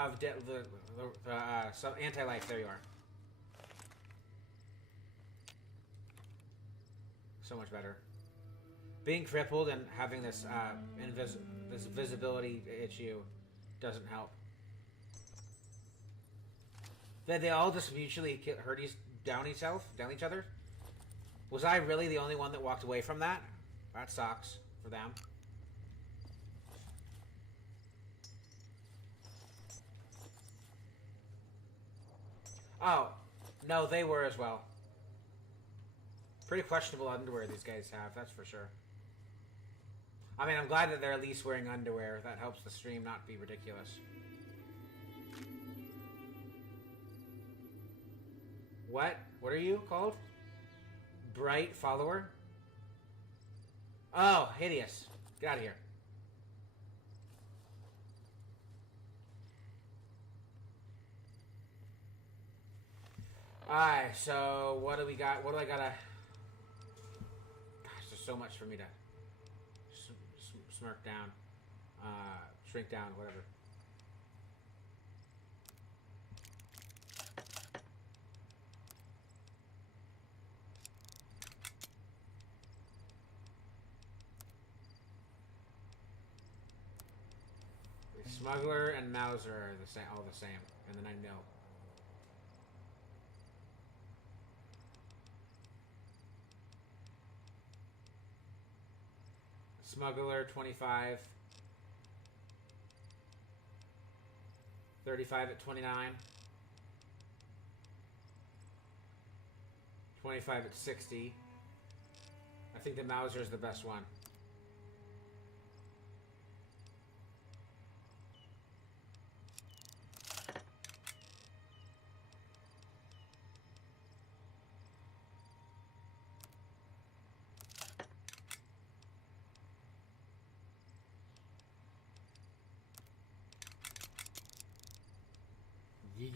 some anti-life? There you are. So much better. Being crippled and having this this visibility issue doesn't help. They all just mutually hurt down each other. Was I really the only one that walked away from that? That sucks for them. Oh, no, they were as well. Pretty questionable underwear these guys have, that's for sure. I mean, I'm glad that they're at least wearing underwear. That helps the stream not be ridiculous. What? What are you called? Bright follower? Oh, hideous. Get out of here. Alright, so what do we got? What do I gotta... Gosh, there's so much for me to smirk down. Shrink down, whatever. Smuggler and Mauser are all the same, and then I know. Smuggler 25, 35 at 29, 25 at 60. I think the Mauser is the best one.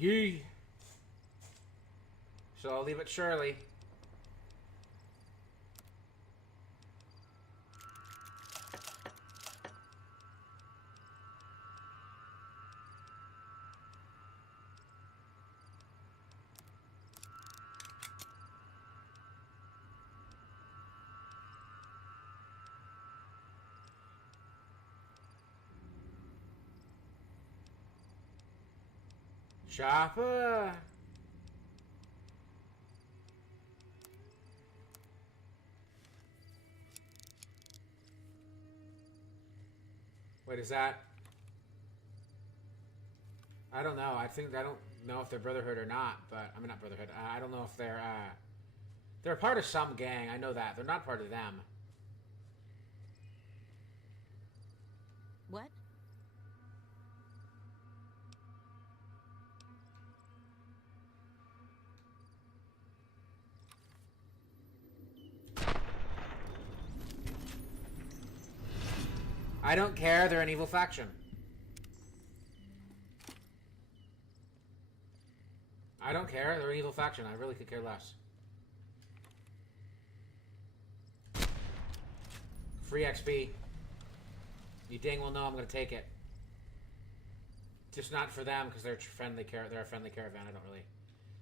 Yee. So I'll leave it Shirley. Chopper! Wait, is that... I don't know. I don't know if they're Brotherhood or not, but... I mean, not Brotherhood. I don't know if they're, they're a part of some gang. I know that. They're not part of them. What? I don't care. They're an evil faction. I don't care. They're an evil faction. I really could care less. Free XP. You dang well know I'm going to take it. Just not for them because they're friendly. They're a friendly caravan. I don't really.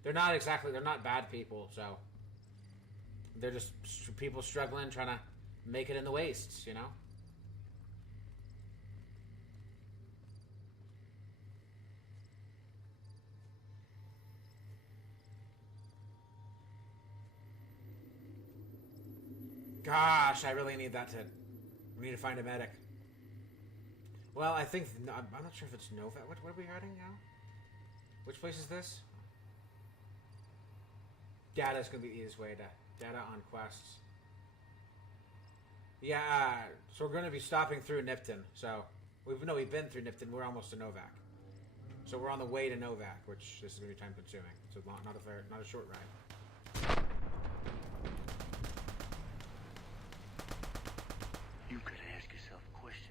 They're not exactly. They're not bad people. So they're just people struggling, trying to make it in the wastes. You know. Gosh, I really need that to... We need to find a medic. Well, I think... I'm not sure if it's Nova. What are we heading now? Which place is this? Data's going to be the easiest way to... Data on quests. Yeah, so we're going to be stopping through Nipton. So, we've been through Nipton. We're almost to Novak. So we're on the way to Novak, which this is going to be time consuming. So not a short ride. You could ask yourself a question.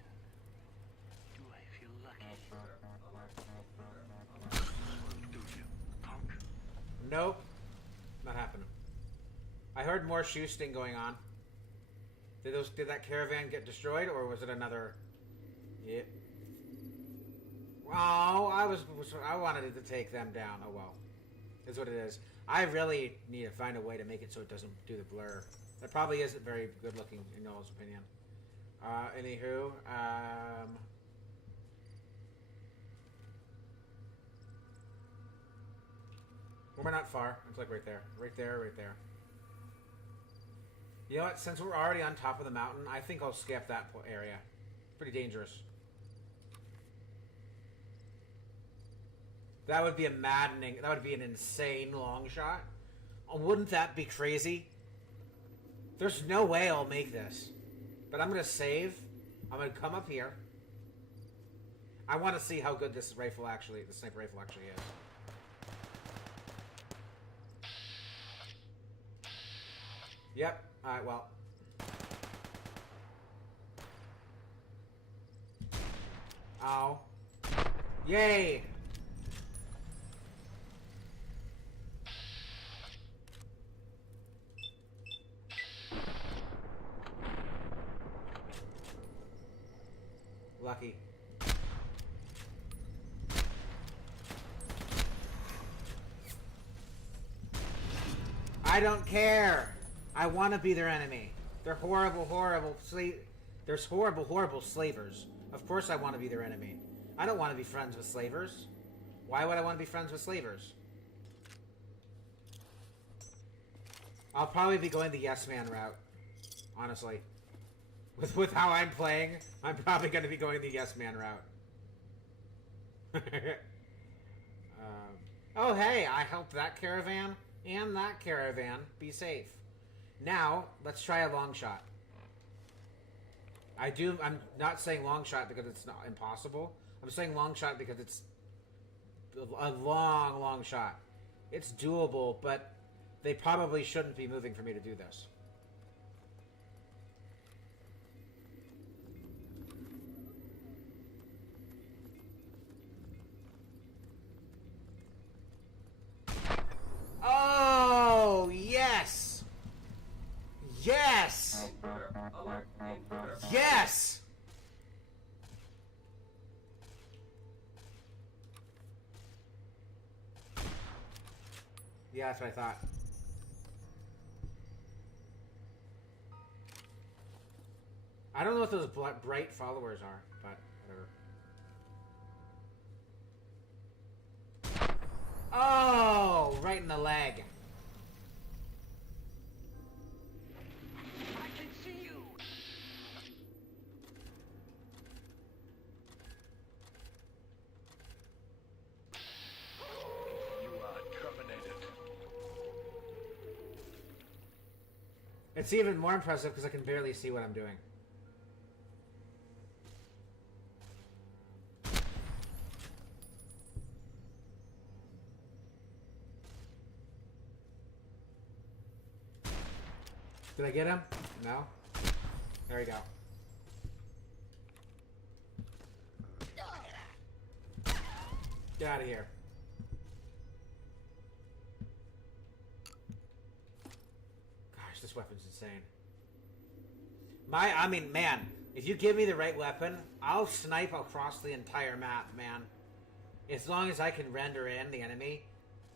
Do I feel lucky? Do you, punk? Nope. Not happening. I heard more shoosting going on. Did that caravan get destroyed, or was it another... Yeah. Oh, I wanted it to take them down. Oh well. Is what it is. I really need to find a way to make it so it doesn't do the blur. That probably isn't very good looking in Noel's opinion. Anywho, we're not far. It's like right there. Right there, right there. You know what? Since we're already on top of the mountain, I think I'll skip that area. Pretty dangerous. That would be a maddening... That would be an insane long shot. Wouldn't that be crazy? There's no way I'll make this. But I'm going to save. I'm going to come up here. I want to see how good this rifle actually... The sniper rifle actually is. Yep. Alright, well. Ow. Yay! Lucky. I don't care. I want to be their enemy. They're horrible, horrible There's horrible, horrible slavers. Of course I want to be their enemy. I don't want to be friends with slavers. Why would I want to be friends with slavers? I'll probably be going the yes man route. Honestly. With how I'm playing, I'm probably going to be going the yes man route. Oh hey, I helped that caravan and that caravan be safe. Now, let's try a long shot. I'm not saying long shot because it's not impossible. I'm saying long shot because it's a long, long shot. It's doable, but they probably shouldn't be moving for me to do this. Oh, yes! Yes! Yes! Yeah, that's what I thought. I don't know what those bright followers are, but whatever. the leg. I can see you. You are terminated. It's even more impressive because I can barely see what I'm doing. Did I get him? No? There we go. Get out of here. Gosh, this weapon's insane. I mean, man, if you give me the right weapon, I'll snipe across the entire map, man. As long as I can render in the enemy.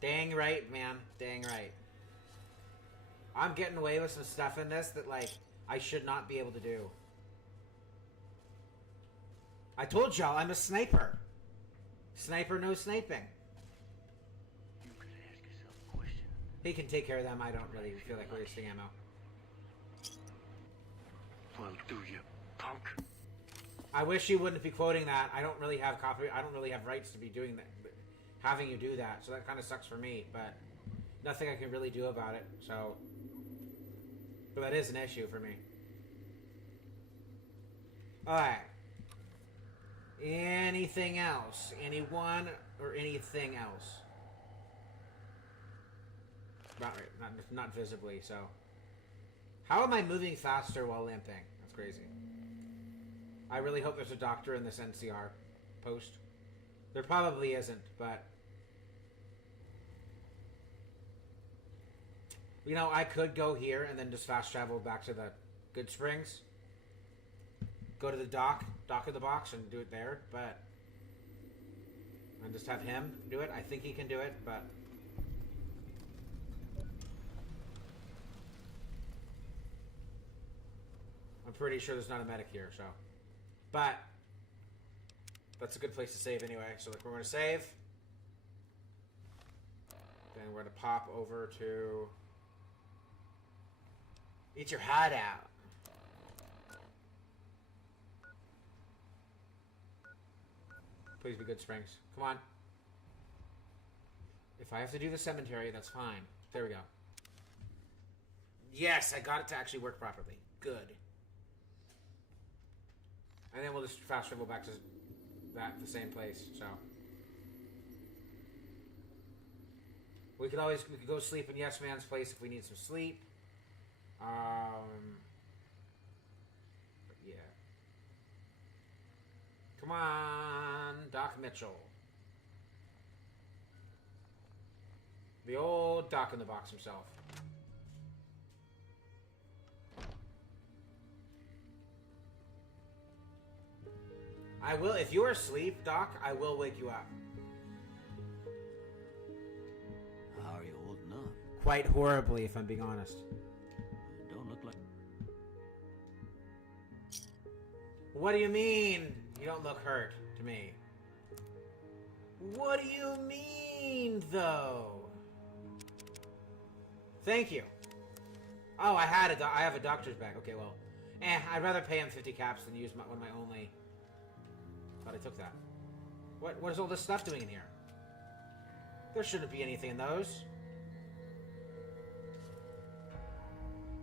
Dang right, man. Dang right. I'm getting away with some stuff in this that, like, I should not be able to do. I told y'all I'm a sniper. Sniper, no sniping. You could ask yourself a question. He can take care of them. I don't really feel like wasting ammo. Well, do you, punk? I wish you wouldn't be quoting that. I don't really have copy. I don't really have rights to be doing that, having you do that. So that kind of sucks for me. But nothing I can really do about it. So, but that is an issue for me. All right. Anything else? Anyone or anything else? Not visibly. So, how am I moving faster while limping? That's crazy. I really hope there's a doctor in this NCR post. There probably isn't, but you know, I could go here and then just fast travel back to the Good Springs. Go to the dock of the box and do it there, but and just have him do it. I think he can do it, but I'm pretty sure there's not a medic here, so. But that's a good place to save anyway. So like, we're going to save. Then we're going to pop over to eat your hat out. Please be Good Springs. Come on. If I have to do the cemetery, that's fine. There we go. Yes, I got it to actually work properly. Good. And then we'll just fast travel back to the same place. So we could go sleep in Yes Man's place if we need some sleep. But yeah. Come on, Doc Mitchell. The old Doc in the box himself. I will, if you're asleep, Doc, I will wake you up. How are you holding up? Quite horribly, if I'm being honest. Don't look like... What do you mean? You don't look hurt to me. What do you mean, though? Thank you. Oh, I have a doctor's bag. Okay, well, I'd rather pay him 50 caps than use one of my only. Thought I took that. What is all this stuff doing in here? There shouldn't be anything in those.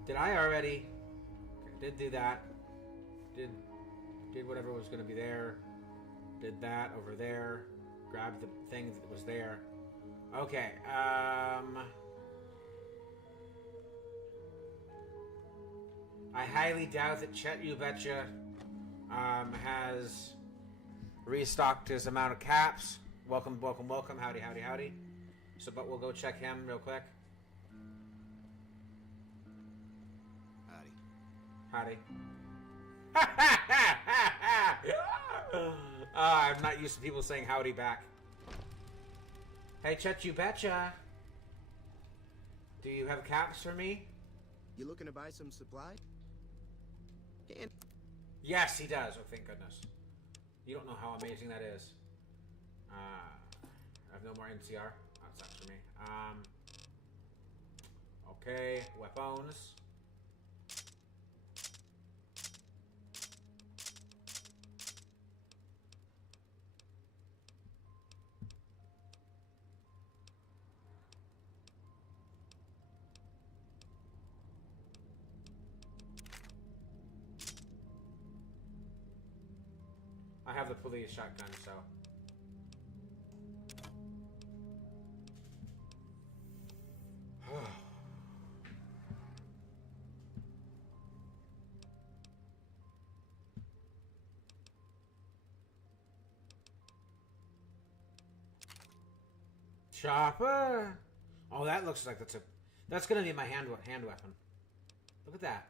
Did I already? Okay, did do that. Did whatever was going to be there. Did that over there. Grabbed the thing that was there. Okay. I highly doubt that Chet You Betcha has restocked his amount of caps. Welcome, welcome, welcome. Howdy, howdy, howdy. So, but we'll go check him real quick. Howdy. Howdy. I'm not used to people saying howdy back. Hey, Chet You Betcha. Do you have caps for me? You looking to buy some supply? Can. Yes, he does. Oh, thank goodness. You don't know how amazing that is. I have no more NCR. That sucks for me. Okay, weapons. I have the police shotgun, so. Chopper. Oh, that looks like that's gonna be my hand weapon. Look at that.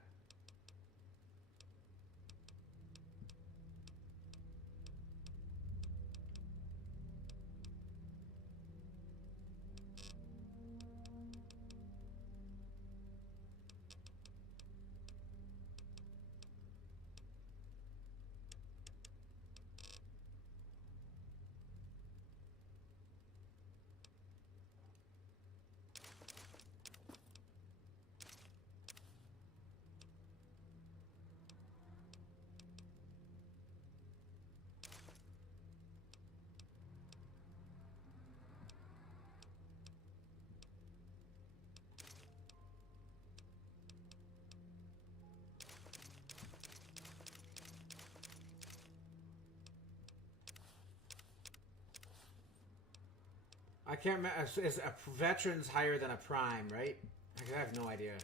I can't remember. Is a veteran's higher than a prime, right? I have no idea.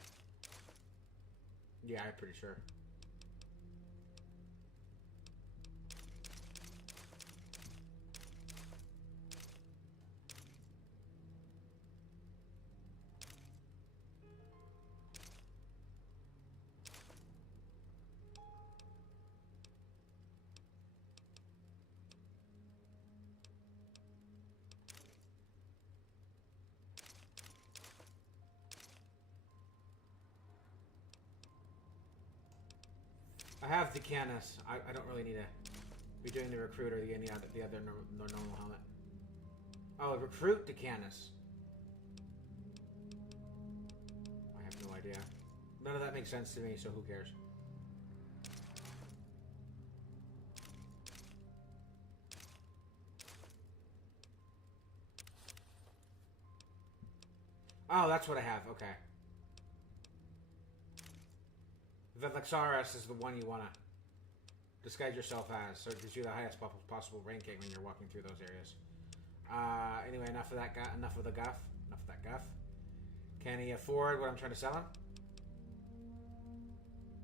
Yeah, I'm pretty sure. I have the Canis. I don't really need to be doing the recruit or the other normal helmet. Oh, recruit the Canis. I have no idea. None of that makes sense to me, so who cares? Oh, that's what I have. Okay. The Lexaris is the one you want to disguise yourself as, so it gives you the highest possible ranking when you're walking through those areas. Anyway, enough of that. Enough of the guff. Enough of that guff. Can he afford what I'm trying to sell him?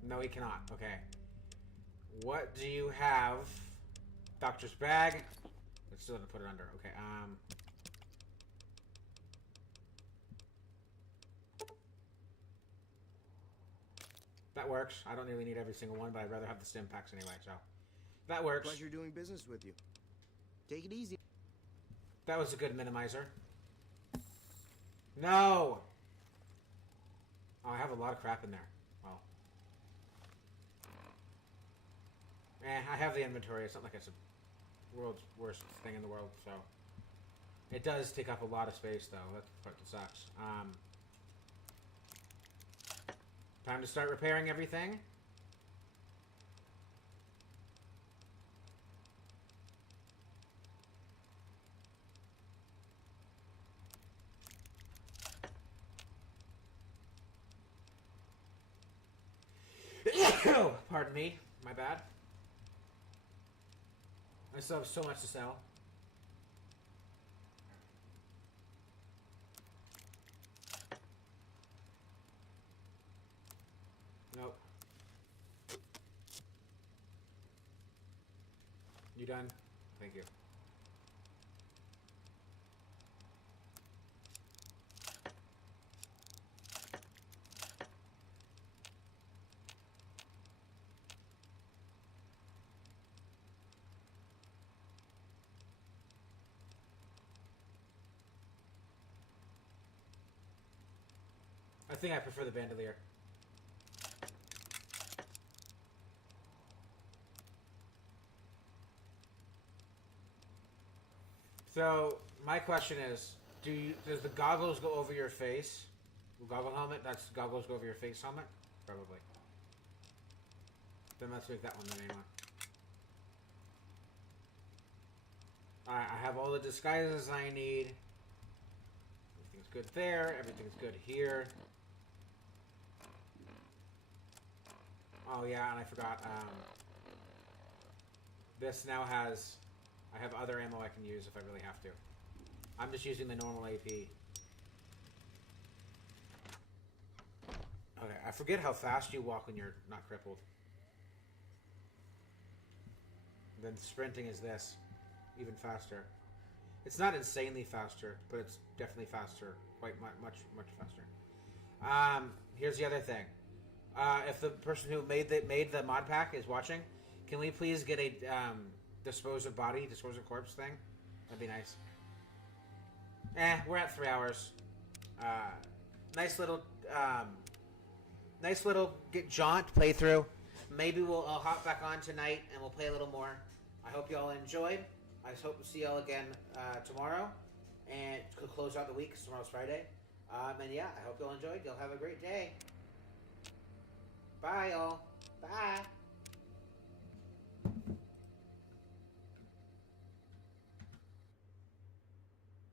No, he cannot. Okay. What do you have? Doctor's bag. Let's still have to put it under. Okay. That works. I don't really need every single one, but I'd rather have the stim packs anyway, so. That works. Pleasure doing business with you. Take it easy. That was a good minimizer. No! Oh, I have a lot of crap in there. Well. I have the inventory. It's not like it's the world's worst thing in the world, so. It does take up a lot of space, though. That's the part that sucks. Time to start repairing everything. Pardon me. My bad. I still have so much to sell. Nope. You done? Thank you. I think I prefer the bandolier. So, my question is, does the goggles go over your face? Goggle helmet? That's goggles go over your face helmet? Probably. Then let's make that one then anyway. Alright, I have all the disguises I need. Everything's good there. Everything's good here. Oh yeah, and I forgot. This now has... I have other ammo I can use if I really have to. I'm just using the normal AP. Okay, I forget how fast you walk when you're not crippled. Then sprinting is this. Even faster. It's not insanely faster, but it's definitely faster. Quite much faster. Here's the other thing. If the person who made the mod pack is watching, can we please get a dispose of corpse thing? That'd be nice. We're at 3 hours. Nice little jaunt playthrough. Maybe I'll hop back on tonight and we'll play a little more. I hope you all enjoyed. I just hope to see y'all again tomorrow and to close out the week because tomorrow's Friday. And yeah, I hope y'all enjoyed. Y'all have a great day. Bye, y'all. Bye.